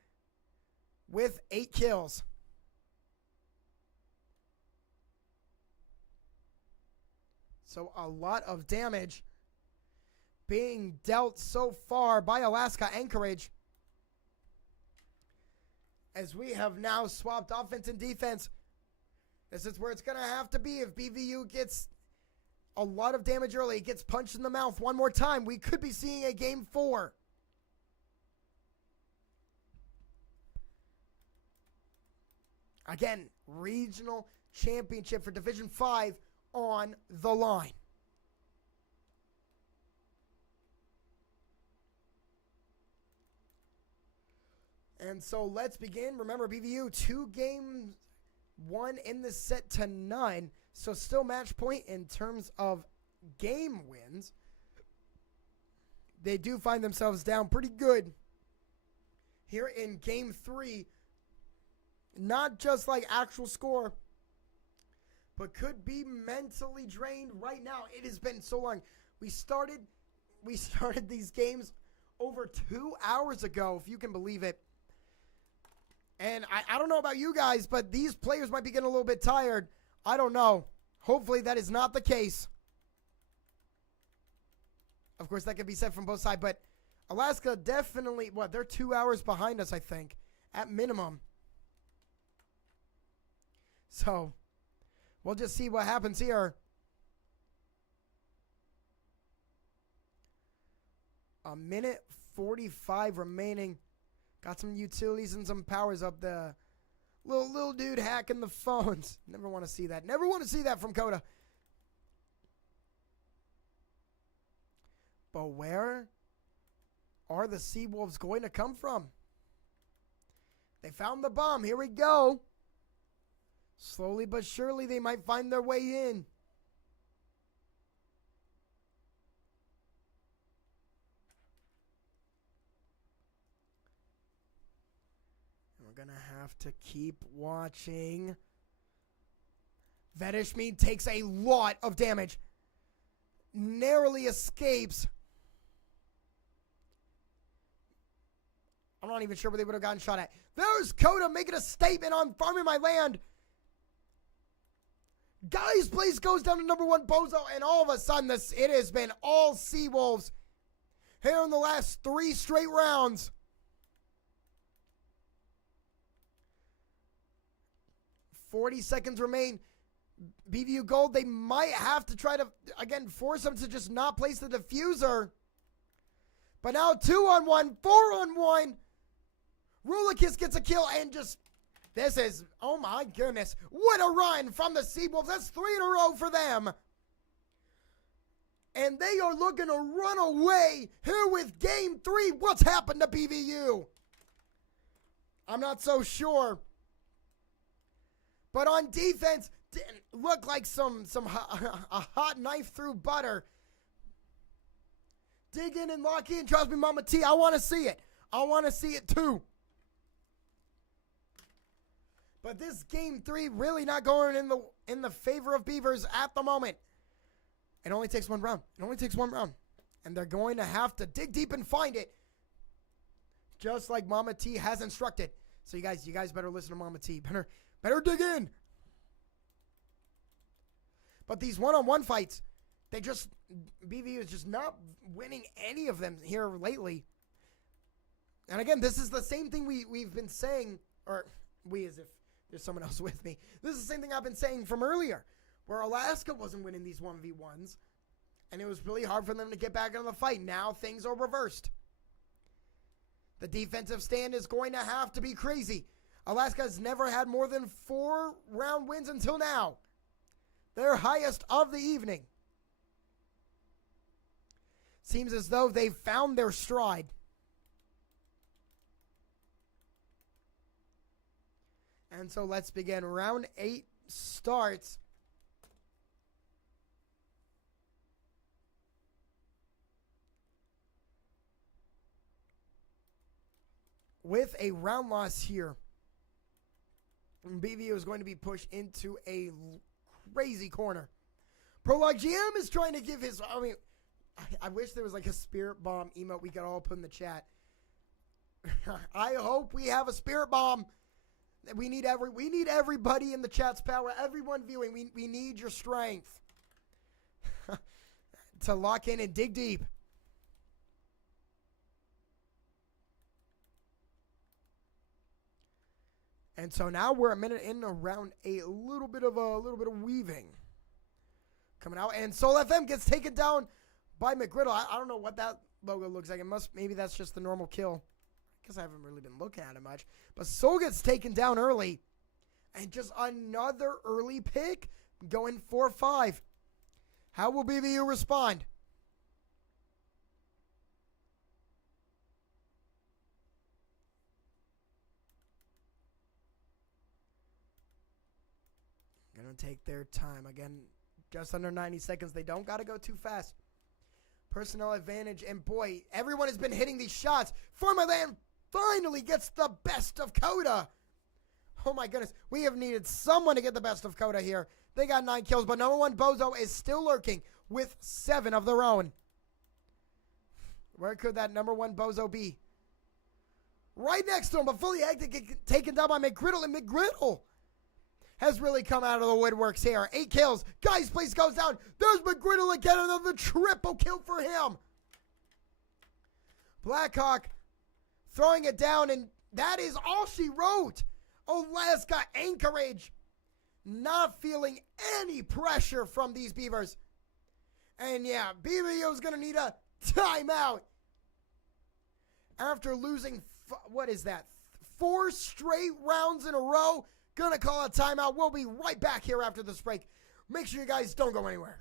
with 8 kills. So a lot of damage being dealt so far by Alaska Anchorage. As we have now swapped offense and defense. This is where it's going to have to be. If BVU gets a lot of damage early, it gets punched in the mouth one more time, we could be seeing a game 4. Again, regional championship for Division 5 on the line. And so let's begin. Remember, BVU 2 games, 1 in the set to none. So still match point in terms of game wins. They do find themselves down pretty good here in game 3. Not just like actual score, but could be mentally drained right now. It has been so long. We started these games over 2 hours ago, if you can believe it. And I don't know about you guys, but these players might be getting a little bit tired. I don't know. Hopefully that is not the case. Of course, that could be said from both sides, but Alaska definitely, they're 2 hours behind us, I think, at minimum. So, we'll just see what happens here. A minute 45 remaining. Got some utilities and some powers up the little dude hacking the phones. Never want to see that. Never want to see that from Coda. But where are the Seawolves going to come from? They found the bomb. Here we go. Slowly but surely, they might find their way in. And we're going to have to keep watching. Vedishmead takes a lot of damage. Narrowly escapes. I'm not even sure where they would have gotten shot at. There's Coda making a statement on farming my land. Guys, place goes down to number 1 Bozo, and all of a sudden it has been all Seawolves here in the last 3 straight rounds. $40 seconds remain. BVU Gold, they might have to try to, again, force them to just not place the diffuser. But now 2-on-1, 4-on-1. Rulikis gets a kill and just... This is, oh my goodness, what a run from the Seawolves. That's 3 in a row for them. And they are looking to run away here with game 3. What's happened to BVU? I'm not so sure. But on defense, didn't look like a hot knife through butter. Dig in and lock in. Trust me, Mama T, I want to see it. I want to see it too. But this game 3 really not going in the favor of Beavers at the moment. It only takes 1 round. It only takes 1 round. And they're going to have to dig deep and find it. Just like Mama T has instructed. So you guys better listen to Mama T. Better dig in. But these one-on-one fights, BVU is just not winning any of them here lately. And again, this is the same thing we've been saying, or we as if there's someone else with me. This is the same thing I've been saying from earlier, where Alaska wasn't winning these 1v1s, and it was really hard for them to get back into the fight. Now things are reversed. The defensive stand is going to have to be crazy. Alaska has never had more than 4 round wins until now. Their highest of the evening. Seems as though they've found their stride. And so let's begin. Round 8 starts. With a round loss here. And BVU is going to be pushed into a crazy corner. Prologue GM is trying to give his... I wish there was like a spirit bomb emote we could all put in the chat. I hope we have a spirit bomb. We need everybody in the chat's power. Everyone viewing, we need your strength to lock in and dig deep. And so now we're a minute in around a little bit of weaving coming out. And Soul FM gets taken down by McGriddle. I don't know what that logo looks like. Maybe that's just the normal kill. I guess I haven't really been looking at it much. But Soul gets taken down early. And just another early pick going 4-5. How will BVU respond? Going to take their time. Again, just under 90 seconds. They don't got to go too fast. Personnel advantage. And boy, everyone has been hitting these shots. Formerland finally gets the best of Coda. Oh my goodness. We have needed someone to get the best of Coda here. They got 9 kills, but number 1 Bozo is still lurking with 7 of their own. Where could that number 1 Bozo be? Right next to him, but fully hectic, taken down by McGriddle, and McGriddle has really come out of the woodworks here. 8 kills. Guys, place goes down. There's McGriddle again. Another triple kill for him. Blackhawk throwing it down, and that is all she wrote. Alaska Anchorage not feeling any pressure from these Beavers. And yeah, BVU is going to need a timeout. After losing, 4 straight rounds in a row, going to call a timeout. We'll be right back here after this break. Make sure you guys don't go anywhere.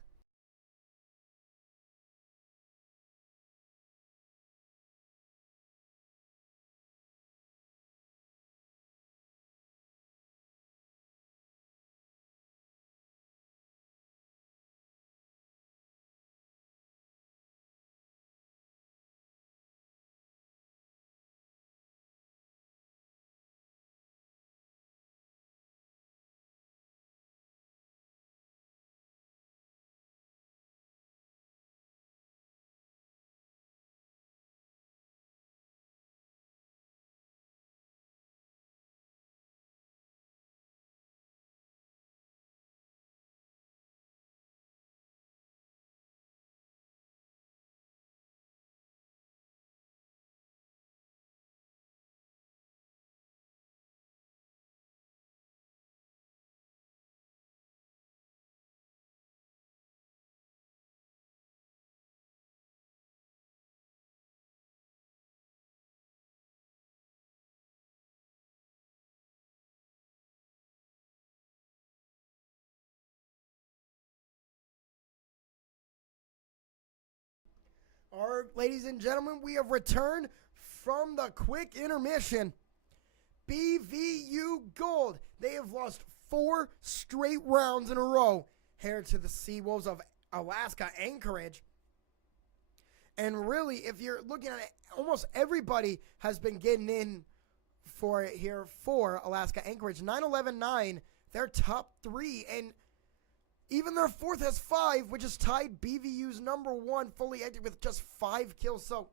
All right, ladies and gentlemen, we have returned from the quick intermission. BVU Gold. They have lost 4 straight rounds in a row here to the Seawolves of Alaska Anchorage. And really, if you're looking at it, almost everybody has been getting in for it here for Alaska Anchorage. 9-11-9, their top 3, and even their 4th has 5, which is tied BVU's number 1 fully active with just 5 kills. So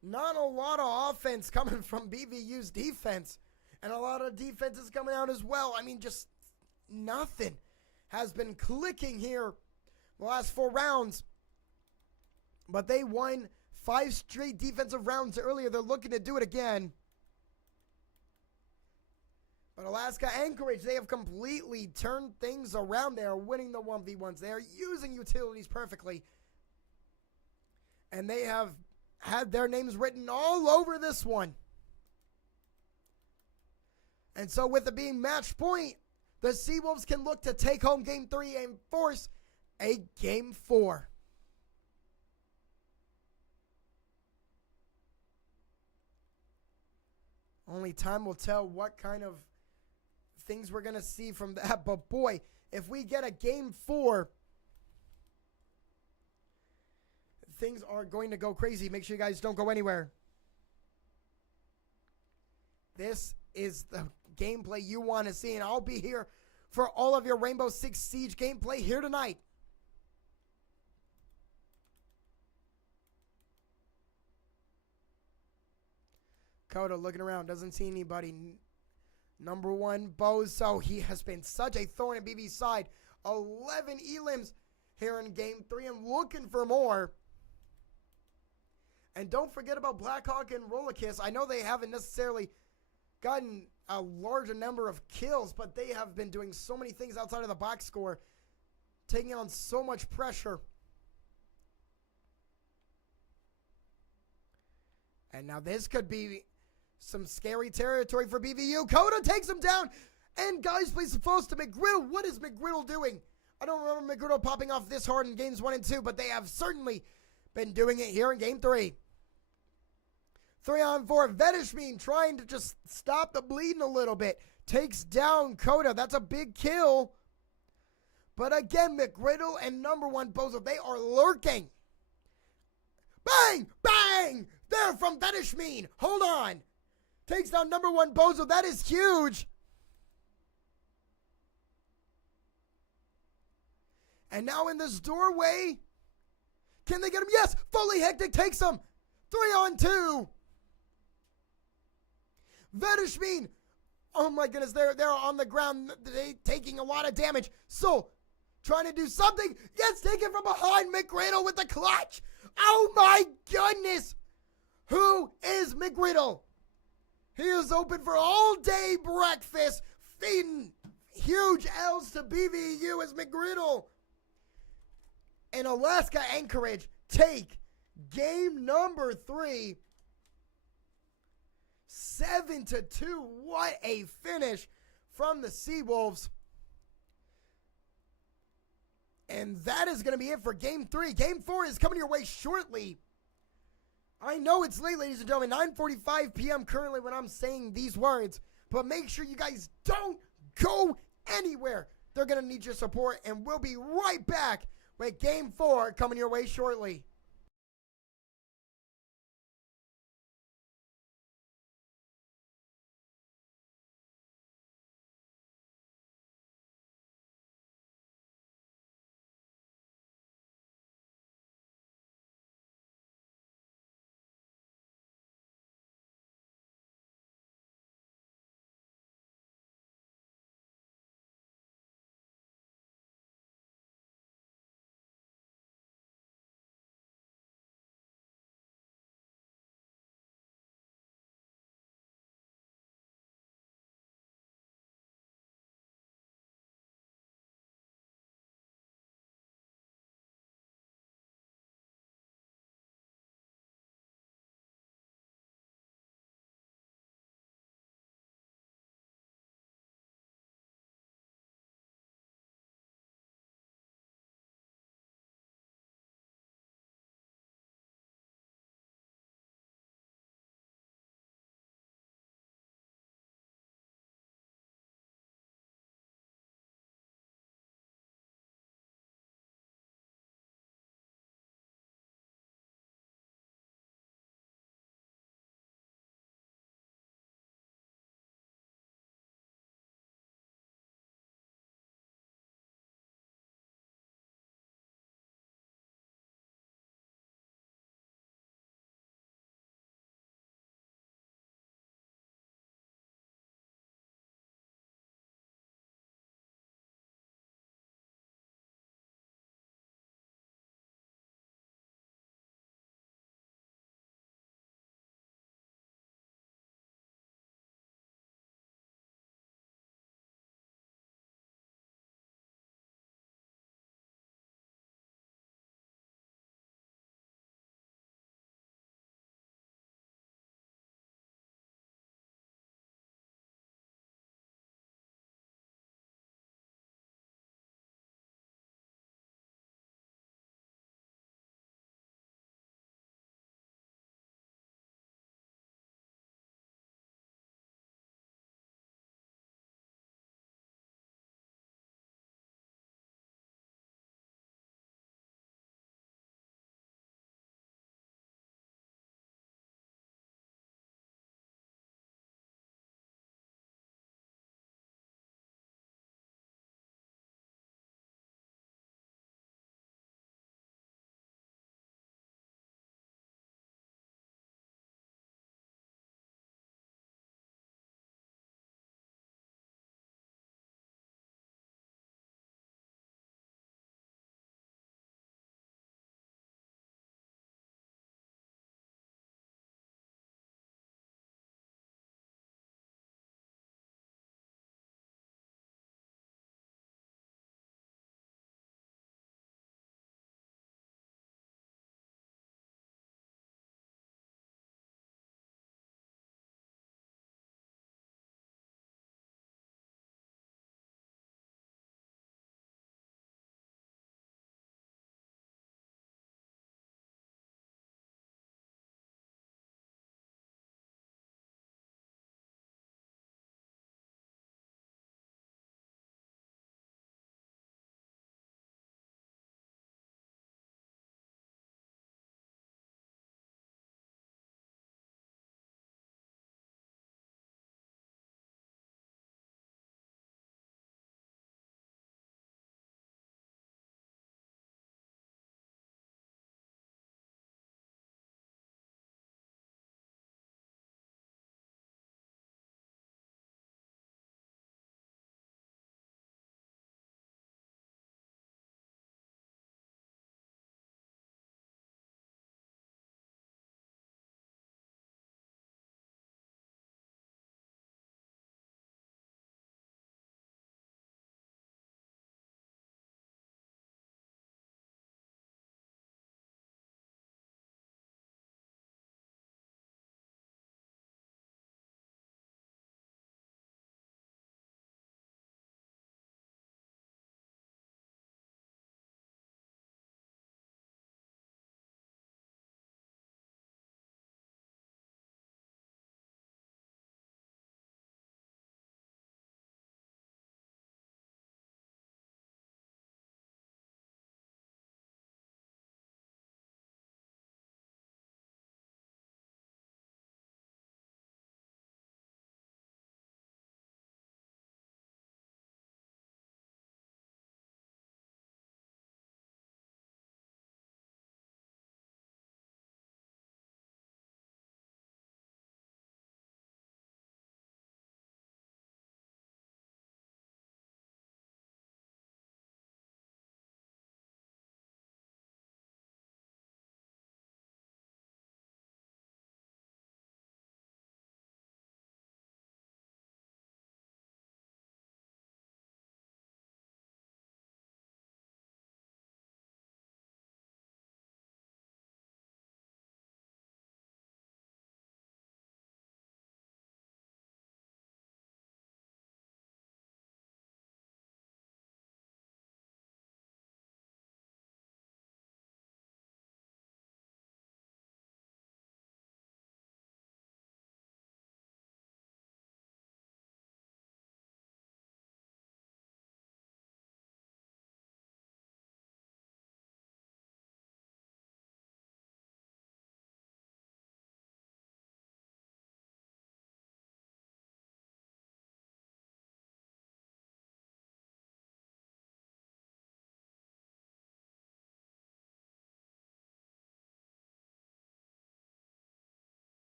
not a lot of offense coming from BVU's defense, and a lot of defense is coming out as well. I mean, just nothing has been clicking here the last 4 rounds. But they won 5 straight defensive rounds earlier. They're looking to do it again. But Alaska Anchorage, they have completely turned things around. They are winning the 1v1s. They are using utilities perfectly. And they have had their names written all over this one. And so with it being match point, the Seawolves can look to take home Game 3 and force a Game 4. Only time will tell what kind of things we're going to see from that. But boy, if we get a Game 4, things are going to go crazy. Make sure you guys don't go anywhere. This is the gameplay you want to see, and I'll be here for all of your Rainbow Six Siege gameplay here tonight. Coda looking around, doesn't see anybody. Number 1, Bozo, he has been such a thorn in BB's side. 11 elims here in Game 3 and looking for more. And don't forget about Blackhawk and Rollerkiss. I know they haven't necessarily gotten a larger number of kills, but they have been doing so many things outside of the box score, taking on so much pressure. And now this could be some scary territory for BVU. Coda takes him down, and guys plays falls to McGriddle. What is McGriddle doing? I don't remember McGriddle popping off this hard in games 1 and 2, but they have certainly been doing it here in game 3. 3-on-4, Vedishmin trying to just stop the bleeding a little bit. Takes down Coda. That's a big kill. But again, McGriddle and number 1 Bozo, they are lurking. Bang! Bang! There from Vedishmin. Hold on. Takes down number 1 Bozo. That is huge. And now in this doorway, can they get him? Yes! Fully Hectic takes him. 3-on-2. Vedishmin. Oh my goodness, they're on the ground. They taking a lot of damage. So, trying to do something. Yes, taken from behind. McGriddle with the clutch. Oh my goodness. Who is McGriddle? He is open for all day breakfast, feeding huge L's to BVU as McGriddle and Alaska Anchorage take game number 3, 7-2. What a finish from the Seawolves. And that is going to be it for game 3. Game 4 is coming your way shortly. I know it's late, ladies and gentlemen, 9:45 p.m. currently when I'm saying these words, but make sure you guys don't go anywhere. They're going to need your support, and we'll be right back with game 4 coming your way shortly.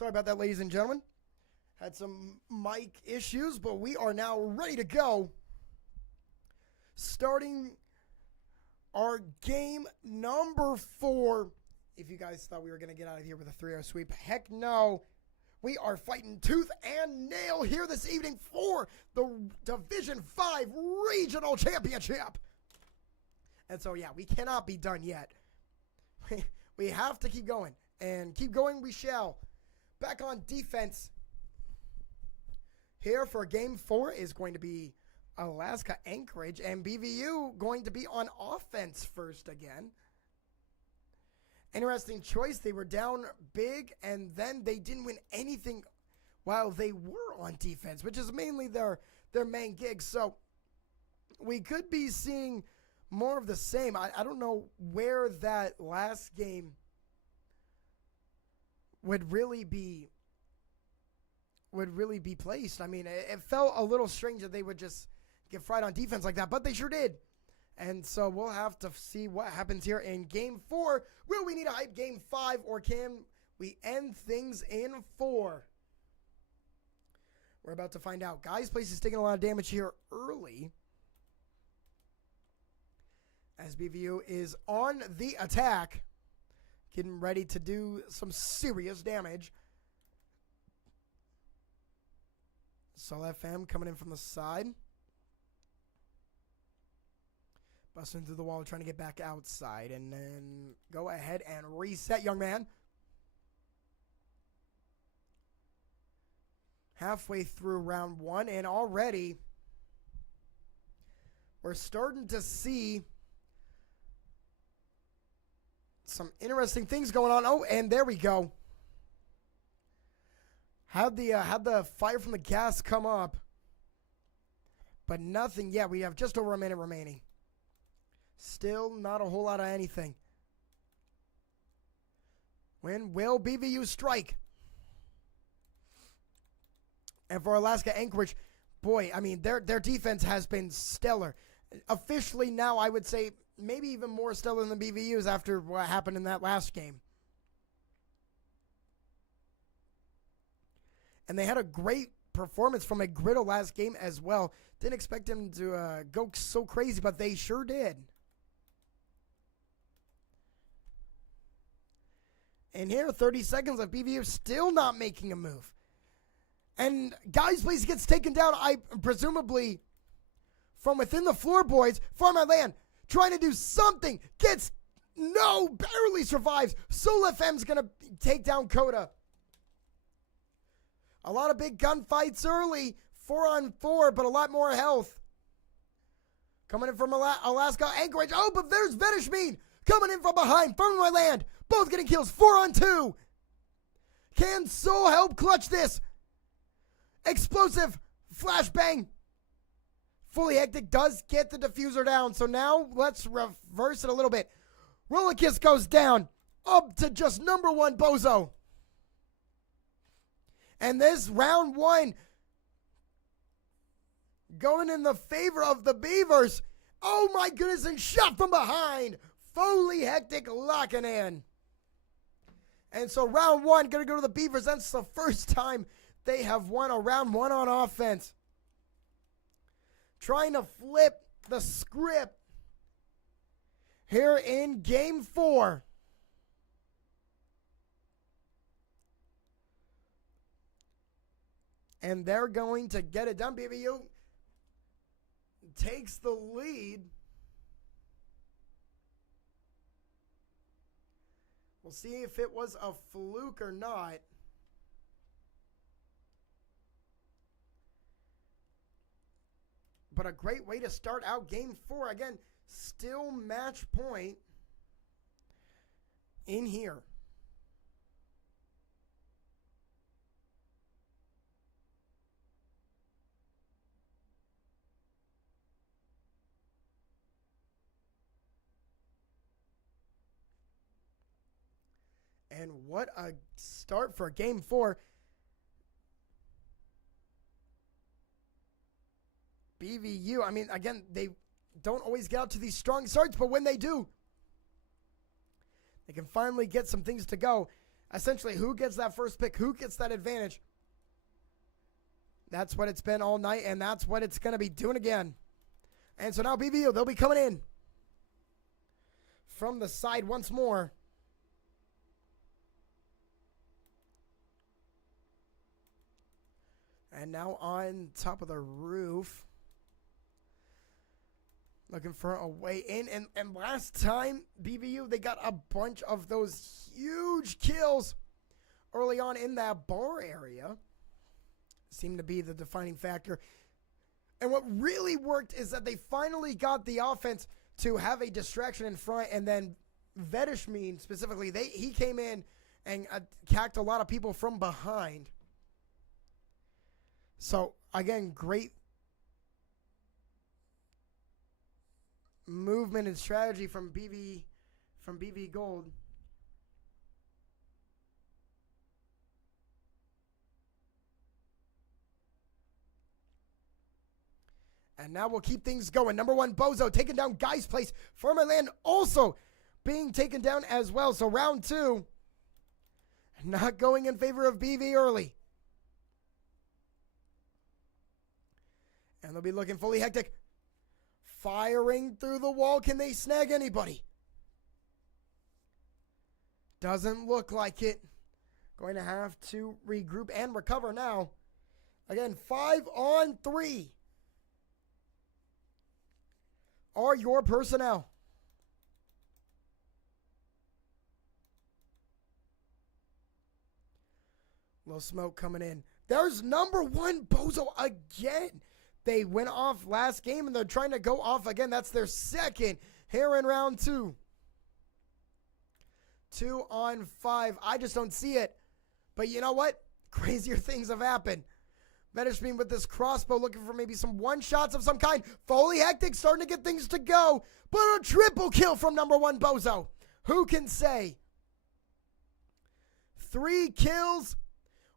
Sorry about that, ladies and gentlemen. Had some mic issues, but we are now ready to go. Starting our game number 4. If you guys thought we were going to get out of here with a 3-0 sweep, heck no. We are fighting tooth and nail here this evening for the Division 5 Regional Championship. And so, yeah, we cannot be done yet. We have to keep going. And keep going we shall. Back on defense. Here for Game 4 is going to be Alaska Anchorage. And BVU going to be on offense first again. Interesting choice. They were down big, and then they didn't win anything while they were on defense, which is mainly their main gig. So we could be seeing more of the same. I don't know where that last game would really be placed. I mean, it felt a little strange that they would just get fried on defense like that, but they sure did. And so we'll have to see what happens here in Game 4. Will we need a hype Game 5, or can we end things in 4? We're about to find out. Guys, Place is taking a lot of damage here early, as BVU is on the attack, getting ready to do some serious damage. Sol FM coming in from the side. Busting through the wall, trying to get back outside. And then go ahead and reset, young man. Halfway through round 1, and already we're starting to see some interesting things going on. Oh, and there we go. Had the fire from the gas come up, but nothing yet. We have just over a minute remaining. Still not a whole lot of anything. When will BVU strike? And for Alaska Anchorage, boy, I mean, their defense has been stellar. Officially now, I would say maybe even more stellar than BVU's after what happened in that last game. And they had a great performance from a Griddle last game as well. Didn't expect him to go so crazy, but they sure did. And here, 30 seconds of BVU still not making a move. And Guys Place gets taken down, presumably from within the floorboards. Farmland Land trying to do something. Barely survives. Sol FM's going to take down Coda. A lot of big gunfights early. 4-on-4, but a lot more health. Coming in from Alaska Anchorage. Oh, but there's Venishmead coming in from behind. Farmland Land. Both getting kills. 4-on-2. Can Sol help clutch this? Explosive flashbang. Fully Hectic does get the diffuser down. So now let's reverse it a little bit. Roller Kiss goes down. Up to just number 1 Bozo. And this round 1 going in the favor of the Beavers. Oh my goodness, and shot from behind. Fully Hectic locking in. And so round 1 going to go to the Beavers. That's the first time they have won a round 1 on offense. Trying to flip the script here in Game 4. And they're going to get it done. BVU takes the lead. We'll see if it was a fluke or not. But a great way to start out Game 4. Again, still match point in here. And what a start for Game 4. BVU, I mean, again, they don't always get out to these strong starts, but when they do, they can finally get some things to go. Essentially, who gets that first pick? Who gets that advantage? That's what it's been all night, and that's what it's going to be doing again. And so now BVU, they'll be coming in from the side once more. And now on top of the roof, looking for a way in. And last time, BVU, they got a bunch of those huge kills early on in that bar area. Seemed to be the defining factor. And what really worked is that they finally got the offense to have a distraction in front, and then Vedishmin specifically, he came in and attacked a lot of people from behind. So, again, great movement and strategy from BV Gold. And now we'll keep things going. Number 1, Bozo taking down Guy's Place. Former Land also being taken down as well. So round 2, not going in favor of BV early. And they'll be looking fully hectic. Firing through the wall. Can they snag anybody? Doesn't look like it. Going to have to regroup and recover now. Again, 5-on-3 are your personnel. Little smoke coming in. There's number 1 Bozo again. They went off last game and they're trying to go off again. That's their second here in round 2. 2-on-5. I just don't see it. But you know what? Crazier things have happened. Vedishmin with this crossbow looking for maybe some one-shots of some kind. Foley Hectic starting to get things to go. But a triple kill from number 1 Bozo. Who can say? 3 kills.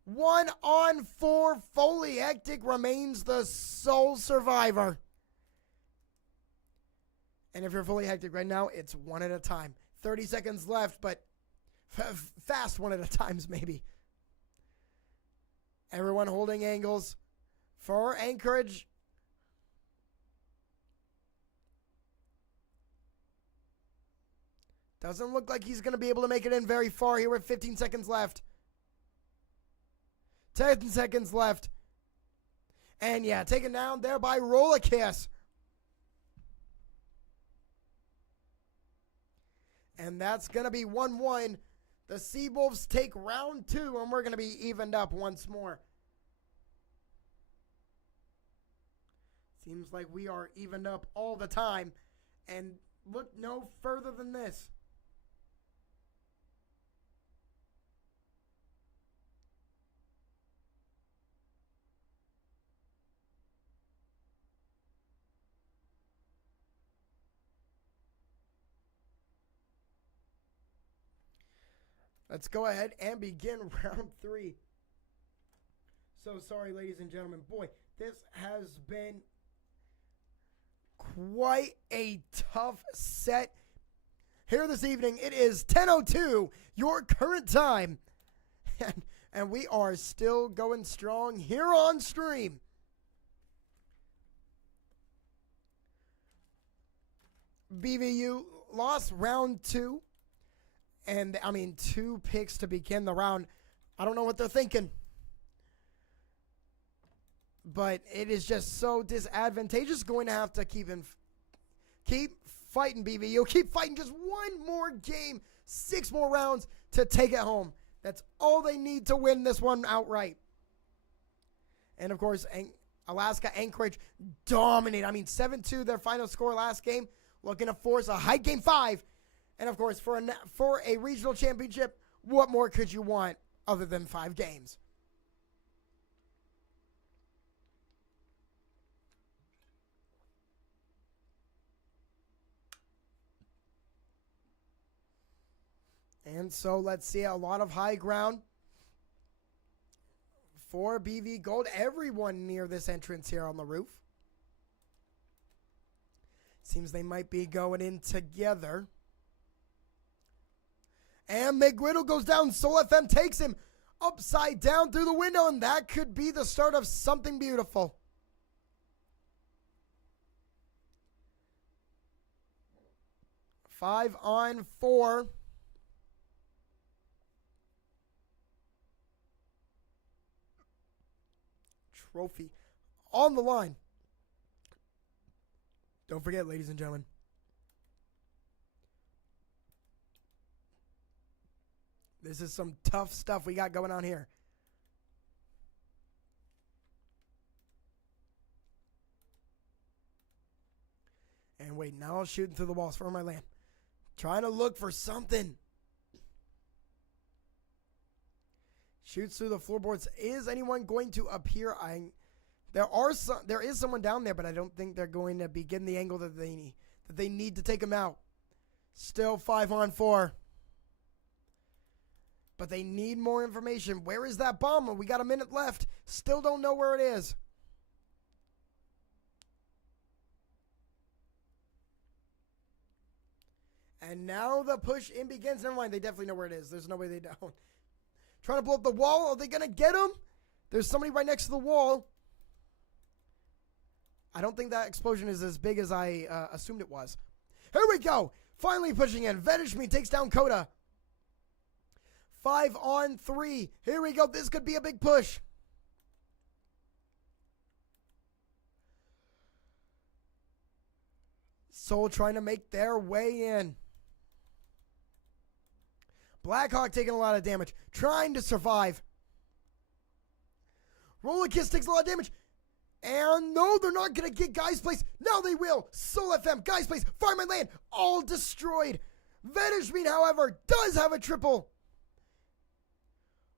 1-on-4. Foley Hectic remains the sole survivor. And if you're Foley Hectic right now, it's one at a time. 30 seconds left, but fast one at a time maybe. Everyone holding angles for Anchorage. Doesn't look like he's going to be able to make it in very far here with 15 seconds left. 10 seconds left. And yeah, taken down there by Rollerkiss. And that's going to be 1-1. The Seawolves take round 2, and we're going to be evened up once more. Seems like we are evened up all the time. And look no further than this. Let's go ahead and begin round 3. So sorry, ladies and gentlemen. Boy, this has been quite a tough set here this evening. It is 10:02, your current time. And we are still going strong here on stream. BVU lost round 2. And, 2 picks to begin the round. I don't know what they're thinking. But it is just so disadvantageous. Going to have to keep fighting, BVU. Keep fighting just one more game. 6 more rounds to take it home. That's all they need to win this one outright. And, of course, Alaska Anchorage dominated. 7-2 their final score last game. Looking to force a high game 5. And, of course, for a regional championship, what more could you want other than 5 games? And so let's see a lot of high ground for BV Gold. Everyone near this entrance here on the roof. Seems they might be going in together. And McGriddle goes down. Soul FM takes him upside down through the window, and that could be the start of something beautiful. Five on four. Trophy on the line. Don't forget, ladies and gentlemen. This is some tough stuff we got going on here. And wait, now I'm shooting through the walls for my land. Trying to look for something. Shoots through the floorboards. Is anyone going to appear? There is someone down there, but I don't think they're going to be getting the angle that they need to take him out. Still 5 on 4. But they need more information. Where is that bomb? We got a minute left. Still don't know where it is. And now the push in begins. Never mind. They definitely know where it is. There's no way they don't. Trying to blow up the wall. Are they going to get him? There's somebody right next to the wall. I don't think that explosion is as big as I assumed it was. Here we go. Finally pushing in. Vedishmi takes down Coda. 5 on 3. Here we go. This could be a big push. Soul trying to make their way in. Blackhawk taking a lot of damage. Trying to survive. Roller Kiss takes a lot of damage. And no, they're not going to get Guy's Place. Now they will. Soul FM, Guy's Place, Fireman Land, all destroyed. Vedishmi, however, does have a triple.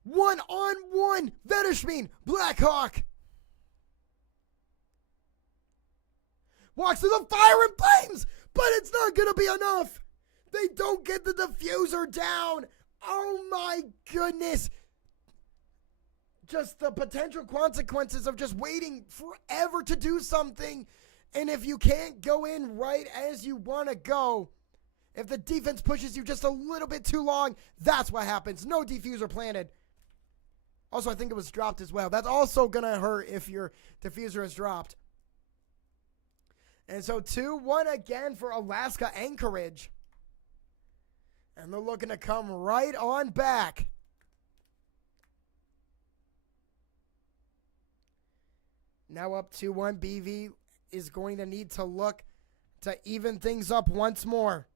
1 on 1. Vedishmi, Blackhawk. Walks through the fire and flames, but it's not going to be enough. They don't get the diffuser down. Oh my goodness. Just the potential consequences of just waiting forever to do something. And if you can't go in right as you want to go, if the defense pushes you just a little bit too long, that's what happens. No diffuser planted. Also, I think it was dropped as well. That's also going to hurt if your diffuser is dropped. And so 2-1 again for Alaska Anchorage. And they're looking to come right on back. Now up 2-1. BV is going to need to look to even things up once more.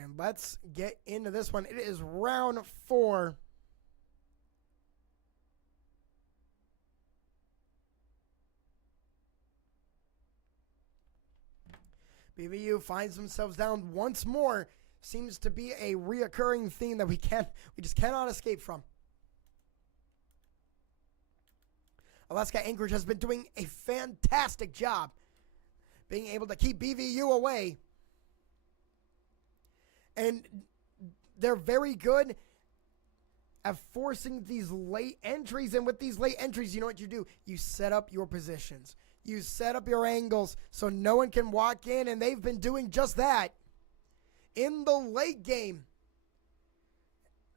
And let's get into this one. It is round 4. BVU finds themselves down once more. Seems to be a reoccurring theme that we just cannot escape from. Alaska Anchorage has been doing a fantastic job being able to keep BVU away. And they're very good at forcing these late entries. And with these late entries, you know what you do? You set up your positions. You set up your angles so no one can walk in. And they've been doing just that in the late game.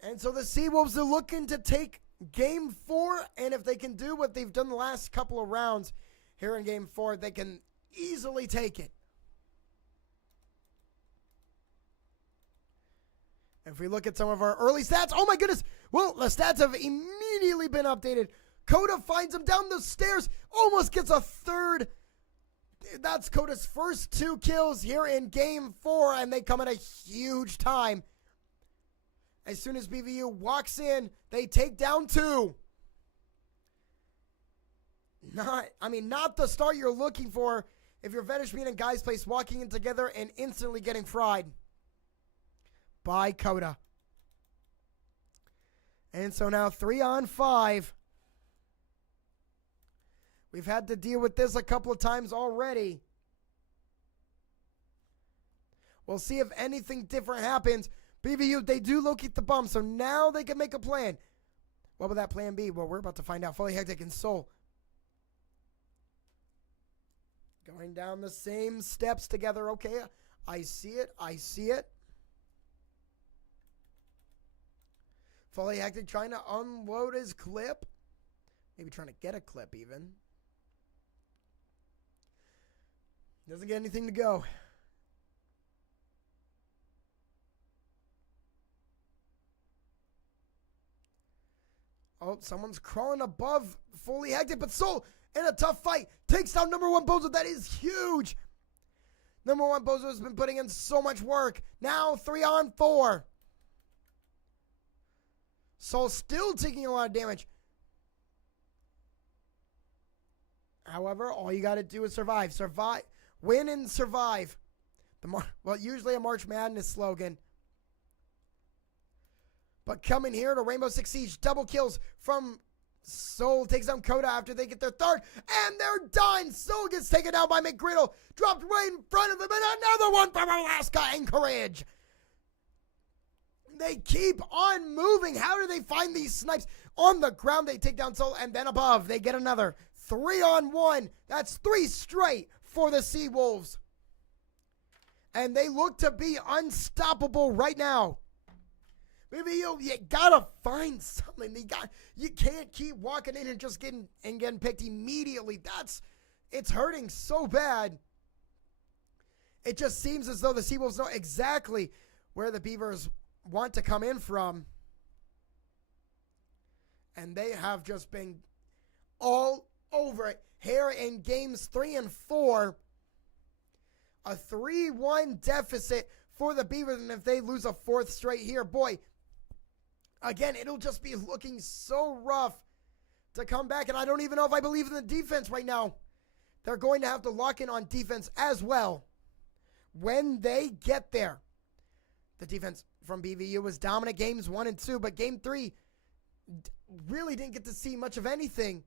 And so the Seawolves are looking to take game 4. And if they can do what they've done the last couple of rounds here in game 4, they can easily take it. If we look at some of our early stats, oh my goodness. Well, the stats have immediately been updated. Coda finds him down the stairs, almost gets a third. That's Coda's first 2 kills here in game 4, and they come at a huge time. As soon as BVU walks in, they take down 2. Not the start you're looking for if you're Vedishmi and Guy's Place walking in together and instantly getting fried by Coda. And so now 3 on 5. We've had to deal with this a couple of times already. We'll see if anything different happens. BVU, they do locate the bomb, so now they can make a plan. What will that plan be? Well, we're about to find out. Fully Hectic and Soul going down the same steps together. Okay, I see it. I see it. Fully Hectic trying to unload his clip. Maybe trying to get a clip even. Doesn't get anything to go. Oh, someone's crawling above Fully Hectic, but Soul in a tough fight takes down number one Bozo. That is huge. Number one Bozo has been putting in so much work. Now 3-on-4. Soul still taking a lot of damage. However, all you got to do is survive. Survive. Win and survive. Well, usually a March Madness slogan. But coming here to Rainbow Six Siege, double kills from Soul. Takes down Coda after they get their third. And they're done. Soul gets taken down by McGriddle. Dropped right in front of them. And another one from Alaska Anchorage. They keep on moving. How do they find these snipes? On the ground, they take down Soul. And then above, they get another 3-on-1. That's 3 straight for the Seawolves. And they look to be unstoppable right now. Maybe you gotta find something. You can't keep walking in and just getting picked immediately. It's hurting so bad. It just seems as though the Seawolves know exactly where the Beavers want to come in from. And they have just been all over it. Here in games 3 and 4. A 3-1 deficit for the Beavers. And if they lose a 4th straight here, boy, again, it'll just be looking so rough to come back. And I don't even know if I believe in the defense right now. They're going to have to lock in on defense as well when they get there. The defense from BVU was dominant games 1 and 2, but game 3 really didn't get to see much of anything.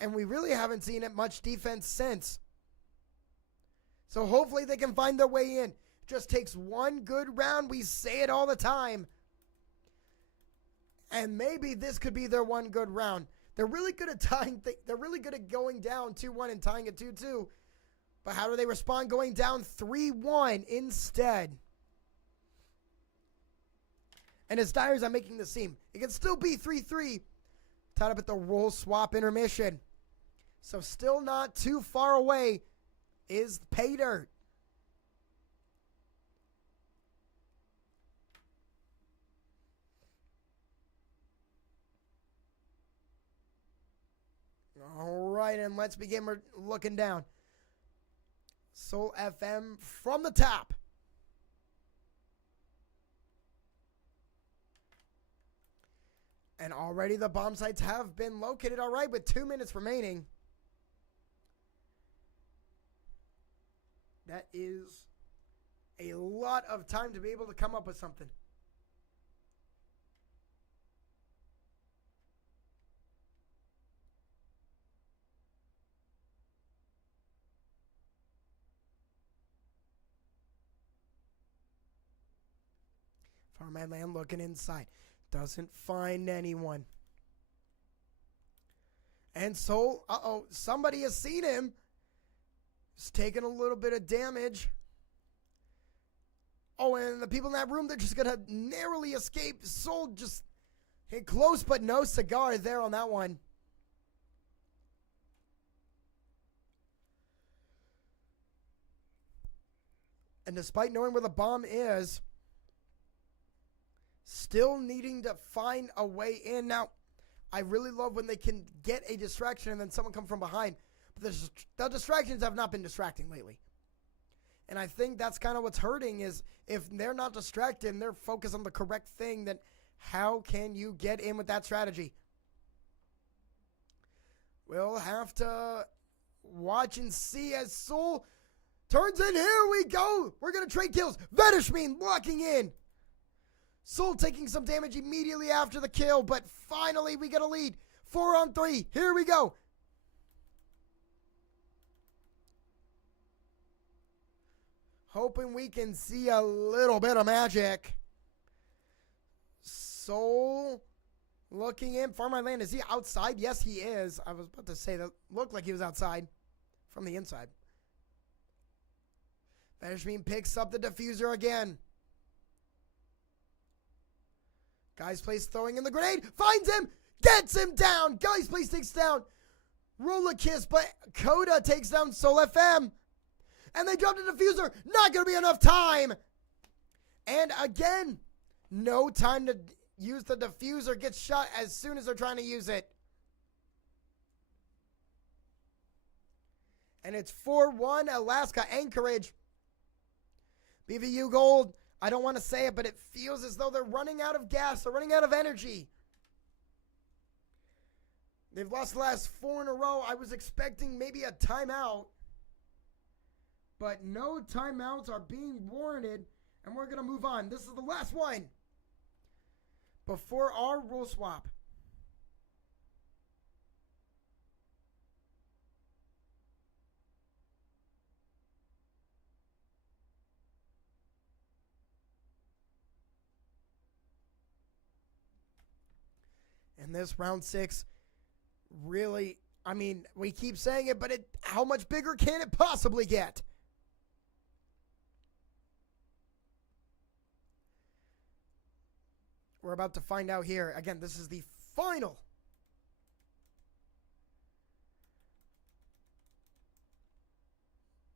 And we really haven't seen it much defense since. So hopefully they can find their way in. It just takes one good round. We say it all the time. And maybe this could be their one good round. They're really good at tying. They're really good at going down 2-1 and tying it 2-2. But how do they respond going down 3-1 instead? And as dire as I'm making this seem, it can still be 3-3. Tied up at the roll swap intermission. So still not too far away is Pay Dirt. All right, and let's begin. We're looking down. Soul FM from the top. And already the bomb sites have been located. All right, with 2 minutes remaining. That is a lot of time to be able to come up with something. Farmland Land looking inside. Doesn't find anyone. And Soul, somebody has seen him. He's taking a little bit of damage. Oh, and the people in that room, they're just going to narrowly escape. Soul just hit close, but no cigar there on that one. And despite knowing where the bomb is, still needing to find a way in. Now, I really love when they can get a distraction and then someone come from behind. But the distractions have not been distracting lately. And I think that's kind of what's hurting is if they're not distracted and they're focused on the correct thing, then how can you get in with that strategy? We'll have to watch and see as Soul turns in. Here we go. We're going to trade kills. Vedishmean locking in. Soul taking some damage immediately after the kill, but finally we get a lead. 4-on-3. Here we go. Hoping we can see a little bit of magic. Soul looking in. Farmland Land, is he outside? Yes, he is. I was about to say that looked like he was outside from the inside. Benjamin picks up the diffuser again. Guy's Place throwing in the grenade. Finds him. Gets him down. Guy's Place takes down Roller Kiss, but Coda takes down Soul FM. And they drop the diffuser. Not going to be enough time. And again, no time to use the diffuser. Gets shot as soon as they're trying to use it. And it's 4-1 Alaska Anchorage. BVU Gold, I don't want to say it, but it feels as though they're running out of gas. They're running out of energy. They've lost the last 4 in a row. I was expecting maybe a timeout. But no timeouts are being warranted. And we're going to move on. This is the last one before our rule swap. And this round 6 really, I mean, we keep saying it, but how much bigger can it possibly get? We're about to find out here. Again, this is the final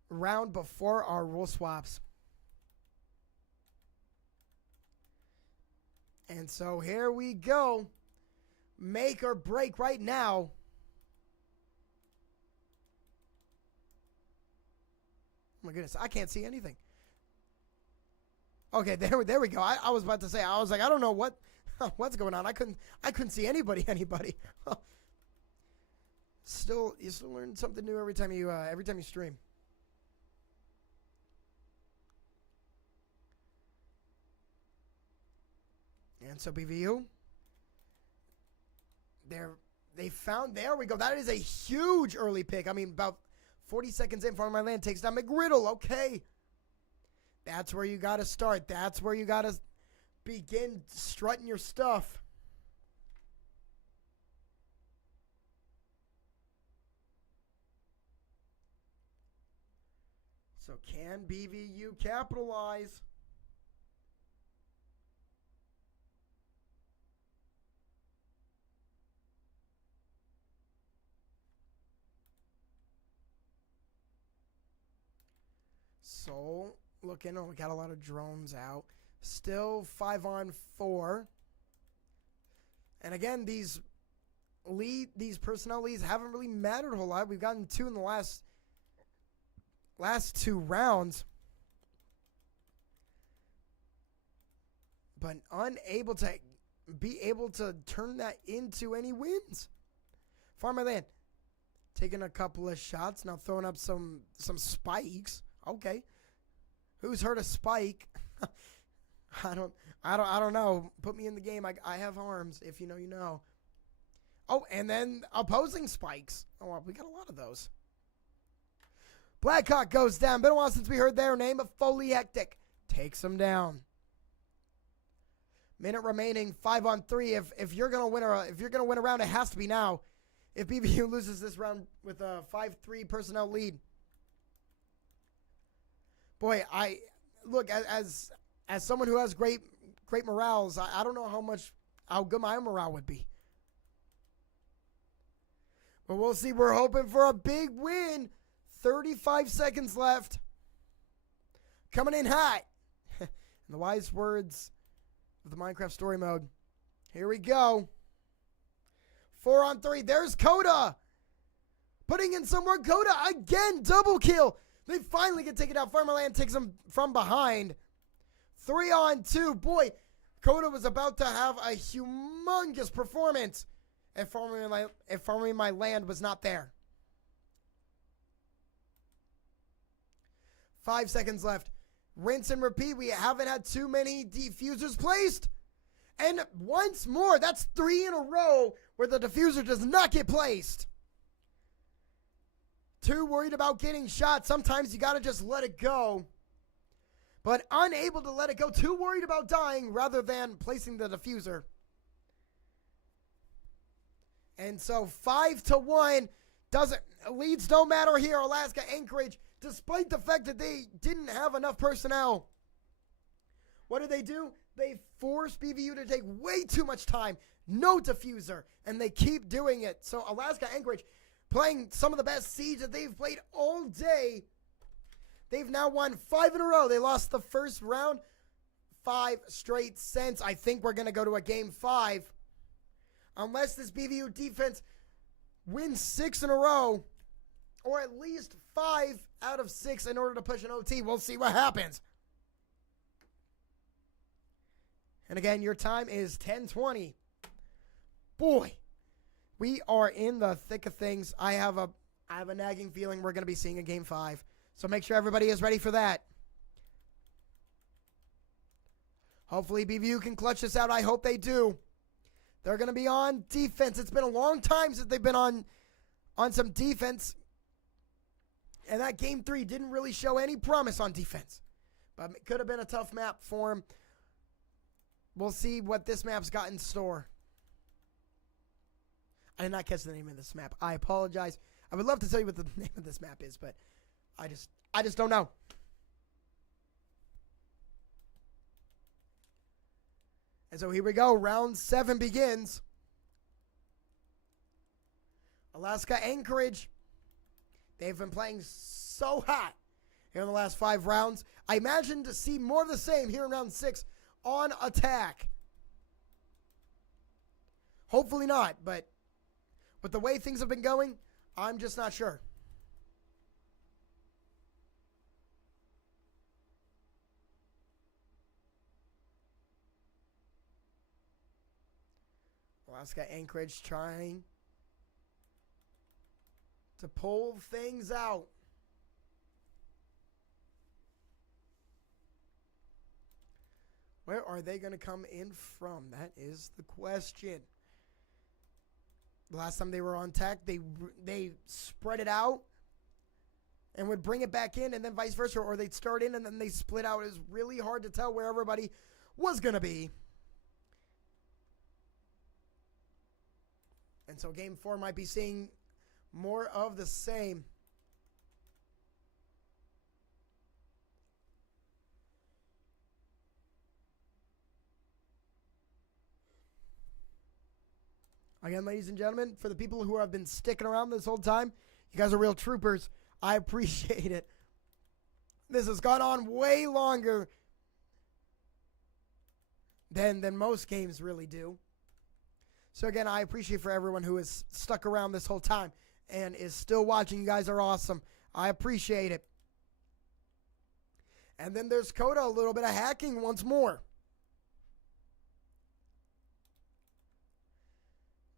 round before our rule swaps. And so here we go. Make or break right now. Oh my goodness, I can't see anything. Okay, there we go. I was about to say, I was like, I don't know what's going on. I couldn't see anybody. Still, you still learn something new every time you stream. And so BVU, there we go. That is a huge early pick. I mean, about 40 seconds in, Farmland Land takes down McGriddle. Okay. That's where you got to start. That's where you got to begin strutting your stuff. So can BVU capitalize? Soul looking. Oh, we got a lot of drones out. Still 5-on-4. And again, these personnel leads haven't really mattered a whole lot. We've gotten 2 in the last 2 rounds. But unable to be able to turn that into any wins. Farmland Land taking a couple of shots. Now throwing up some spikes. Okay. Who's heard of Spike? I don't know. Put me in the game. I have arms. If you know, you know. Oh, and then opposing spikes. Oh, well, we got a lot of those. Blackhawk goes down. Been a while since we heard their name. Foley Hectic takes them down. Minute remaining. 5-on-3. If you're gonna win a round, it has to be now. If BVU loses this round with a 5-3 personnel lead. Boy, I look as someone who has great morales. I don't know how good my morale would be, but we'll see. We're hoping for a big win. 35 seconds left. Coming in hot. In the wise words of the Minecraft story mode. Here we go. 4-on-3. There's Coda. Putting in some work. Coda again. Double kill. They finally get taken out. Farmland Land takes them from behind. 3-on-2. Boy, Coda was about to have a humongous performance if Farming My Land was not there. 5 seconds left. Rinse and repeat. We haven't had too many diffusers placed. And once more, that's 3 in a row where the diffuser does not get placed. Too worried about getting shot. Sometimes you got to just let it go. but unable to let it go. Too worried about dying rather than placing the diffuser. And so 5-1 leads don't matter here. Alaska Anchorage, despite the fact that they didn't have enough personnel. What do? They force BVU to take way too much time. No diffuser. And they keep doing it. So Alaska Anchorage playing some of the best siege that they've played all day. They've now won 5 in a row. They lost the first round 5 straight since. I think we're going to go to a game 5. Unless this BVU defense wins 6 in a row, or at least 5 out of 6 in order to push an OT. We'll see what happens. And again, your time is 10:20. Boy, we are in the thick of things. I have a nagging feeling we're going to be seeing a game 5. So make sure everybody is ready for that. Hopefully BVU can clutch this out. I hope they do. They're going to be on defense. It's been a long time since they've been on some defense. And that game 3 didn't really show any promise on defense. But it could have been a tough map for them. We'll see what this map's got in store. I did not catch the name of this map. I apologize. I would love to tell you what the name of this map is, but I just don't know. And so here we go. Round 7 begins. Alaska Anchorage. They've been playing so hot here in the last 5 rounds. I imagine to see more of the same here in round 6 on attack. Hopefully not, but with the way things have been going, I'm just not sure. Alaska Anchorage trying to pull things out. Where are they going to come in from? That is the question. The last time they were on attack, they spread it out and would bring it back in, and then vice versa, or they'd start in and then they split out. It was really hard to tell where everybody was going to be. And so game 4 might be seeing more of the same. Again, ladies and gentlemen, for the people who have been sticking around this whole time, you guys are real troopers. I appreciate it. This has gone on way longer than most games really do. So again, I appreciate for everyone who has stuck around this whole time and is still watching. You guys are awesome. I appreciate it. And then there's Coda, a little bit of hacking once more.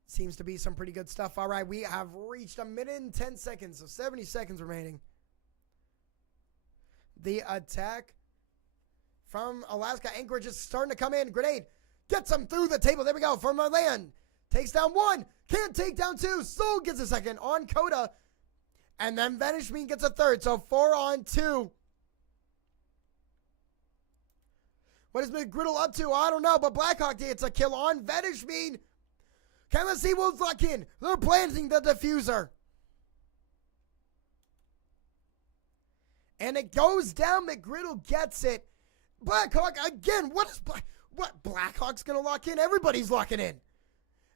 Seems to be some pretty good stuff. All right, we have reached 1 minute and 10 seconds, so 70 seconds remaining. The attack from Alaska Anchorage is starting to come in. Grenade gets them through the table. There we go. From our land. Takes down 1. Can't take down 2. Soul gets a second on Coda. And then Vanish Mean gets a third. So 4 on 2. What is McGriddle up to? I don't know. But Blackhawk gets a kill on Vanish Mean. Can the Seawolves lock in? They're planting the diffuser. And it goes down. McGriddle gets it. Blackhawk again. What Blackhawk's going to lock in? Everybody's locking in.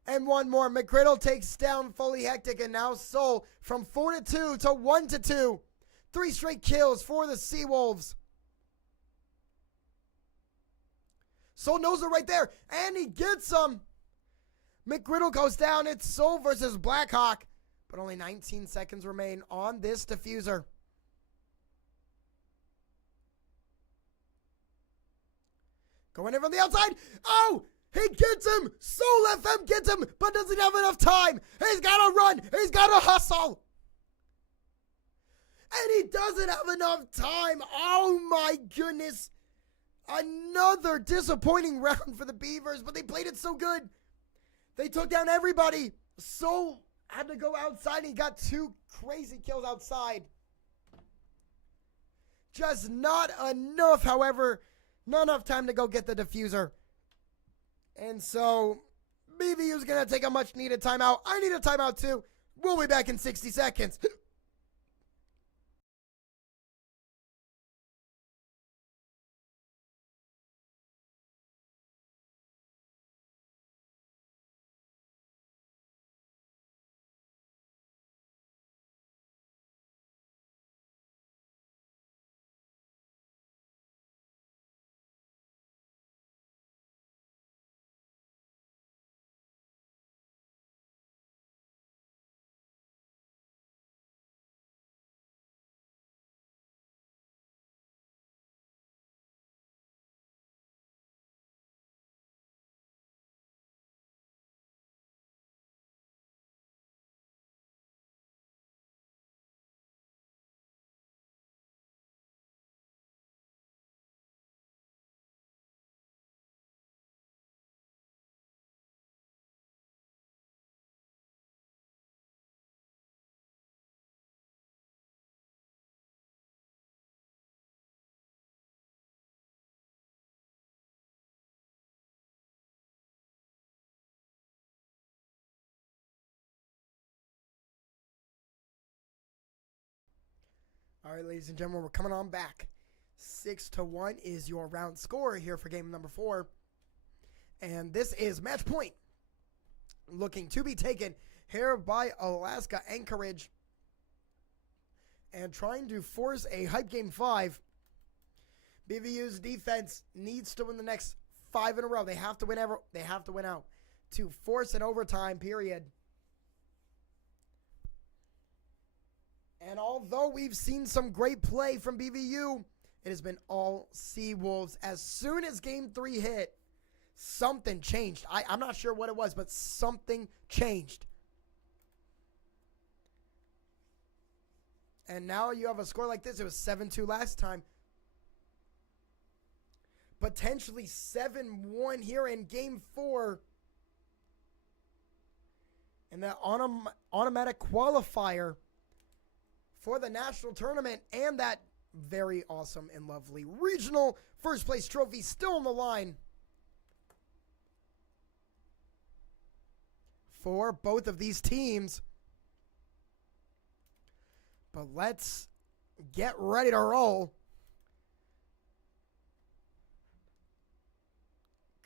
And one more. McGriddle takes down Fully Hectic. And now Soul from 4-2 to 1-2. 3 straight kills for the Seawolves. Soul knows it right there. And he gets them. McGriddle goes down. It's Soul versus Blackhawk. But only 19 seconds remain on this diffuser. Going in from the outside. Oh! He gets him! Soul FM gets him, but doesn't have enough time. He's got to run. He's got to hustle. And he doesn't have enough time. Oh my goodness. Another disappointing round for the Beavers, but they played it so good. They took down everybody. Soul had to go outside. He got 2 crazy kills outside. Just not enough, however. Not enough time to go get the diffuser. And so, BVU is going to take a much-needed timeout. I need a timeout, too. We'll be back in 60 seconds. All right, ladies and gentlemen, we're coming on back. 6-1 is your round score here for game number 4. And this is match point. Looking to be taken here by Alaska Anchorage. And trying to force a hype game 5. BVU's defense needs to win the next 5 in a row. They have to win out to force an overtime period. And although we've seen some great play from BVU, it has been all Seawolves. As soon as game 3 hit, something changed. I'm not sure what it was, but something changed. And now you have a score like this. It was 7-2 last time. Potentially 7-1 here in game 4. And that automatic qualifier for the national tournament and that very awesome and lovely regional first place trophy still on the line for both of these teams. But let's get ready to roll.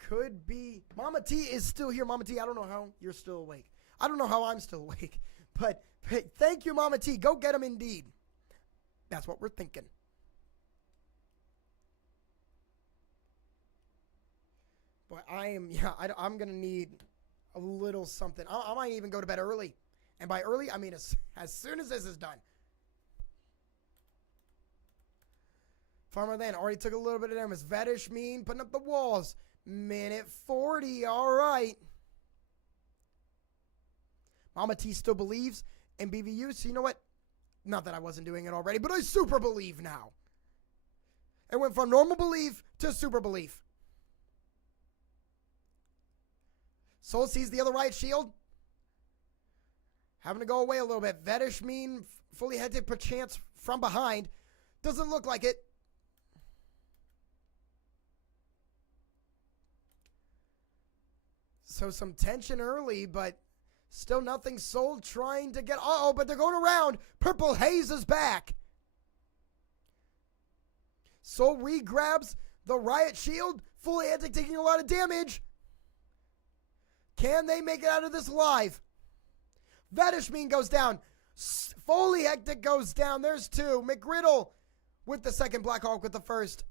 Could be Mama T is still here. Mama T, I don't know how you're still awake. I don't know how I'm still awake. But hey, thank you, Mama T. Go get him indeed. That's what we're thinking. But I'm going to need a little something. I might even go to bed early. And by early, I mean as soon as this is done. Farmer Land already took a little bit of damage. Vedish Mean putting up the walls. Minute 40. All right. Mama T still believes in BVU. So you know what? Not that I wasn't doing it already, but I super believe now. It went from normal belief to super belief. Soul sees the other right shield. Having to go away a little bit. Vedish Mean fully headed perchance from behind. Doesn't look like it. So some tension early, but still nothing. Soul trying to get... Uh-oh, but they're going around. Purple Haze is back. Soul re-grabs the Riot Shield. Fully Hectic taking a lot of damage. Can they make it out of this alive? Vedish Mean goes down. Fully Hectic goes down. There's 2. McGriddle with the second. Blackhawk with the first.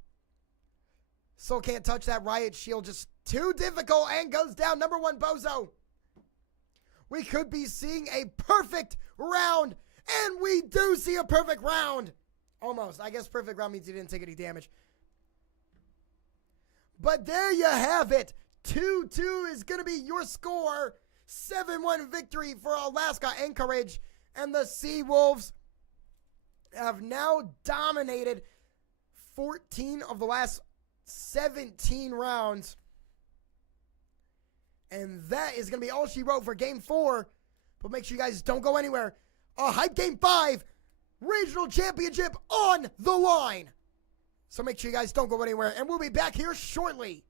Soul can't touch that Riot Shield. Just too difficult and goes down. Number 1, Bozo. We could be seeing a perfect round. And we do see a perfect round. Almost. I guess perfect round means he didn't take any damage. But there you have it. 2-2 is going to be your score. 7-1 victory for Alaska Anchorage. And the Seawolves have now dominated 14 of the last 17 rounds. And that is going to be all she wrote for Game 4. But make sure you guys don't go anywhere. A Hype Game 5 Regional Championship on the line. So make sure you guys don't go anywhere, and we'll be back here shortly.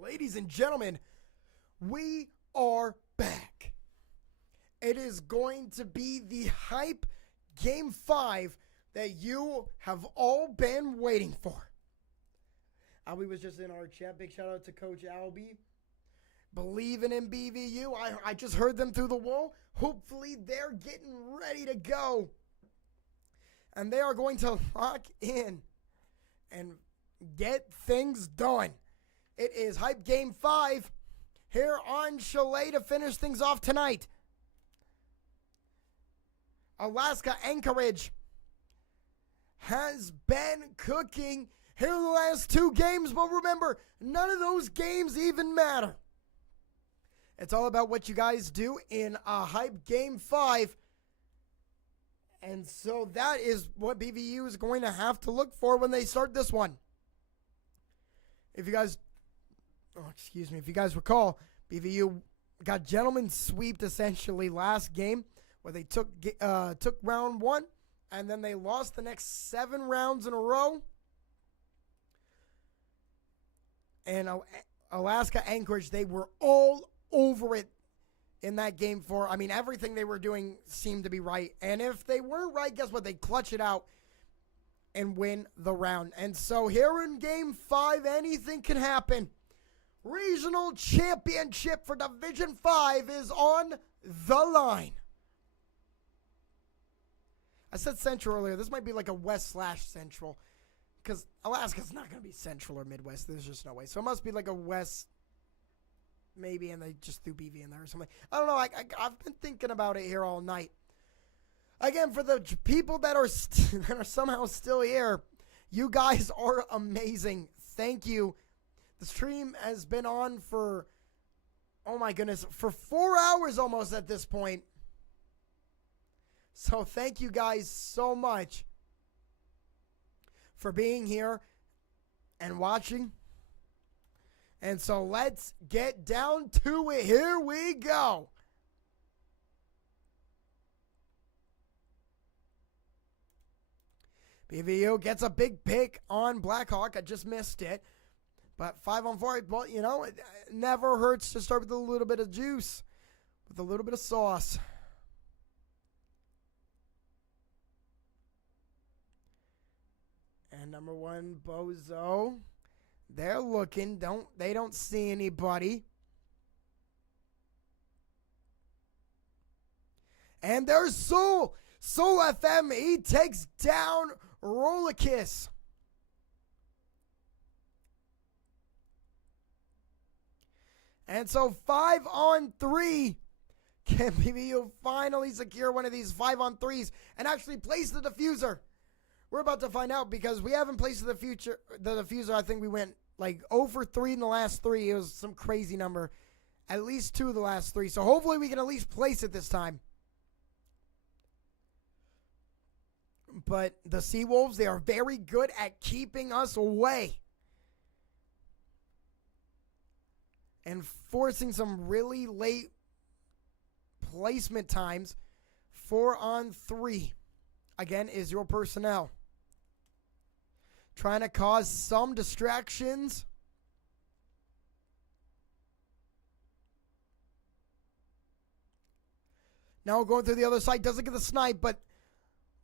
Ladies and gentlemen, we are back. It is going to be the hype Game 5 that you have all been waiting for. Albie was just in our chat. Big shout out to Coach Albie. Believing in BVU. I just heard them through the wall. Hopefully they're getting ready to go. And they are going to lock in and get things done. It is Hype Game 5 here on Chalet to finish things off tonight. Alaska Anchorage has been cooking here in the last 2 games, but remember, none of those games even matter. It's all about what you guys do in a Hype Game 5. And so that is what BVU is going to have to look for when they start this one. If you guys recall, BVU got gentlemen sweeped essentially last game where they took round 1 and then they lost the next 7 rounds in a row. And Alaska Anchorage, they were all over it in that game 4. I mean, everything they were doing seemed to be right. And if they weren't right, guess what? They clutch it out and win the round. And so here in Game 5, anything can happen. Regional championship for Division 5 is on the line. I said Central earlier. This might be like a West/Central because Alaska's not going to be Central or Midwest. There's just no way. So it must be like a West maybe, and they just threw BV in there or something. I don't know. I've been thinking about it here all night. Again, for the people that are somehow still here, you guys are amazing. Thank you. The stream has been on for, oh my goodness, for 4 hours almost at this point. So thank you guys so much for being here and watching. And so let's get down to it. Here we go. BVU gets a big pick on Blackhawk. I just missed it. But 5-on-4, well, you know, it never hurts to start with a little bit of juice, with a little bit of sauce. And number 1, Bozo. They're looking. They don't see anybody. And there's Soul. Soul FM. He takes down Rollerkiss. And so 5-on-3. Can BVU finally secure one of these 5-on-3s and actually place the diffuser? We're about to find out because we haven't placed the diffuser. I think we went like 0 for 3 in the last 3. It was some crazy number. At least 2 of the last 3. So hopefully we can at least place it this time. But the Seawolves, they are very good at keeping us away. And forcing some really late placement times. 4-on-3. Again, is your personnel. Trying to cause some distractions. Now going through the other side. Doesn't get the snipe, but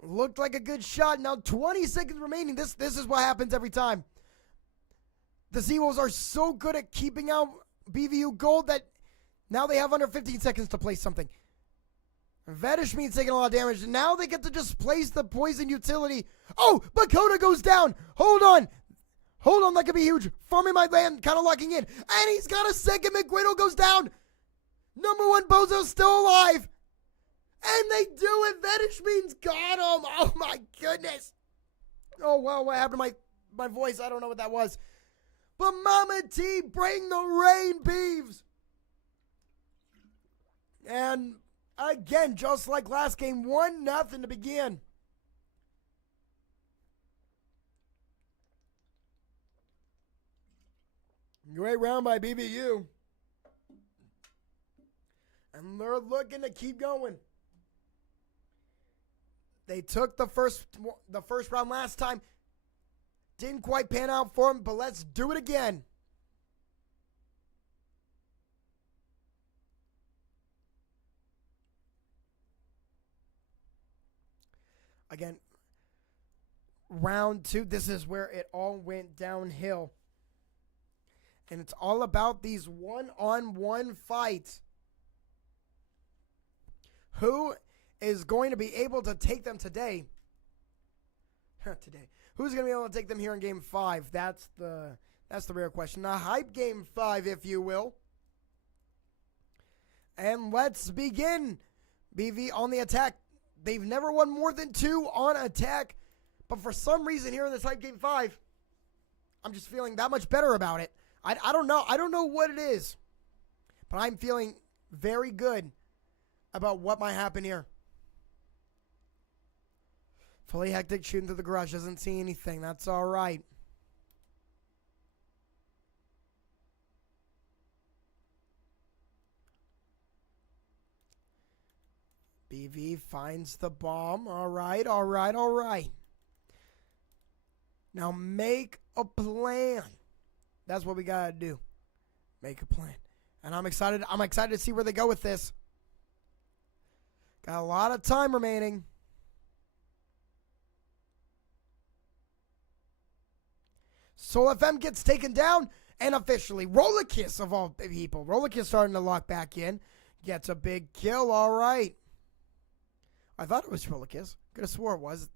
looked like a good shot. Now 20 seconds remaining. This is what happens every time. The Seawolves are so good at keeping out BVU gold that now they have under 15 seconds to place something. Vedishme's taking a lot of damage. Now they get to just place the poison utility. Oh, Bakota goes down. Hold on. That could be huge. Farming my land, kind of locking in. And he's got a second. McGuido goes down. Number 1, Bozo's still alive. And they do it. Vedishme's got him. Oh, my goodness. Oh, wow. What happened to my voice? I don't know what that was. But Mama T, bring the rain, Beeves. And again, just like last game, 1-0 to begin. Great round by BVU. And they're looking to keep going. They took the first round last time. Didn't quite pan out for them, but let's do it again. Again, round 2, this is where it all went downhill. And it's all about these one-on-one fights. Who is going to be able to take them today? Who's going to be able to take them here in Game 5? That's the real question. A hype Game 5, if you will. And let's begin. BV on the attack. They've never won more than 2 on attack. But for some reason here in this hype Game 5, I'm just feeling that much better about it. I don't know. I don't know what it is. But I'm feeling very good about what might happen here. Fully hectic shooting through the garage. Doesn't see anything. That's all right. BV finds the bomb. All right, all right, all right. Now make a plan. That's what we got to do. Make a plan. And I'm excited. I'm excited to see where they go with this. Got a lot of time remaining. Soul FM gets taken down, and officially, Rollerkiss of all people. Rollerkiss starting to lock back in. Gets a big kill, all right. I thought it was Rollerkiss. Could have swore it was.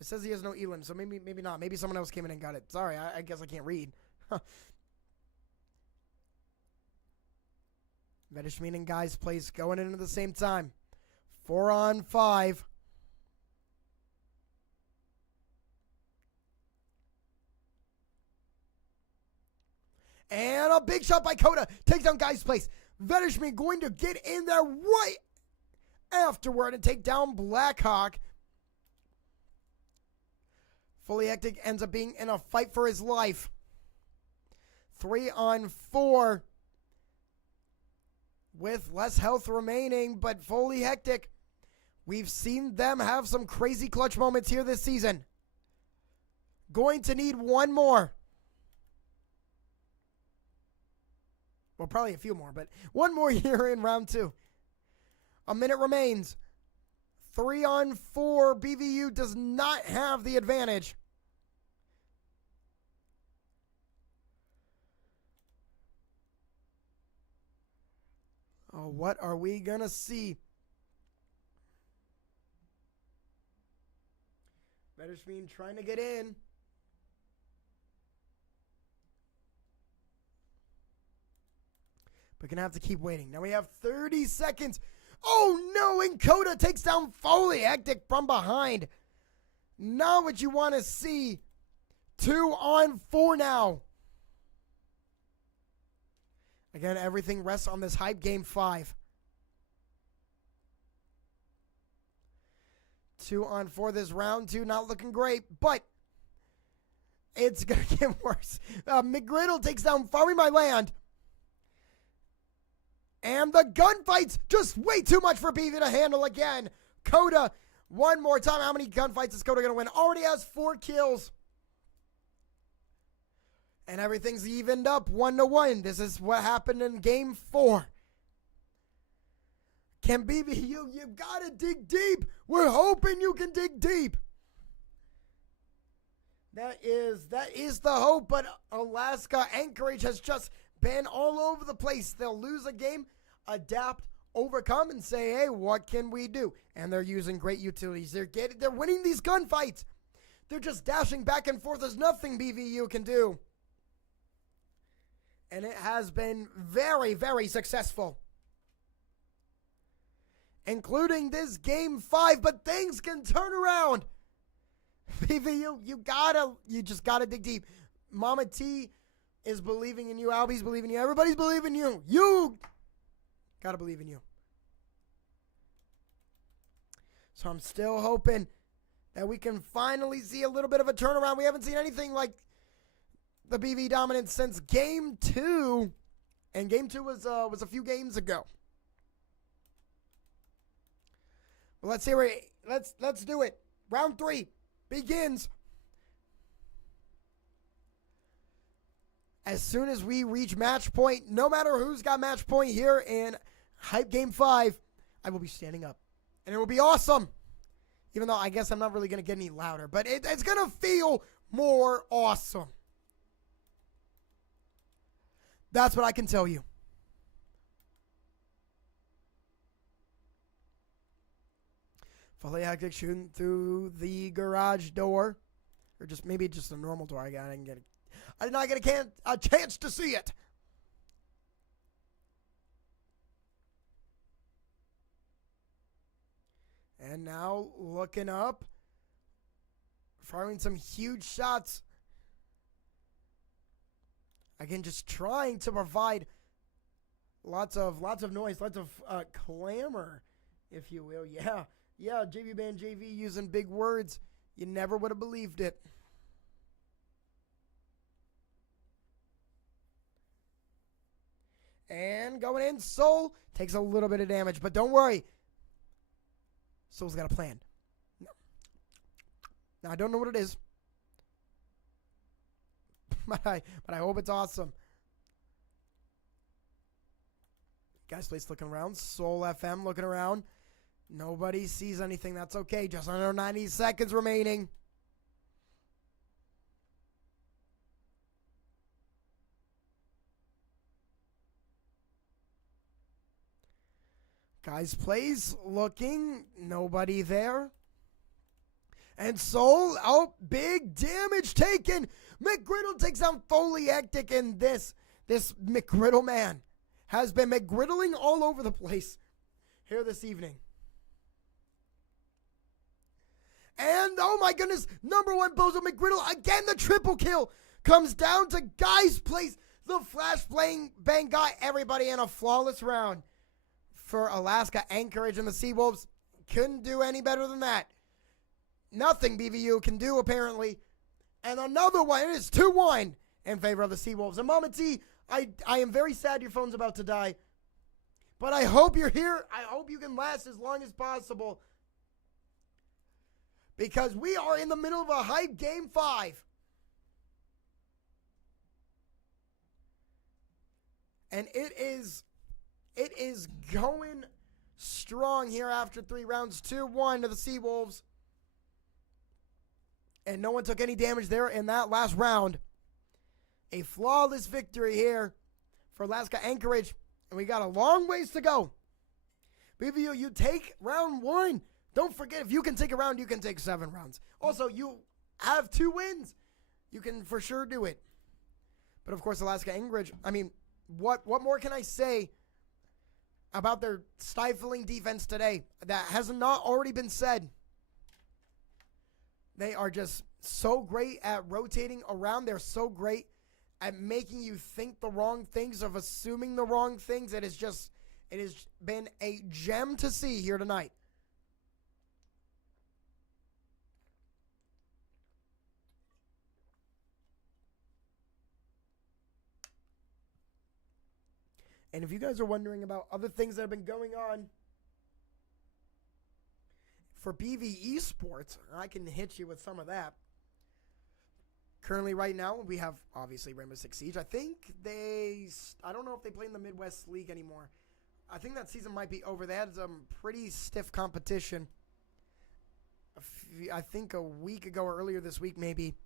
It says he has no elim, so maybe not. Maybe someone else came in and got it. Sorry, I guess I can't read. Vedishmin and Guys plays going in at the same time. 4-on-5. And a big shot by Coda. Takes down Guy's place. Vedishmin going to get in there right afterward and take down Blackhawk. Fully hectic ends up being in a fight for his life. 3-on-4. With less health remaining, but fully hectic. We've seen them have some crazy clutch moments here this season. Going to need one more. Well, probably a few more, but one more here in round 2. A minute remains. 3-on-4. BVU does not have the advantage. Oh, what are we going to see? Vedishmin trying to get in. But gonna have to keep waiting. Now we have 30 seconds. Oh no, and Coda takes down Foley Hectic from behind. Not what you want to see. 2-on-4 now. Again, everything rests on this hype Game 5. 2-on-4 this round 2. Not looking great, but it's going to get worse. McGriddle takes down Farming My Land. And the gunfights, just way too much for BV to handle again. Coda, one more time. How many gunfights is Coda going to win? Already has 4 kills. And everything's evened up 1-1. This is what happened in Game 4. Can BV, you've got to dig deep. We're hoping you can dig deep. That is the hope, but Alaska, Anchorage has just been all over the place. They'll lose a game, adapt, overcome, and say, hey, what can we do? And they're using great utilities. They're winning these gunfights. They're just dashing back and forth. There's nothing BVU can do. And it has been very, very successful. Including this Game 5, but things can turn around. BVU, you just gotta dig deep. Mama T is believing in you. Albie's believing in you. Everybody's believing in you. You gotta believe in you. So I'm still hoping that we can finally see a little bit of a turnaround. We haven't seen anything like the BV dominance since Game 2. And Game 2 was a few games ago. But let's hear it. Let's do it. Round 3 begins. As soon as we reach match point, no matter who's got match point here in Hype Game 5, I will be standing up. And it will be awesome. Even though I guess I'm not really going to get any louder. But it's going to feel more awesome. That's what I can tell you. Fully hectic, shooting through the garage door. Or maybe just a normal door. I did not get a chance to see it. And now looking up. Firing some huge shots. Again, just trying to provide lots of noise, lots of clamor, if you will. Yeah, JV Band JV using big words. You never would have believed it. And going in, Soul takes a little bit of damage, but don't worry. Soul's got a plan. No. Now, I don't know what it is. But I hope it's awesome. Guys, place looking around. Soul FM looking around. Nobody sees anything. That's okay. Just under 90 seconds remaining. Guys, plays looking. Nobody there. And Soul, oh, big damage taken. McGriddle takes down Foley Hectic, and this McGriddle man has been McGriddling all over the place here this evening. And, oh my goodness, number one Bozo McGriddle, again the triple kill, comes down to Guy's place. The flashbang got everybody in a flawless round for Alaska Anchorage, and the Seawolves couldn't do any better than that. Nothing BVU can do, apparently. And another one, it is 2-1 in favor of the Seawolves. And Mama T, I am very sad your phone's about to die. But I hope you're here. I hope you can last as long as possible. Because we are in the middle of a hype Game 5. And it is going strong here after 3 rounds. 2-1 to the Seawolves. And no one took any damage there in that last round. A flawless victory here for Alaska Anchorage. And we got a long ways to go. BVU, you take round 1. Don't forget, if you can take a round, you can take 7 rounds. Also, you have 2 wins. You can for sure do it. But, of course, Alaska Anchorage, I mean, what more can I say about their stifling defense today that has not already been said? They are just so great at rotating around. They're so great at making you think the wrong things, of assuming the wrong things. It has been a gem to see here tonight. And if you guys are wondering about other things that have been going on for BV Esports, I can hit you with some of that. Currently, right now, we have, obviously, Rainbow Six Siege. I don't know if they play in the Midwest League anymore. I think that season might be over. They had some pretty stiff competition. I think a week ago or earlier this week, maybe.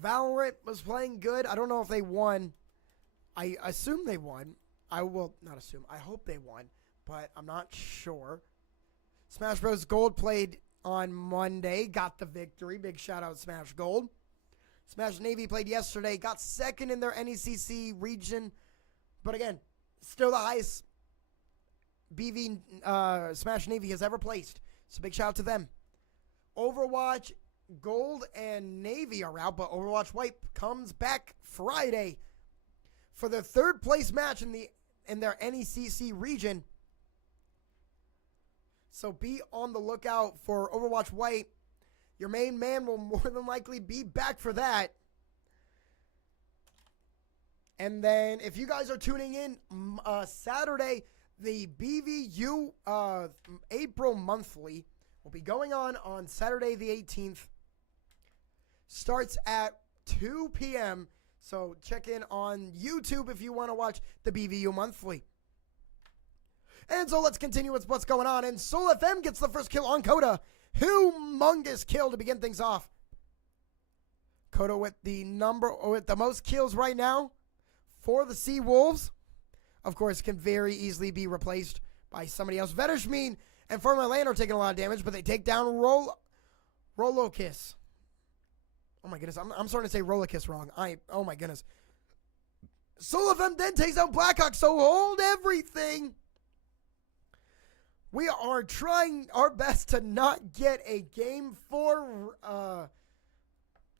Valorant was playing good. I don't know if they won. I assume they won. I will not assume. I hope they won, but I'm not sure. Smash Bros. Gold played on Monday, got the victory. Big shout out Smash Gold. Smash Navy played yesterday, got second in their NECC region. But again, still the highest BV Smash Navy has ever placed. So big shout out to them. Overwatch Gold and Navy are out, but Overwatch White comes back Friday for their 3rd place match in their NECC region. So be on the lookout for Overwatch White. Your main man will more than likely be back for that. And then if you guys are tuning in Saturday, the BVU April monthly will be going on Saturday the 18th. Starts at 2 p.m. So check in on YouTube if you want to watch the BVU monthly. And so let's continue with what's going on. And Soul FM gets the first kill on Coda. Humongous kill to begin things off. Coda with the most kills right now for the Sea Wolves. Of course, can very easily be replaced by somebody else. Vedishmin and Former Land are taking a lot of damage, but they take down Rolokiss. Oh my goodness, I'm starting to say Rolokiss wrong. Oh my goodness. Soul FM then takes out Blackhawk, so hold everything. We are trying our best to not get a Game 4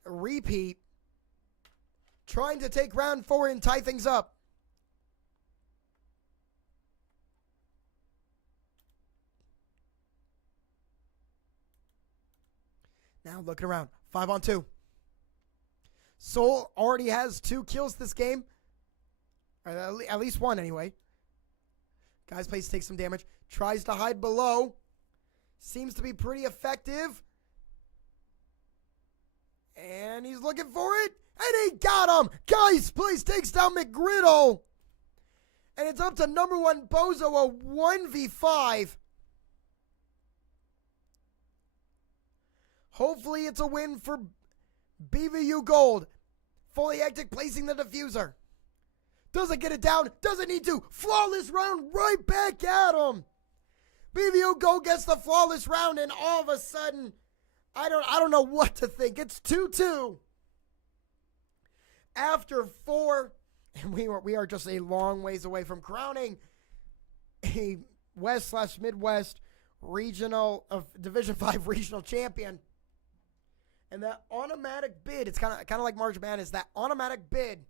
repeat. Trying to take round 4 and tie things up. Now looking around. 5-on-2. Soul already has 2 kills this game. Or at least 1 anyway. Guy's place takes some damage. Tries to hide below. Seems to be pretty effective. And he's looking for it. And he got him. Guy's place takes down McGriddle. And it's up to number 1 Bozo, a 1v5. Hopefully it's a win for BVU Gold. Fully hectic placing the diffuser. Doesn't get it down. Doesn't need to. Flawless round right back at him. BVU Gold gets the flawless round, and all of a sudden, I don't know what to think. It's 2-2. After 4, and we are just a long ways away from crowning a West/Midwest regional of Division 5 regional champion. And that automatic bid, it's kind of like March Madness, that automatic bid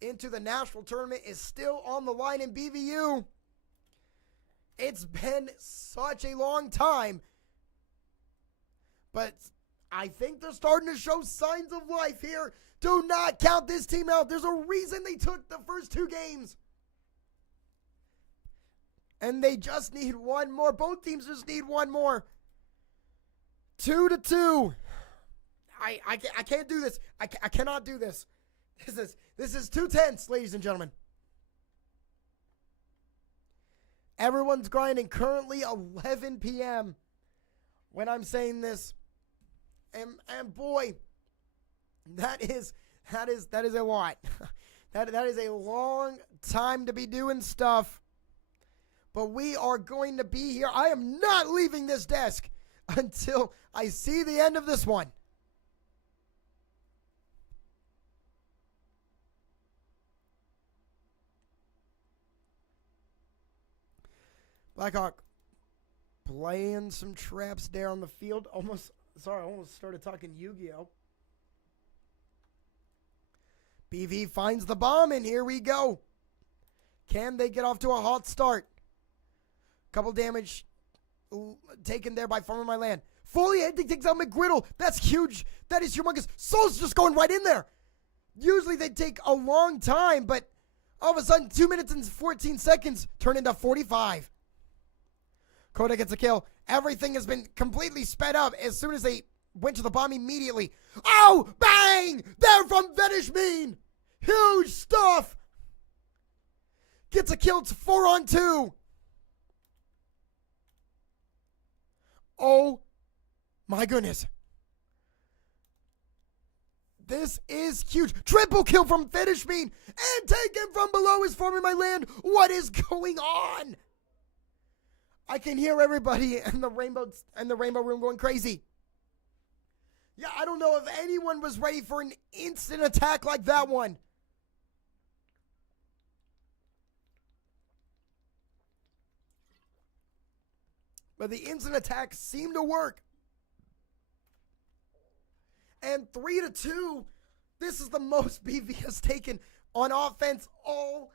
into the national tournament is still on the line in BVU. It's been such a long time. But I think they're starting to show signs of life here. Do not count this team out. There's a reason they took the first 2 games. And they just need 1 more. Both teams just need 1 more. 2-2. I can't do this. I cannot do this. This is too tense, ladies and gentlemen. Everyone's grinding. Currently 11 p.m. when I'm saying this. And boy, that is a lot. that is a long time to be doing stuff. But we are going to be here. I am not leaving this desk until I see the end of this one. Blackhawk playing some traps there on the field. I almost started talking Yu-Gi-Oh! BV finds the bomb, and here we go. Can they get off to a hot start? Couple damage taken there by Farmer My Land. Fully Hectic takes out McGriddle. That's huge. That is humongous. Soul's just going right in there. Usually they take a long time, but all of a sudden 2 minutes and 14 seconds turn into 45. Coda gets a kill. Everything has been completely sped up as soon as they went to the bomb immediately. Oh, bang! There from Vedishmin. Huge stuff. Gets a kill. It's 4-on-2. Oh, my goodness. This is huge. Triple kill from Vedishmin. And taken from below is Farming My Land. What is going on? I can hear everybody in the rainbow room going crazy. Yeah, I don't know if anyone was ready for an instant attack like that one. But the instant attack seemed to work. And 3-2, this is the most BV has taken on offense all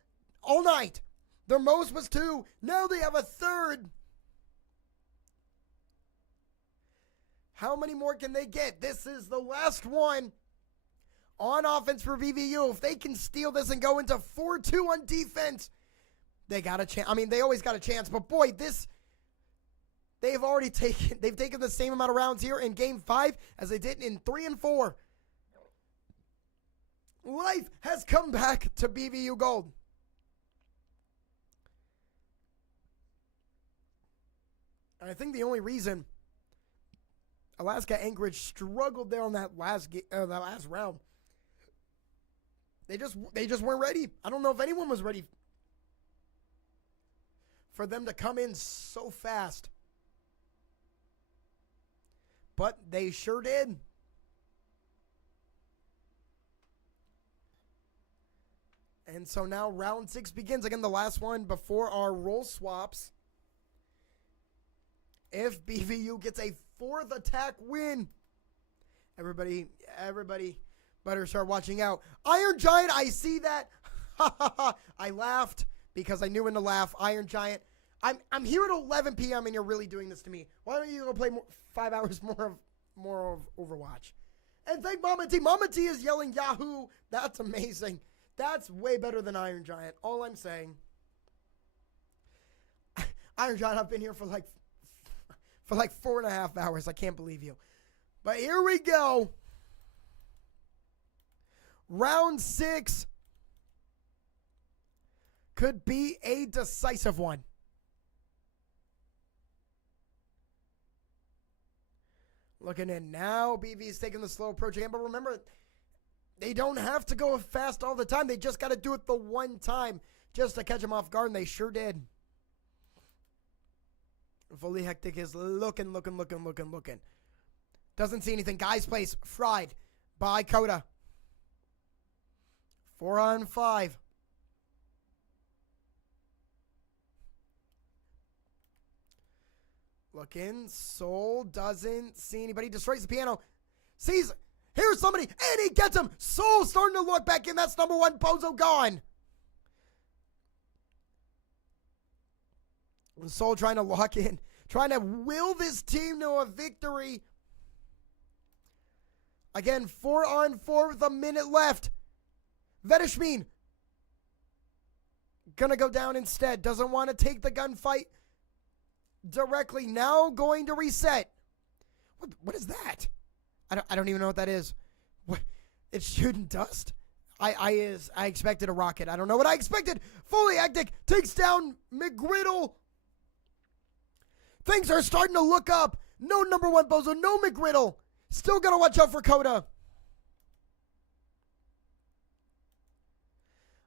night. Their most was 2. Now they have a third. How many more can they get? This is the last one on offense for VVU. If they can steal this and go into 4-2 on defense, they got a chance. I mean, they always got a chance, but boy, they've taken the same amount of rounds here in game 5 as they did in 3 and 4. Life has come back to BVU Gold. And I think the only reason Alaska Anchorage struggled there on that last round, they just weren't ready. I don't know if anyone was ready for them to come in so fast. But they sure did. And so now round 6 begins. Again, the last one before our role swaps. If BVU gets a 4th attack win, everybody better start watching out. Iron Giant, I see that. I laughed because I knew when to laugh. Iron Giant, I'm here at 11 p.m. and you're really doing this to me. Why don't you go play 5 hours more of Overwatch? And thank Mama T. Mama T is yelling Yahoo. That's amazing. That's way better than Iron Giant. All I'm saying. Iron Giant, I've been here for like 4.5 hours. I can't believe you. But here we go. Round 6 could be a decisive one. Looking in now. BV's taking the slow approach again. But remember, they don't have to go fast all the time. They just got to do it the one time just to catch them off guard, and they sure did. Fully Hectic is looking. Doesn't see anything. Guy's place fried by Coda. 4-on-5. Looking. Soul doesn't see anybody. Destroys the piano. Sees. Here's somebody. And he gets him. Soul starting to look back in. That's number 1. Bozo gone. Soul trying to lock in. Trying to will this team to a victory. Again, 4-on-4 with a minute left. Vedishmin gonna go down instead. Doesn't want to take the gunfight directly. Now going to reset. What is that? I don't even know what that is. What? It's shooting dust? I expected a rocket. I don't know what I expected. Fully Hectic takes down McGriddle. Things are starting to look up. No number 1 Bozo. No McGriddle. Still got to watch out for Coda.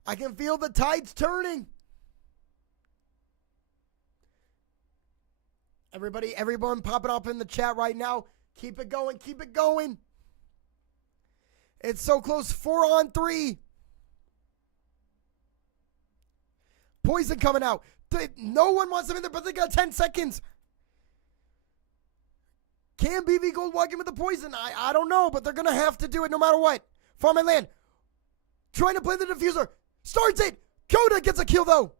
I can feel the tides turning. Everyone popping up in the chat right now. Keep it going. Keep it going. It's so close. 4-on-3. Poison coming out. No one wants them in there, but they got 10 seconds. Can BV Gold walk in with the poison? I don't know, but they're going to have to do it no matter what. Farm and Land. Trying to play the diffuser. Starts it. Coda gets a kill, though.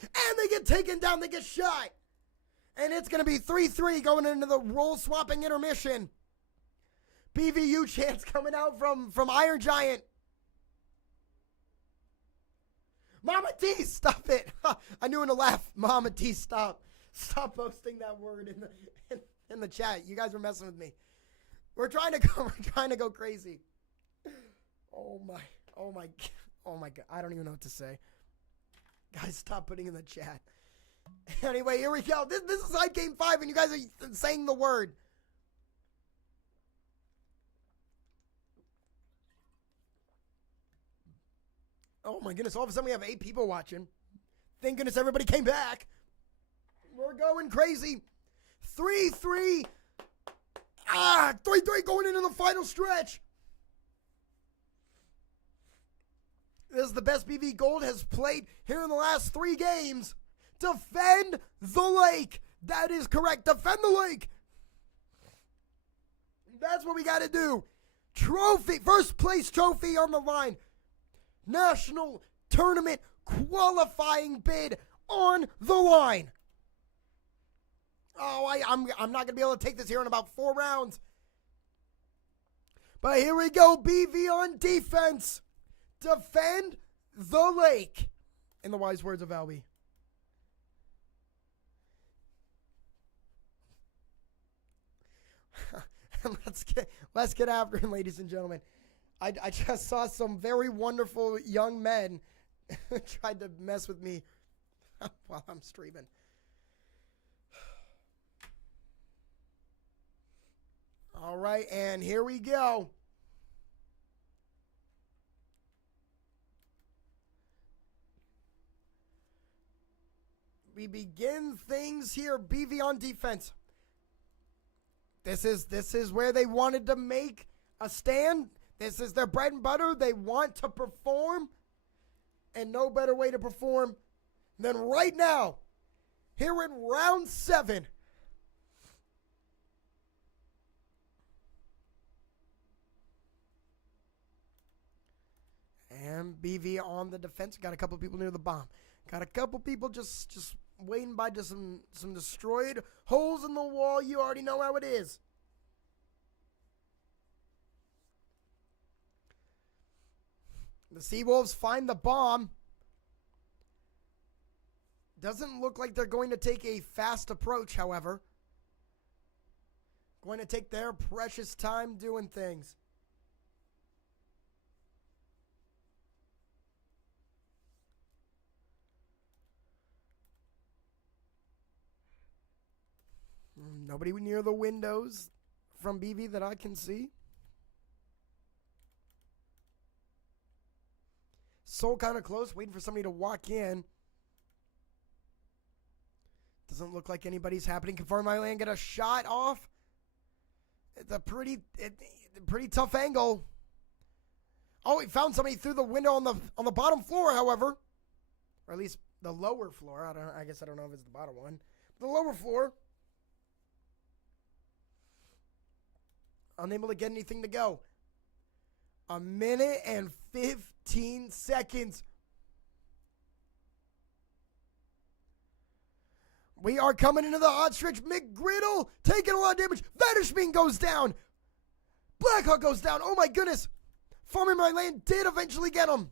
And they get taken down. They get shot. And it's going to be 3-3 going into the role-swapping intermission. BVU chance coming out from Iron Giant. Mama T, stop it. I knew when to laugh. Mama T, stop. Stop posting that word in the chat. You guys are messing with me. We're trying to go crazy. Oh my God. I don't even know what to say. Guys, stop putting in the chat. Anyway, here we go. This is like game 5 and you guys are saying the word. Oh my goodness, all of a sudden we have 8 people watching. Thank goodness everybody came back. We're going crazy. 3-3. 3-3 going into the final stretch. This is the best BV Gold has played here in the last 3 games. Defend the lake. That is correct. Defend the lake. That's what we got to do. Trophy. First place trophy on the line. National tournament qualifying bid on the line. Oh, I'm not going to be able to take this here in about 4 rounds. But here we go. BV on defense. Defend the lake. In the wise words of Albie. Let's get after him, ladies and gentlemen. I just saw some very wonderful young men who tried to mess with me while I'm streaming. right, and here we go. We begin things here. BV on defense. This is where they wanted to make a stand. This is their bread and butter. They want to perform, and no better way to perform than right now, here in round 7. And BV on the defense. Got a couple people near the bomb. Got a couple people just waiting by just some destroyed holes in the wall. You already know how it is. The Seawolves find the bomb. Doesn't look like they're going to take a fast approach, however. Going to take their precious time doing things. Nobody near the windows from BV that I can see. Soul kind of close, waiting for somebody to walk in. Doesn't look like anybody's happening. Can Farm My Land get a shot off? It's a pretty tough angle. Oh, he found somebody through the window on the bottom floor, however. Or at least the lower floor. I guess I don't know if it's the bottom one. The lower floor. Unable to get anything to go. 1 minute and 15 seconds. We are coming into the hot stretch. McGriddle taking a lot of damage. Vanishbeam goes down. Blackhawk goes down. Oh my goodness. Farming My Land did eventually get him.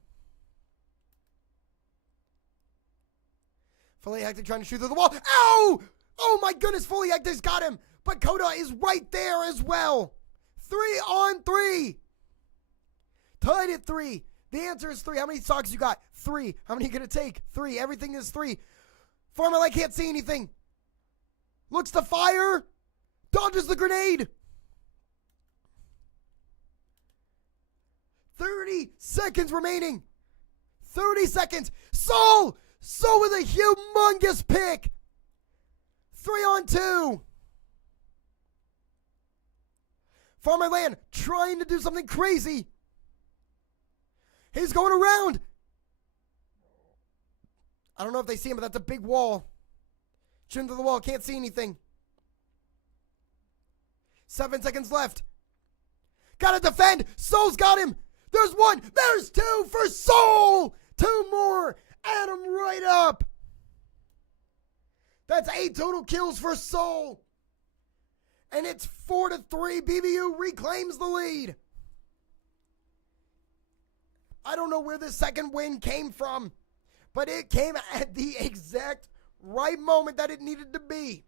Fully Hector trying to shoot through the wall. Ow! Oh my goodness, Fully Hector's got him. But Coda is right there as well. 3 on 3. Tied at 3. The answer is 3. How many stocks you got? 3. How many are you going to take? 3. Everything is 3. Farmer Light can't see anything. Looks to fire. Dodges the grenade. 30 seconds remaining. 30 seconds. Soul with a humongous pick. 3 on 2. Farmer Land trying to do something crazy. He's going around. I don't know if they see him, but that's a big wall. Shooting through the wall. Can't see anything. 7 seconds left. Gotta defend. Soul's got him. There's 1. There's 2 for Soul. 2 more. Add him right up. That's 8 total kills for Soul. And it's 4-3. BBU reclaims the lead. I don't know where the second win came from, but it came at the exact right moment that it needed to be.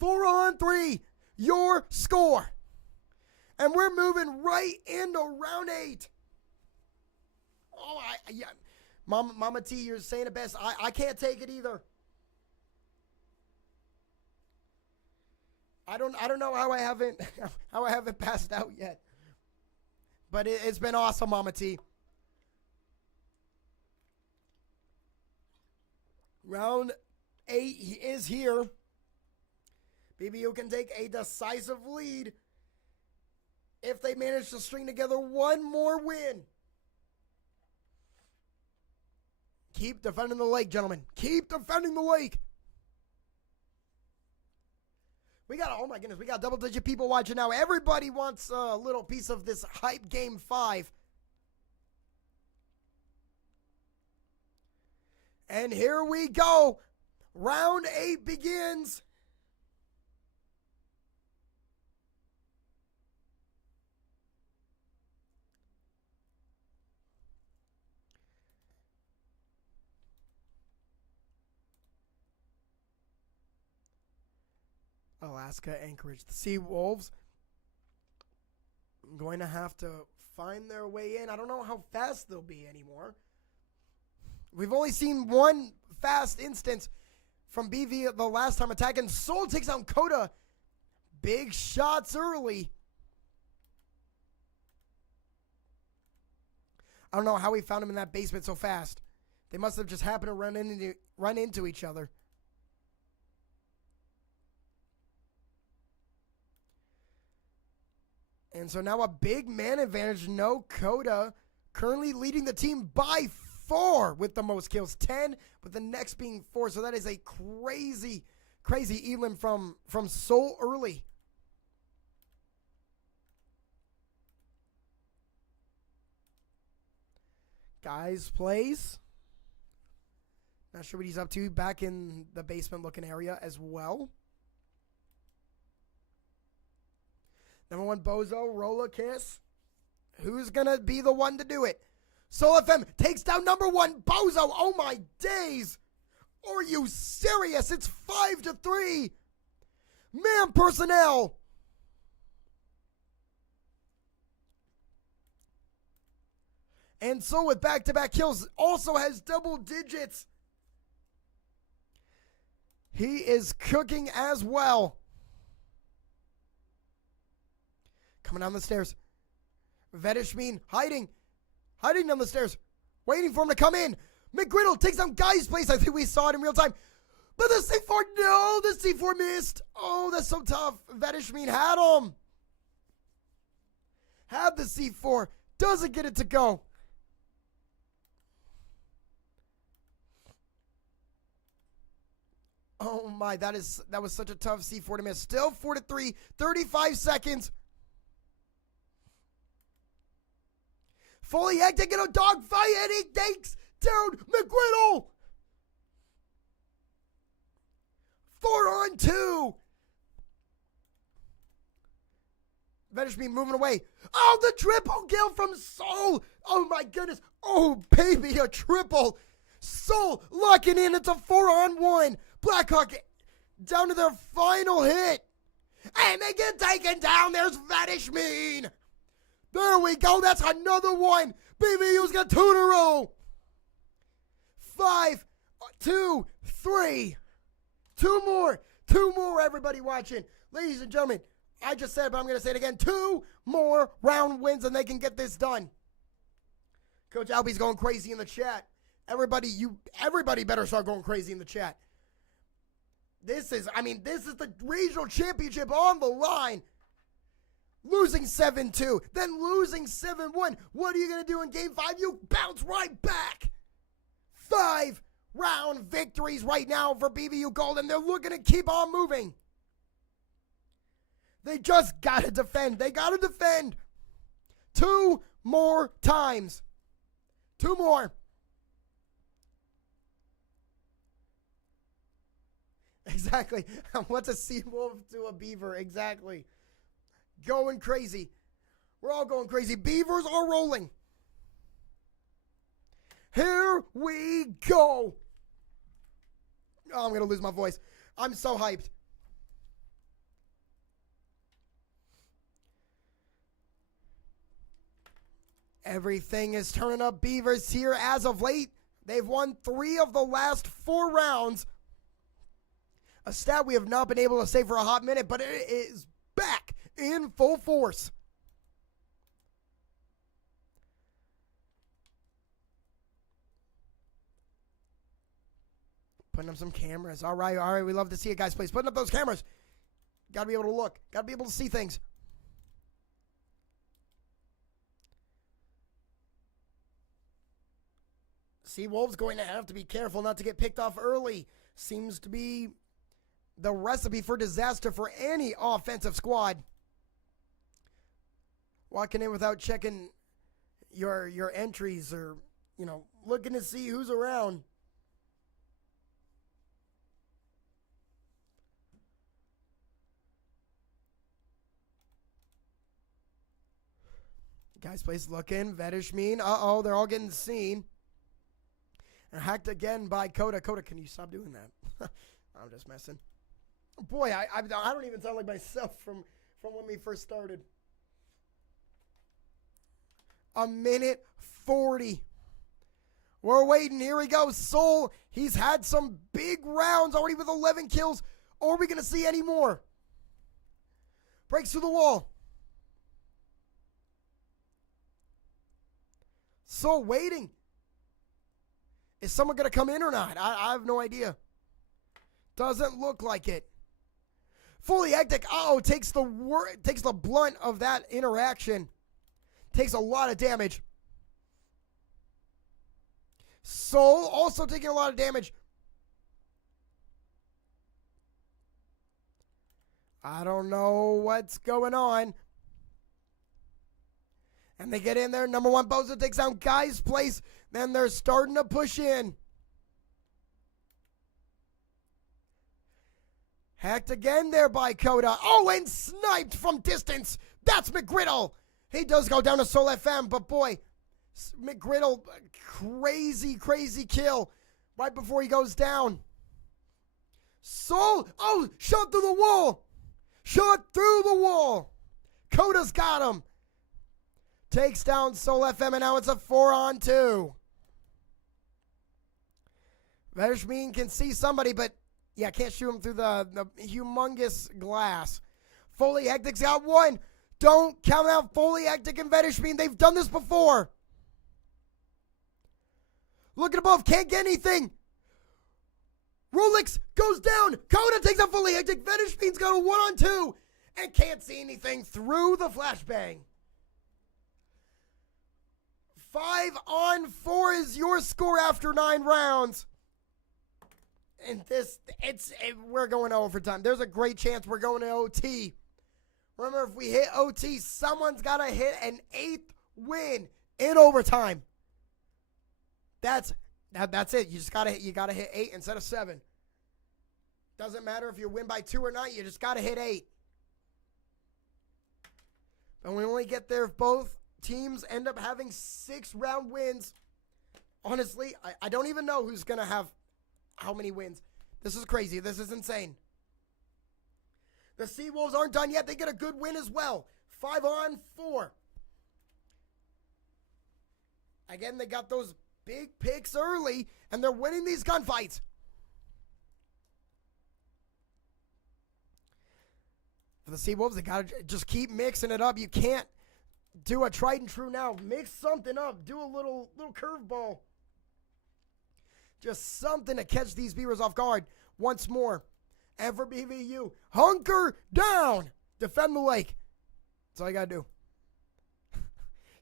4 on 3, your score. And we're moving right into round 8. Oh, yeah. Mama T, you're saying it best. I can't take it either. I don't know how I haven't passed out yet. But it's been awesome, Mama T. Round 8 is here. BBU can take a decisive lead if they manage to string together one more win. Keep defending the lake, gentlemen. Keep defending the lake. Oh my goodness, we got double-digit people watching now. Everybody wants a little piece of this hype game 5. And here we go. Round 8 begins. Alaska, Anchorage. The Seawolves going to have to find their way in. I don't know how fast they'll be anymore. We've only seen one fast instance from BV the last time attacking. Soul takes out Coda big shots early. I don't know how we found him in that basement so fast. They must have just happened to run into each other. And so now a big man advantage. No Coda currently leading the team by 4 with the most kills. 10 with the next being 4. So that is a crazy elim from Soul early. Guys plays. Not sure what he's up to. Back in the basement looking area as well. Number 1, Bozo, Roller Kiss. Who's going to be the one to do it? Soul FM takes down number 1, Bozo. Oh, my days. Are you serious? It's 5-3. Man personnel. And so with back-to-back kills, also has double digits. He is cooking as well. Coming down the stairs. Vedishmin hiding down the stairs. Waiting for him to come in. McGriddle takes down Guy's place. I think we saw it in real time. But the C4, no, the C4 missed. Oh, that's so tough. Vedishmin had him. Had the C4. Doesn't get it to go. Oh my, that was such a tough C4 to miss. Still 4-3, 35 seconds. Fully acting in a dogfight, and he takes down McGriddle. 4-on-2. Vedishmin moving away. Oh, the triple kill from Soul. Oh my goodness. Oh baby, a triple. Soul locking in. It's a 4-on-1. Blackhawk down to their final hit. And they get taken down. There's Vedishmin. There we go. That's another one. BBU's got 2 in a row. 5, 2, 3. 2 more. 2 more, everybody watching. Ladies and gentlemen, I just said it, but I'm going to say it again. 2 more round wins, and they can get this done. Coach Albie's going crazy in the chat. Everybody better start going crazy in the chat. This is the regional championship on the line. Losing 7-2, then losing 7-1. What are you going to do in game 5? You bounce right back. 5 round victories right now for BBU Gold, and they're looking to keep on moving. They just got to defend. They got to defend 2 more times. 2 more. Exactly. What's a sea wolf to a beaver? Exactly. Going crazy. We're all going crazy. Beavers are rolling. Here we go. Oh, I'm going to lose my voice. I'm so hyped. Everything is turning up. Beavers here as of late. They've won 3 of the last 4 rounds. A stat we have not been able to say for a hot minute, but it is back in full force. Putting up some cameras. All right. We love to see it, guys. Please putting up those cameras. Got to be able to look. Got to be able to see things. Sea Wolves going to have to be careful not to get picked off early. Seems to be the recipe for disaster for any offensive squad. Walking in without checking your entries or, looking to see who's around. Guys, please looking. Vedishmin. Uh-oh, they're all getting seen. And hacked again by Coda. Coda, can you stop doing that? I'm just messing. Boy, I don't even sound like myself from when we first started. 1:40. We're waiting. Here we go. Soul, he's had some big rounds already with 11 kills. Or are we going to see any more? Breaks through the wall. So waiting. Is someone going to come in or not? I have no idea. Doesn't look like it. Fully hectic. Uh-oh, takes the blunt of that interaction. Takes a lot of damage. Soul also taking a lot of damage. I don't know what's going on. And they get in there. Number one, Bozo takes down Guy's place. Then they're starting to push in. Hacked again there by Coda. Oh, and sniped from distance. That's McGriddle. He does go down to Soul FM, but boy, McGriddle, crazy, crazy kill right before he goes down. Soul, oh, shot through the wall. Shot through the wall. Coda's got him. Takes down Soul FM, and now it's a 4-on-2. Vedishmin can see somebody, but yeah, can't shoot him through the humongous glass. Fully Hectic's got one. Don't count out Fully Hectic and Vedishmin. They've done this before. Looking above, can't get anything. Rolex goes down. Coda takes out Fully Hectic. Vedishmin's got a 1-on-2 and can't see anything through the flashbang. 5-on-4 is your score after 9 rounds. And we're going to overtime. There's a great chance we're going to OT. Remember, if we hit OT, someone's got to hit an 8th win in overtime. That's it. You just got to hit 8 instead of 7. Doesn't matter if you win by 2 or not. You just got to hit 8. And we only get there if both teams end up having 6-round wins. Honestly, I don't even know who's going to have how many wins. This is crazy. This is insane. The Seawolves aren't done yet. They get a good win as well. 5-on-4. Again, they got those big picks early, and they're winning these gunfights. For the Seawolves, they got to just keep mixing it up. You can't do a tried and true now. Mix something up. Do a little curveball. Just something to catch these Beavers off guard once more. And for BVU, hunker down. Defend the lake. That's all you got to do.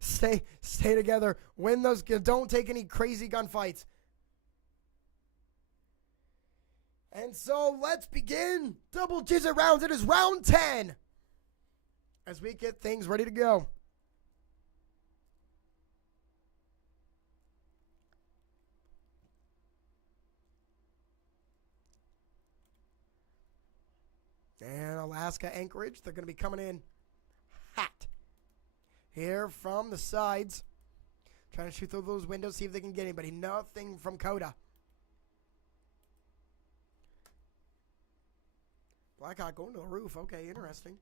Stay together. Win those. Don't take any crazy gunfights. And so let's begin. Double-digit rounds. It is round 10. As we get things ready to go. And Alaska, Anchorage, they're going to be coming in hot. Here from the sides. Trying to shoot through those windows, see if they can get anybody. Nothing from Coda. Blackhawk going to the roof. Okay, interesting.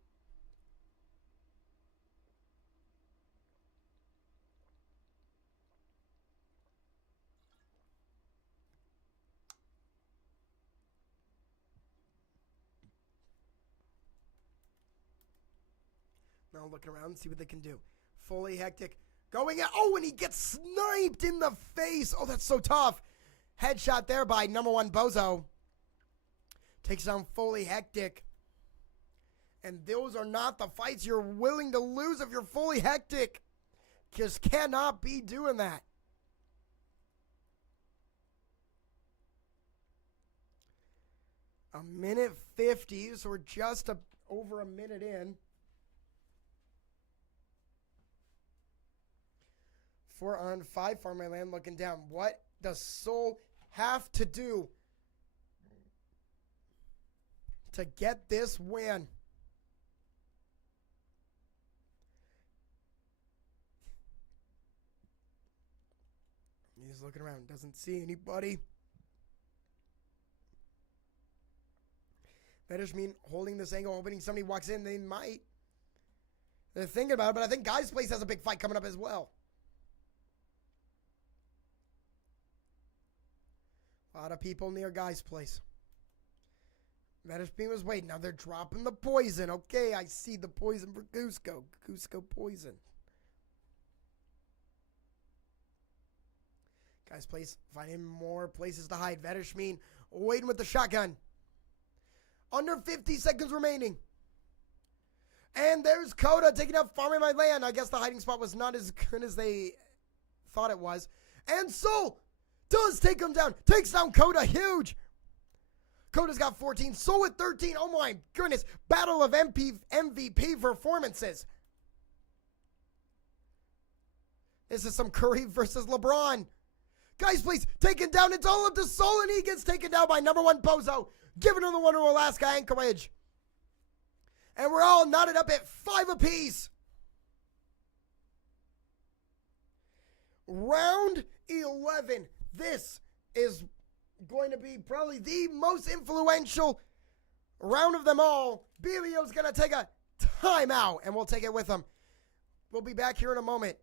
Now looking around and see what they can do. Fully Hectic going out. Oh, and he gets sniped in the face. Oh, that's so tough. Headshot there by number one Bozo. Takes down Fully Hectic. And those are not the fights you're willing to lose if you're Fully Hectic. Just cannot be doing that. A minute 50, so we're just over a minute in. 4-on-5, Farmland looking down. What does Soul have to do to get this win? He's looking around, doesn't see anybody. Vedishmin holding this angle, hoping somebody walks in. They might. They're thinking about it, but I think Guy's Place has a big fight coming up as well. A lot of people near Guy's Place. Vanish Beam was waiting. Now they're dropping the poison. Okay, I see the poison for Cusco. Cusco poison. Guys, please finding more places to hide. Vanish Beam waiting with the shotgun. Under 50 seconds remaining. And there's Coda taking out Farming My Land. I guess the hiding spot was not as good as they thought it was. And Soul does take him down. Takes down Coda. Huge. Coda's got 14. Soul with 13. Oh my goodness. Battle of MVP performances. This is some Curry versus LeBron. Guys, please, taken down. It's all up to Soul, and he gets taken down by #1 Bozo. Giving him the one to Alaska Anchorage. And we're all knotted up at 5 apiece. Round 11. This is going to be probably the most influential round of them all. Bilio's going to take a timeout, and we'll take it with him. We'll be back here in a moment.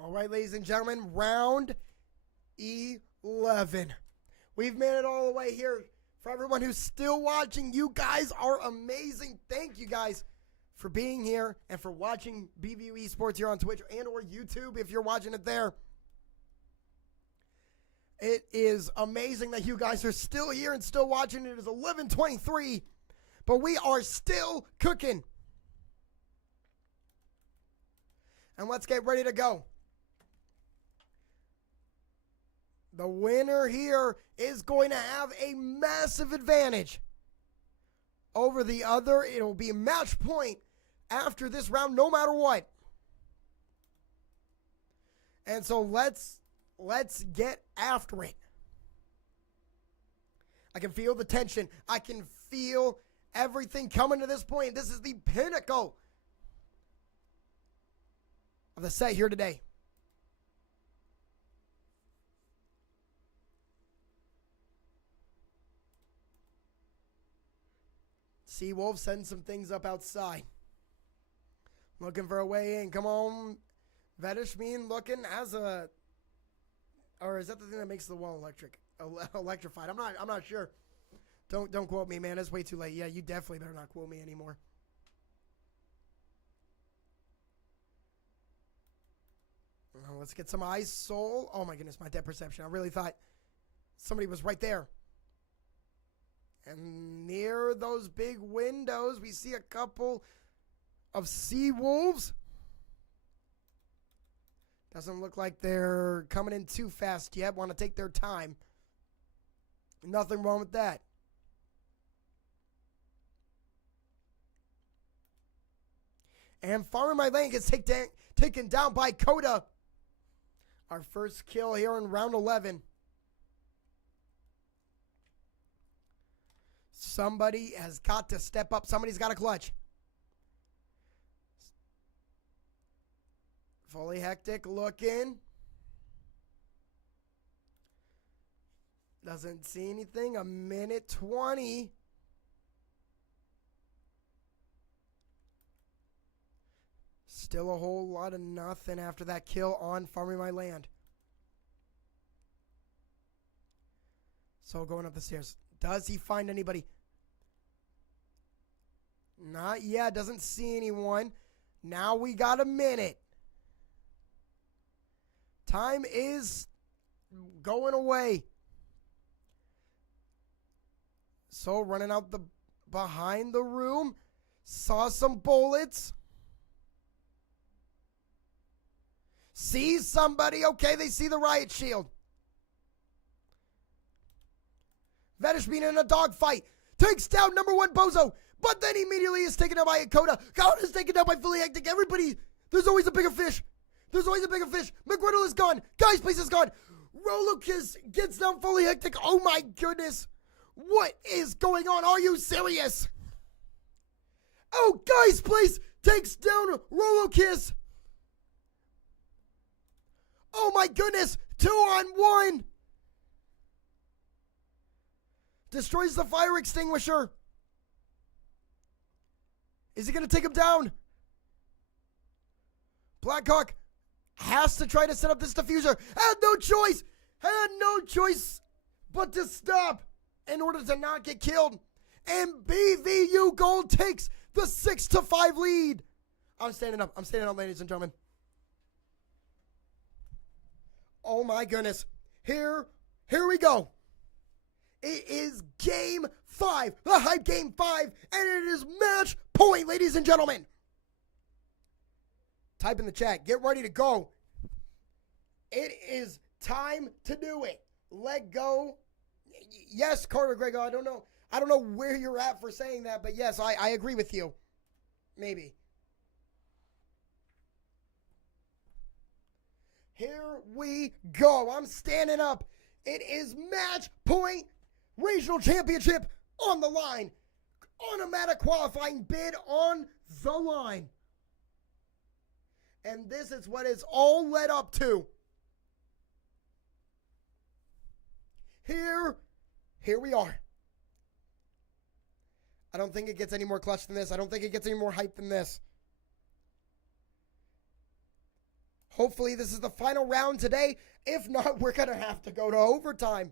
All right, ladies and gentlemen, round 11. We've made it all the way here. For everyone who's still watching, you guys are amazing. Thank you guys for being here and for watching BVU Esports here on Twitch and or YouTube if you're watching it there. It is amazing that you guys are still here and still watching. It is 11:23, but we are still cooking. And let's get ready to go. The winner here is going to have a massive advantage over the other. It will be a match point after this round, no matter what. And so let's get after it. I can feel the tension. I can feel everything coming to this point. This is the pinnacle of the set here today. Seawolf setting some things up outside. Looking for a way in. Come on. Vedishmin looking as a... Or is that the thing that makes the wall electrified? I'm not sure. Don't quote me, man. It's way too late. Yeah, you definitely better not quote me anymore. Let's get some eyes. Soul. Oh my goodness, my depth perception. I really thought somebody was right there. And near those big windows, we see a couple of sea wolves. Doesn't look like they're coming in too fast yet. Want to take their time. Nothing wrong with that. And Farmer My Lane gets taken down by Coda. Our first kill here in round 11. Somebody has got to step up. Somebody's got to clutch. Fully hectic looking. Doesn't see anything. A minute 20. Still a whole lot of nothing after that kill on Farming My Land. So going up the stairs. Does he find anybody? Not yet. Doesn't see anyone. Now we got a minute. Time is going away. So running out the behind the room. Saw some bullets. Sees somebody. Okay, they see the riot shield. Vanish being in a dogfight. Takes down number one Bozo. But then immediately is taken out by Akota. Akota is taken down by Fully Hectic. Everybody, there's always a bigger fish. There's always a bigger fish. McGriddle is gone. Guy's Place is gone. Rolocus gets down Fully Hectic. Oh my goodness. What is going on? Are you serious? Oh, Guy's Place takes down Rolocus. Oh my goodness. 2-on-1. Destroys the fire extinguisher. Is he going to take him down? Blackhawk has to try to set up this diffuser. Had no choice. Had no choice but to stop in order to not get killed. And BVU Gold takes the 6-5 lead. I'm standing up. I'm standing up, ladies and gentlemen. Oh my goodness. Here we go. It is game 5, the hype game 5, and it is match point, ladies and gentlemen. Type in the chat. Get ready to go. It is time to do it. Let go. Yes, Carter Grego. I don't know where you're at for saying that, but yes, I agree with you. Maybe. Here we go. I'm standing up. It is match point. Regional championship on the line. Automatic qualifying bid on the line. And this is what it's all led up to. Here we are. I don't think it gets any more clutch than this. I don't think it gets any more hype than this. Hopefully this is the final round today. If not, we're going to have to go to overtime.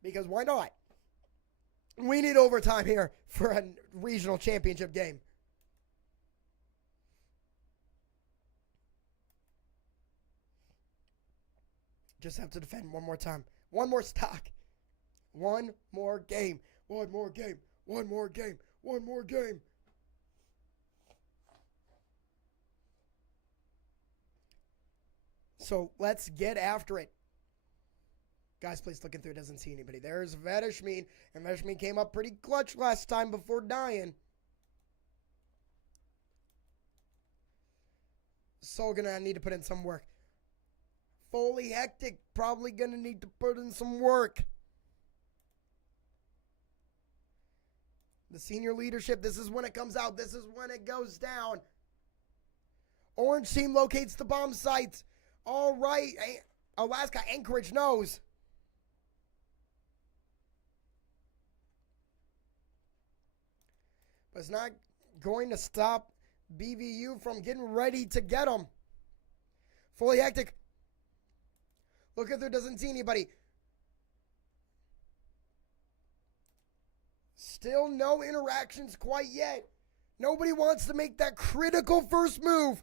Because why not? We need overtime here for a regional championship game. Just have to defend one more time. One more stock. One more game. One more game. One more game. One more game. So let's get after it. Guy's Place looking through, doesn't see anybody. There's Vedishmin, and Vedishmin came up pretty clutch last time before dying. So gonna need to put in some work. Fully Hectic, probably gonna need to put in some work. The senior leadership, this is when it comes out. This is when it goes down. Orange team locates the bomb sites. All right, Alaska Anchorage knows. But it's not going to stop BVU from getting ready to get them. Fully Hectic. Look if there doesn't see anybody. Still no interactions quite yet. Nobody wants to make that critical first move.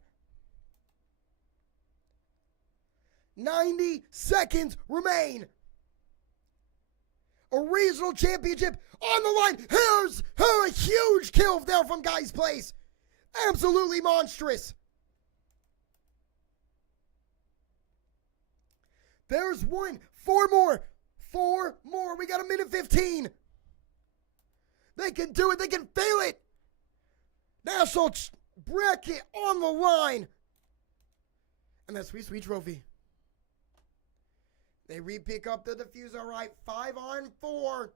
90 seconds remain. A regional championship on the line. Here's a huge kill there from Guy's Place. Absolutely monstrous. There's one. 4 more. 4 more. We got a minute 15. They can do it. They can fail it. National bracket on the line. And that sweet, sweet trophy. They re-pick up the diffuser. All right, 5-on-4.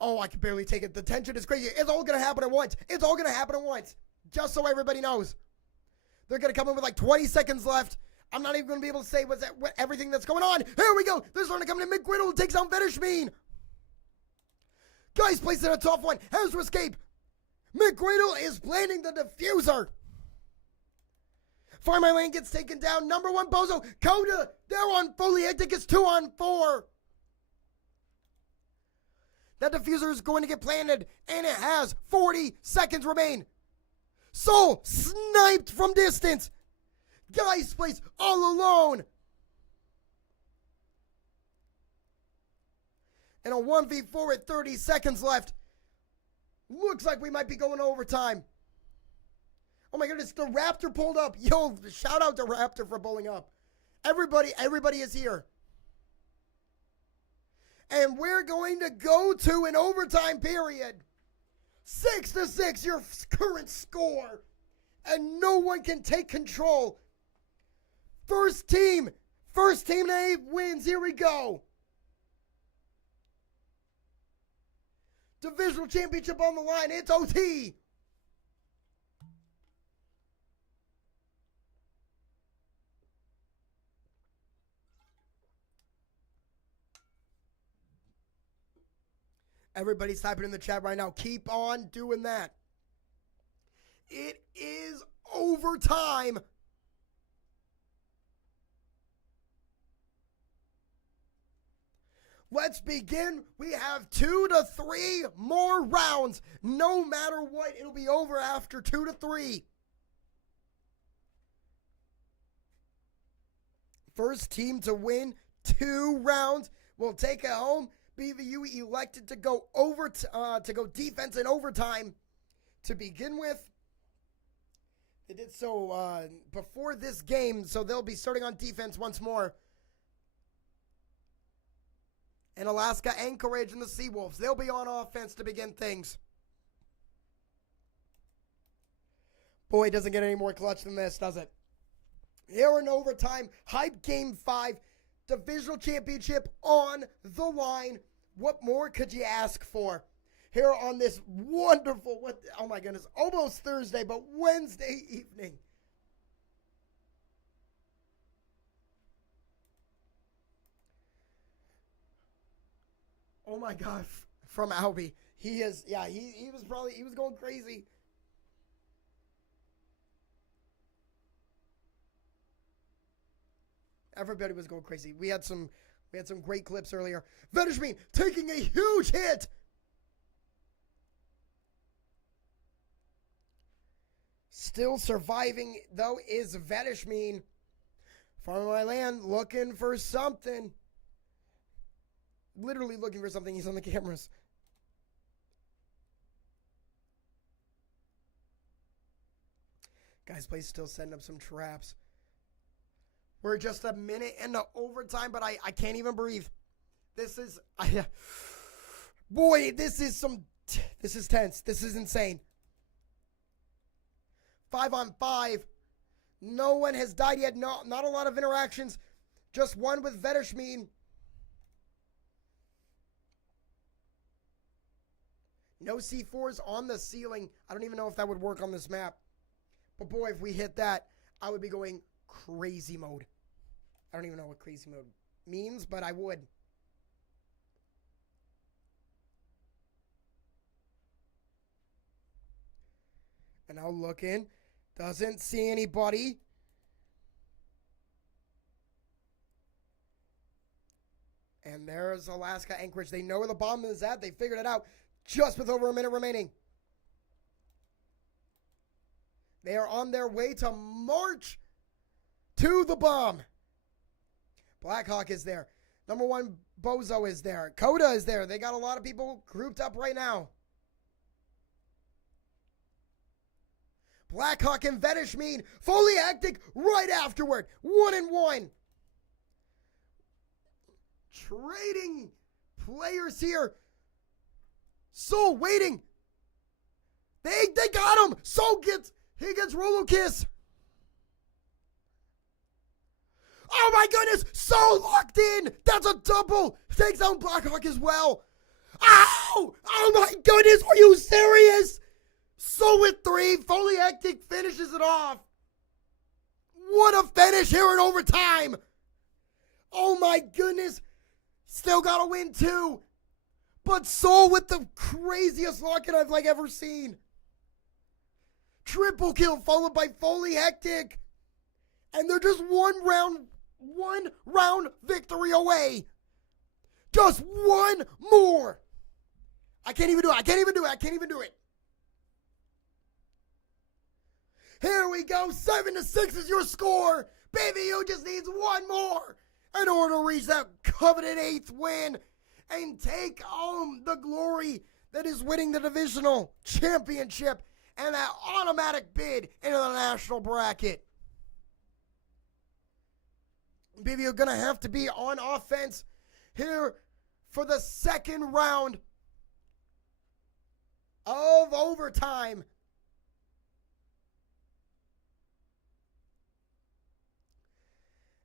Oh, I can barely take it. The tension is crazy. It's all going to happen at once. It's all going to happen at once. Just so everybody knows. They're going to come in with like 20 seconds left. I'm not even going to be able to say what everything that's going on. Here we go. They're starting to come in. McGriddle takes down Vedishmin. Guy's Place in a tough one. Has to escape. McGriddle is planning the diffuser. Farmland Lane gets taken down. Number 1 Bozo. Coda. They're on Fully Hectic. It's 2-on-4. That diffuser is going to get planted, and it has 40 seconds remain. Soul sniped from distance. Guys plays all alone. And a 1v4 with 30 seconds left. Looks like we might be going overtime. Oh my goodness, the Raptor pulled up. Yo, shout out to Raptor for pulling up. Everybody is here. And we're going to go to an overtime period. 6-6, your current score. And no one can take control. First team to 8 wins. Here we go. Divisional championship on the line. It's OT. Everybody's typing in the chat right now. Keep on doing that. It is overtime. Let's begin. We have 2 to 3 more rounds. No matter what, it'll be over after 2 to 3. First team to win 2 rounds will take it home. BVU elected to go defense in overtime to begin with. They did so before this game, so they'll be starting on defense once more. And Alaska, Anchorage, and the Seawolves, they'll be on offense to begin things. Boy, it doesn't get any more clutch than this, does it? Here in overtime, hype game 5, divisional championship on the line. What more could you ask for? Here on this wonderful, oh my goodness, almost Thursday, but Wednesday evening. Oh my God, from Albie. He was going crazy. Everybody was going crazy. We had some great clips earlier. Vedishmin taking a huge hit. Still surviving, though, is Vedishmin. Farming my land, looking for something. Literally looking for something. He's on the cameras. Guys, play still setting up some traps. We're just a minute into overtime, but I can't even breathe. This is tense. This is insane. 5-on-5. No one has died yet. No, not a lot of interactions. Just one with Vedishmin. No C4s on the ceiling. I don't even know if that would work on this map. But boy, if we hit that, I would be going crazy mode. I don't even know what crazy mode means, but I would. And now looking. Doesn't see anybody. And there's Alaska Anchorage. They know where the bomb is at. They figured it out just with over a minute remaining. They are on their way to march to the bomb. Blackhawk is there. Number 1 Bozo is there. Coda is there. They got a lot of people grouped up right now. Blackhawk and Vedishmin fully hectic right afterward. 1-1. Trading players here. Soul waiting. They got him. Soul gets Rolo Kiss. Oh my goodness. Soul locked in. That's a double. Takes down Blackhawk as well. Ow! Oh my goodness. Are you serious? Soul with 3. Fully hectic finishes it off. What a finish here in overtime. Oh my goodness. Still got to win 2. But Soul with the craziest lock-in I've ever seen. Triple kill followed by Foley Hectic. And they're just one round victory away. Just one more. I can't even do it. I can't even do it. I can't even do it. Here we go. 7-6 is your score. BVU just needs one more in order to reach that coveted 8th win and take home the glory that is winning the divisional championship and that automatic bid into the national bracket. BVU going to have to be on offense here for the second round of overtime.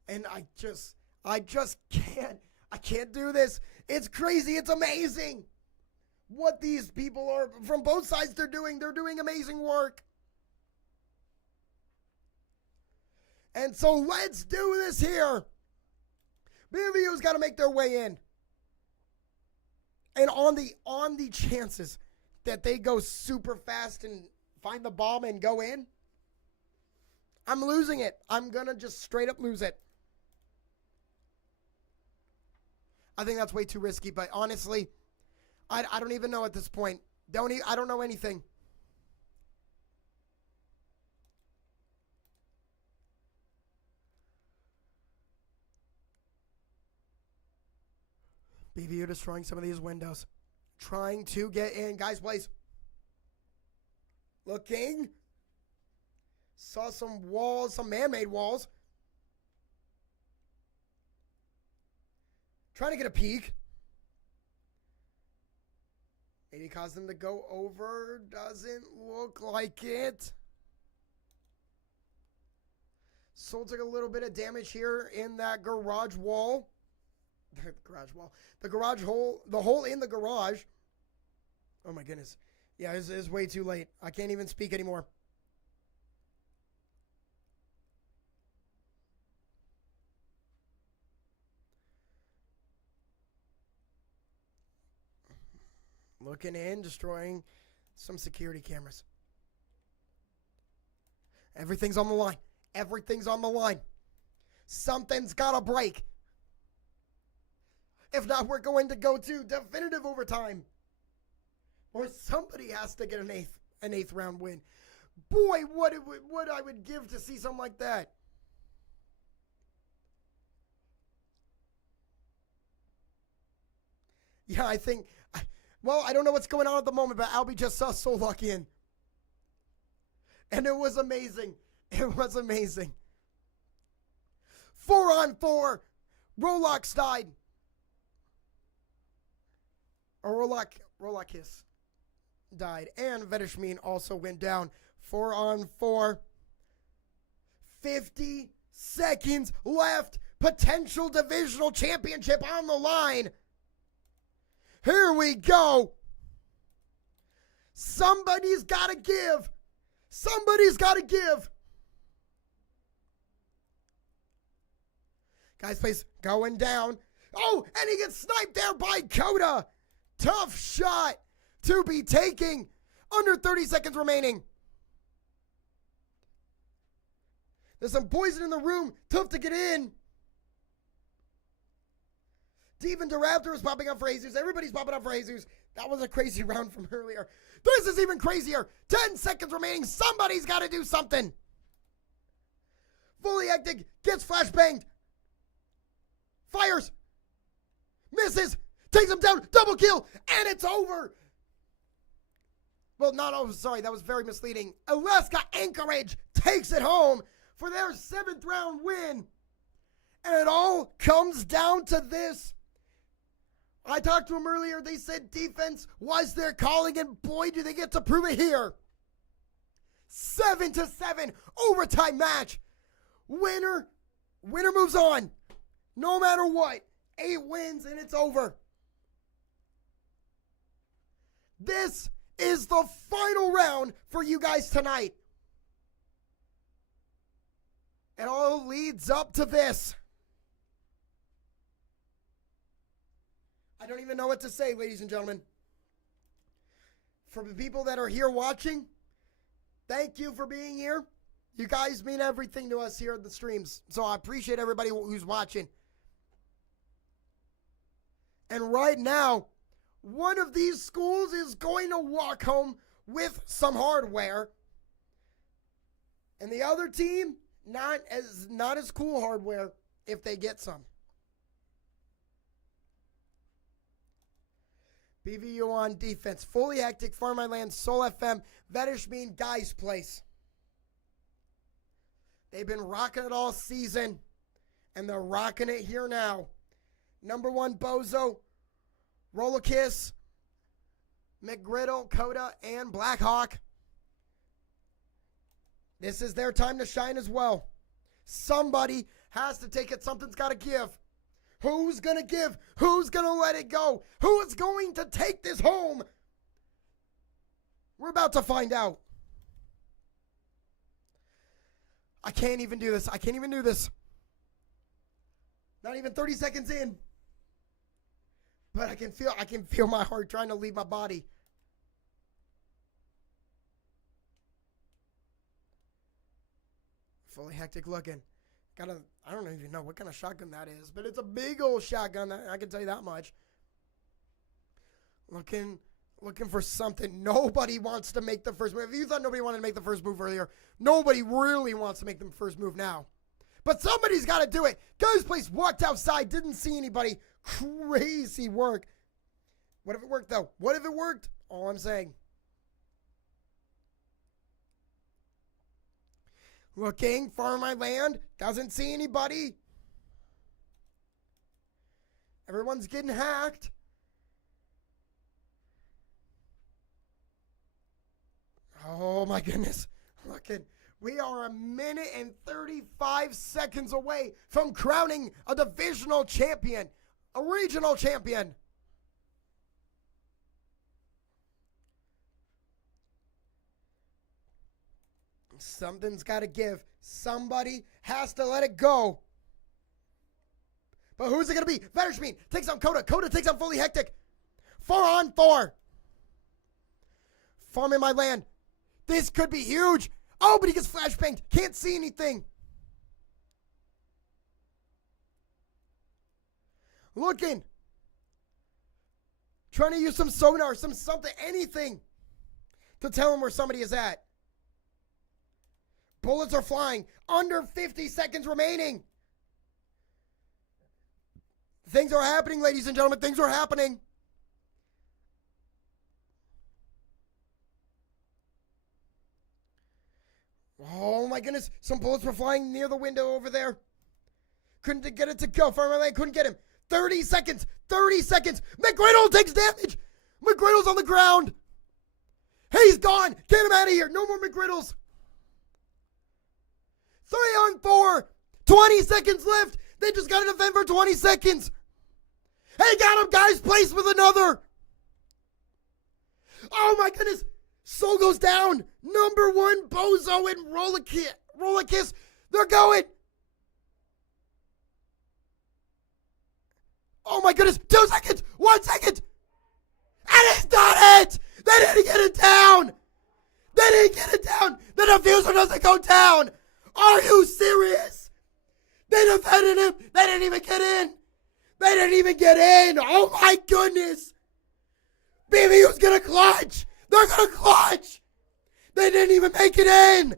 And I just can't do this. It's crazy. It's amazing what these people are, from both sides, they're doing. They're doing amazing work. And so let's do this here. BVU's got to make their way in. And on the chances that they go super fast and find the bomb and go in, I'm losing it. I'm going to just straight up lose it. I think that's way too risky, but honestly, I don't even know at this point. I don't know anything. BVU destroying some of these windows. Trying to get in. Guys, please. Looking. Saw some walls, some man-made walls. Trying to get a peek. Maybe cause them to go over. Doesn't look like it. Soul took a little bit of damage here in that garage wall. The garage wall. The garage hole. The hole in the garage. Oh my goodness. Yeah, it's way too late. I can't even speak anymore. Looking in, destroying some security cameras. Everything's on the line. Everything's on the line. Something's got to break. If not, we're going to go to definitive overtime. Or somebody has to get an eighth round win. Boy, what I would give to see something like that. Yeah, I think... Well, I don't know what's going on at the moment, but Albie just saw Soul lock in. And it was amazing. It was amazing. 4-on-4. Rolox died. Or Rolakis died. And Vedishmin also went down. 4-on-4. 50 seconds left. Potential divisional championship on the line. Here we go. Somebody's got to give. Somebody's got to give. Guys, please, going down. Oh, and he gets sniped there by Coda. Tough shot to be taking. Under 30 seconds remaining. There's some poison in the room. Tough to get in. Steven DeRaptor is popping up for Jesus. Everybody's popping up for Jesus. That was a crazy round from earlier. This is even crazier. 10 seconds remaining. Somebody's got to do something. Fully hectic. Gets flashbanged. Fires. Misses. Takes him down. Double kill. And it's over. Well, not over. Sorry, that was very misleading. Alaska Anchorage takes it home for their 7th round win. And it all comes down to this. I talked to them earlier. They said defense was their calling, and boy, do they get to prove it here. 7-7 overtime match. Winner moves on. No matter what. 8 wins, and it's over. This is the final round for you guys tonight. It all leads up to this. I don't even know what to say, ladies and gentlemen. For the people that are here watching, thank you for being here. You guys mean everything to us here at the streams. So I appreciate everybody who's watching. And right now, One of these schools is going to walk home with some hardware. And the other team, not as cool hardware if they get some. BVU on defense. Fully Hectic, Farmland, Soul FM, Vetishmean, Guy's Place. They've been rocking it all season, and they're rocking it here now. Number 1, Bozo, Rollerkiss, McGriddle, Coda, and Blackhawk. This is their time to shine as well. Somebody has to take it. Something's got to give. Who's going to give? Who's going to let it go? Who is going to take this home? We're about to find out. I can't even do this. I can't even do this. Not even 30 seconds in. But I can feel my heart trying to leave my body. Fully Hectic looking. I don't even know what kind of shotgun that is, but it's a big old shotgun. I can tell you that much. Looking for something. Nobody wants to make the first move. If you thought nobody wanted to make the first move earlier, nobody really wants to make the first move now. But somebody's got to do it. Guy's Place walked outside, didn't see anybody. Crazy work. What if it worked, though? What if it worked? All I'm saying. Looking for my land. Doesn't see anybody. Everyone's getting hacked. Oh, my goodness. Looking. We are 1 minute and 35 seconds away from crowning a divisional champion. A regional champion. Something's got to give. Somebody has to let it go. But who's it going to be? Vetishmean takes on Coda. Coda takes on Fully Hectic. 4-on-4. Farming my land. This could be huge. Oh, but he gets flashbanged. Can't see anything. Looking. Trying to use some sonar, something, anything to tell him where somebody is at. Bullets are flying. Under 50 seconds remaining. Things are happening, ladies and gentlemen. Things are happening. Oh, my goodness. Some bullets were flying near the window over there. Couldn't get it to go. Farmland couldn't get him. 30 seconds. 30 seconds. McGriddle takes damage. McGriddle's on the ground. He's gone. Get him out of here. No more McGriddles. 3-on-4. 20 seconds left. They just got to defend for 20 seconds. Hey, got him. Guy's Place with another. Oh, my goodness. Soul goes down. Number 1, Bozo and Rollerkiss. They're going. Oh, my goodness. 2 seconds. 1 second. And it's not it. They didn't get it down. They didn't get it down. The diffuser doesn't go down. Are you serious? They defended him. They didn't even get in. They didn't even get in. Oh, my goodness. BVU's going to clutch. They're going to clutch. They didn't even make it in.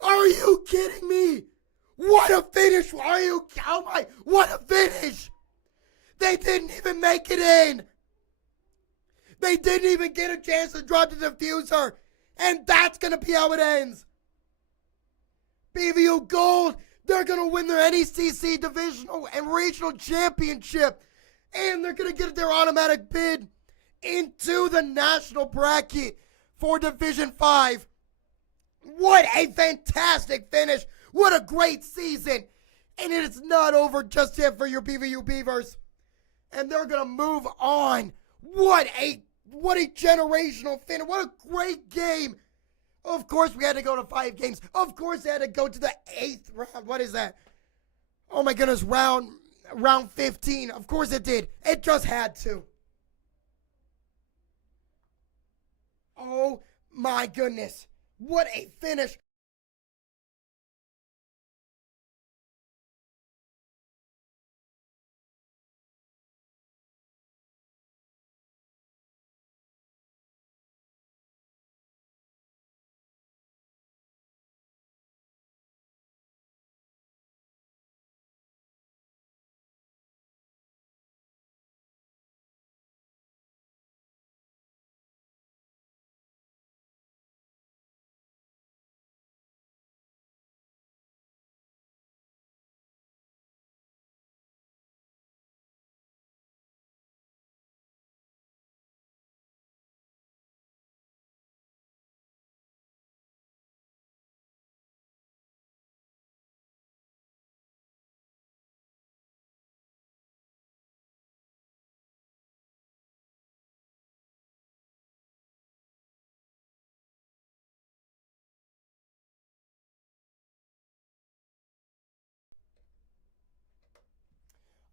Are you kidding me? What a finish. Are you? Oh, my. What a finish. They didn't even make it in. They didn't even get a chance to drop the diffuser. And that's going to be how it ends. BVU Gold, they're going to win their NECC divisional and regional championship. And they're going to get their automatic bid into the national bracket for Division 5. What a fantastic finish. What a great season. And it is not over just yet for your BVU Beavers. And they're going to move on. What a generational finish. What a great game. Of course, we had to go to 5 games. Of course, they had to go to the 8th round. What is that? Oh, my goodness. Round 15. Of course it did. It just had to. Oh, my goodness. What a finish.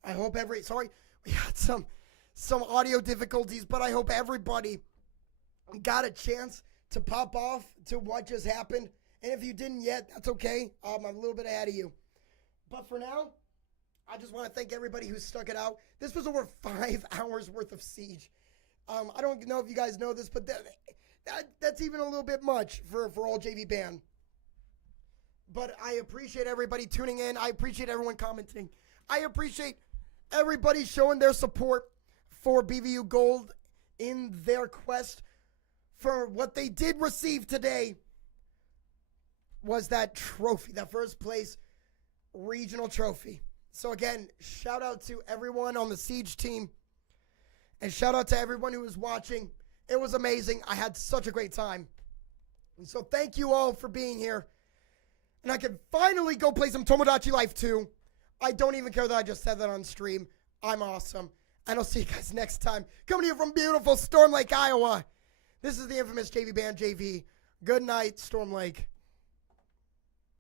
I hope sorry, we had some audio difficulties, but I hope everybody got a chance to pop off to what just happened. And if you didn't yet, that's okay. I'm a little bit ahead of you. But for now, I just want to thank everybody who stuck it out. This was over 5 hours worth of Siege. I don't know if you guys know this, but that's even a little bit much for all JV band. But I appreciate everybody tuning in. I appreciate everyone commenting. I appreciate everybody showing their support for BVU Gold in their quest for what they did receive today was that trophy, that first place regional trophy. So again, shout out to everyone on the Siege team and shout out to everyone who was watching. It was amazing. I had such a great time. And so thank you all for being here. And I can finally go play some Tomodachi Life 2. I don't even care that I just said that on stream. I'm awesome. And I'll see you guys next time. Coming to you from beautiful Storm Lake, Iowa. This is the infamous JV Band JV. Good night, Storm Lake.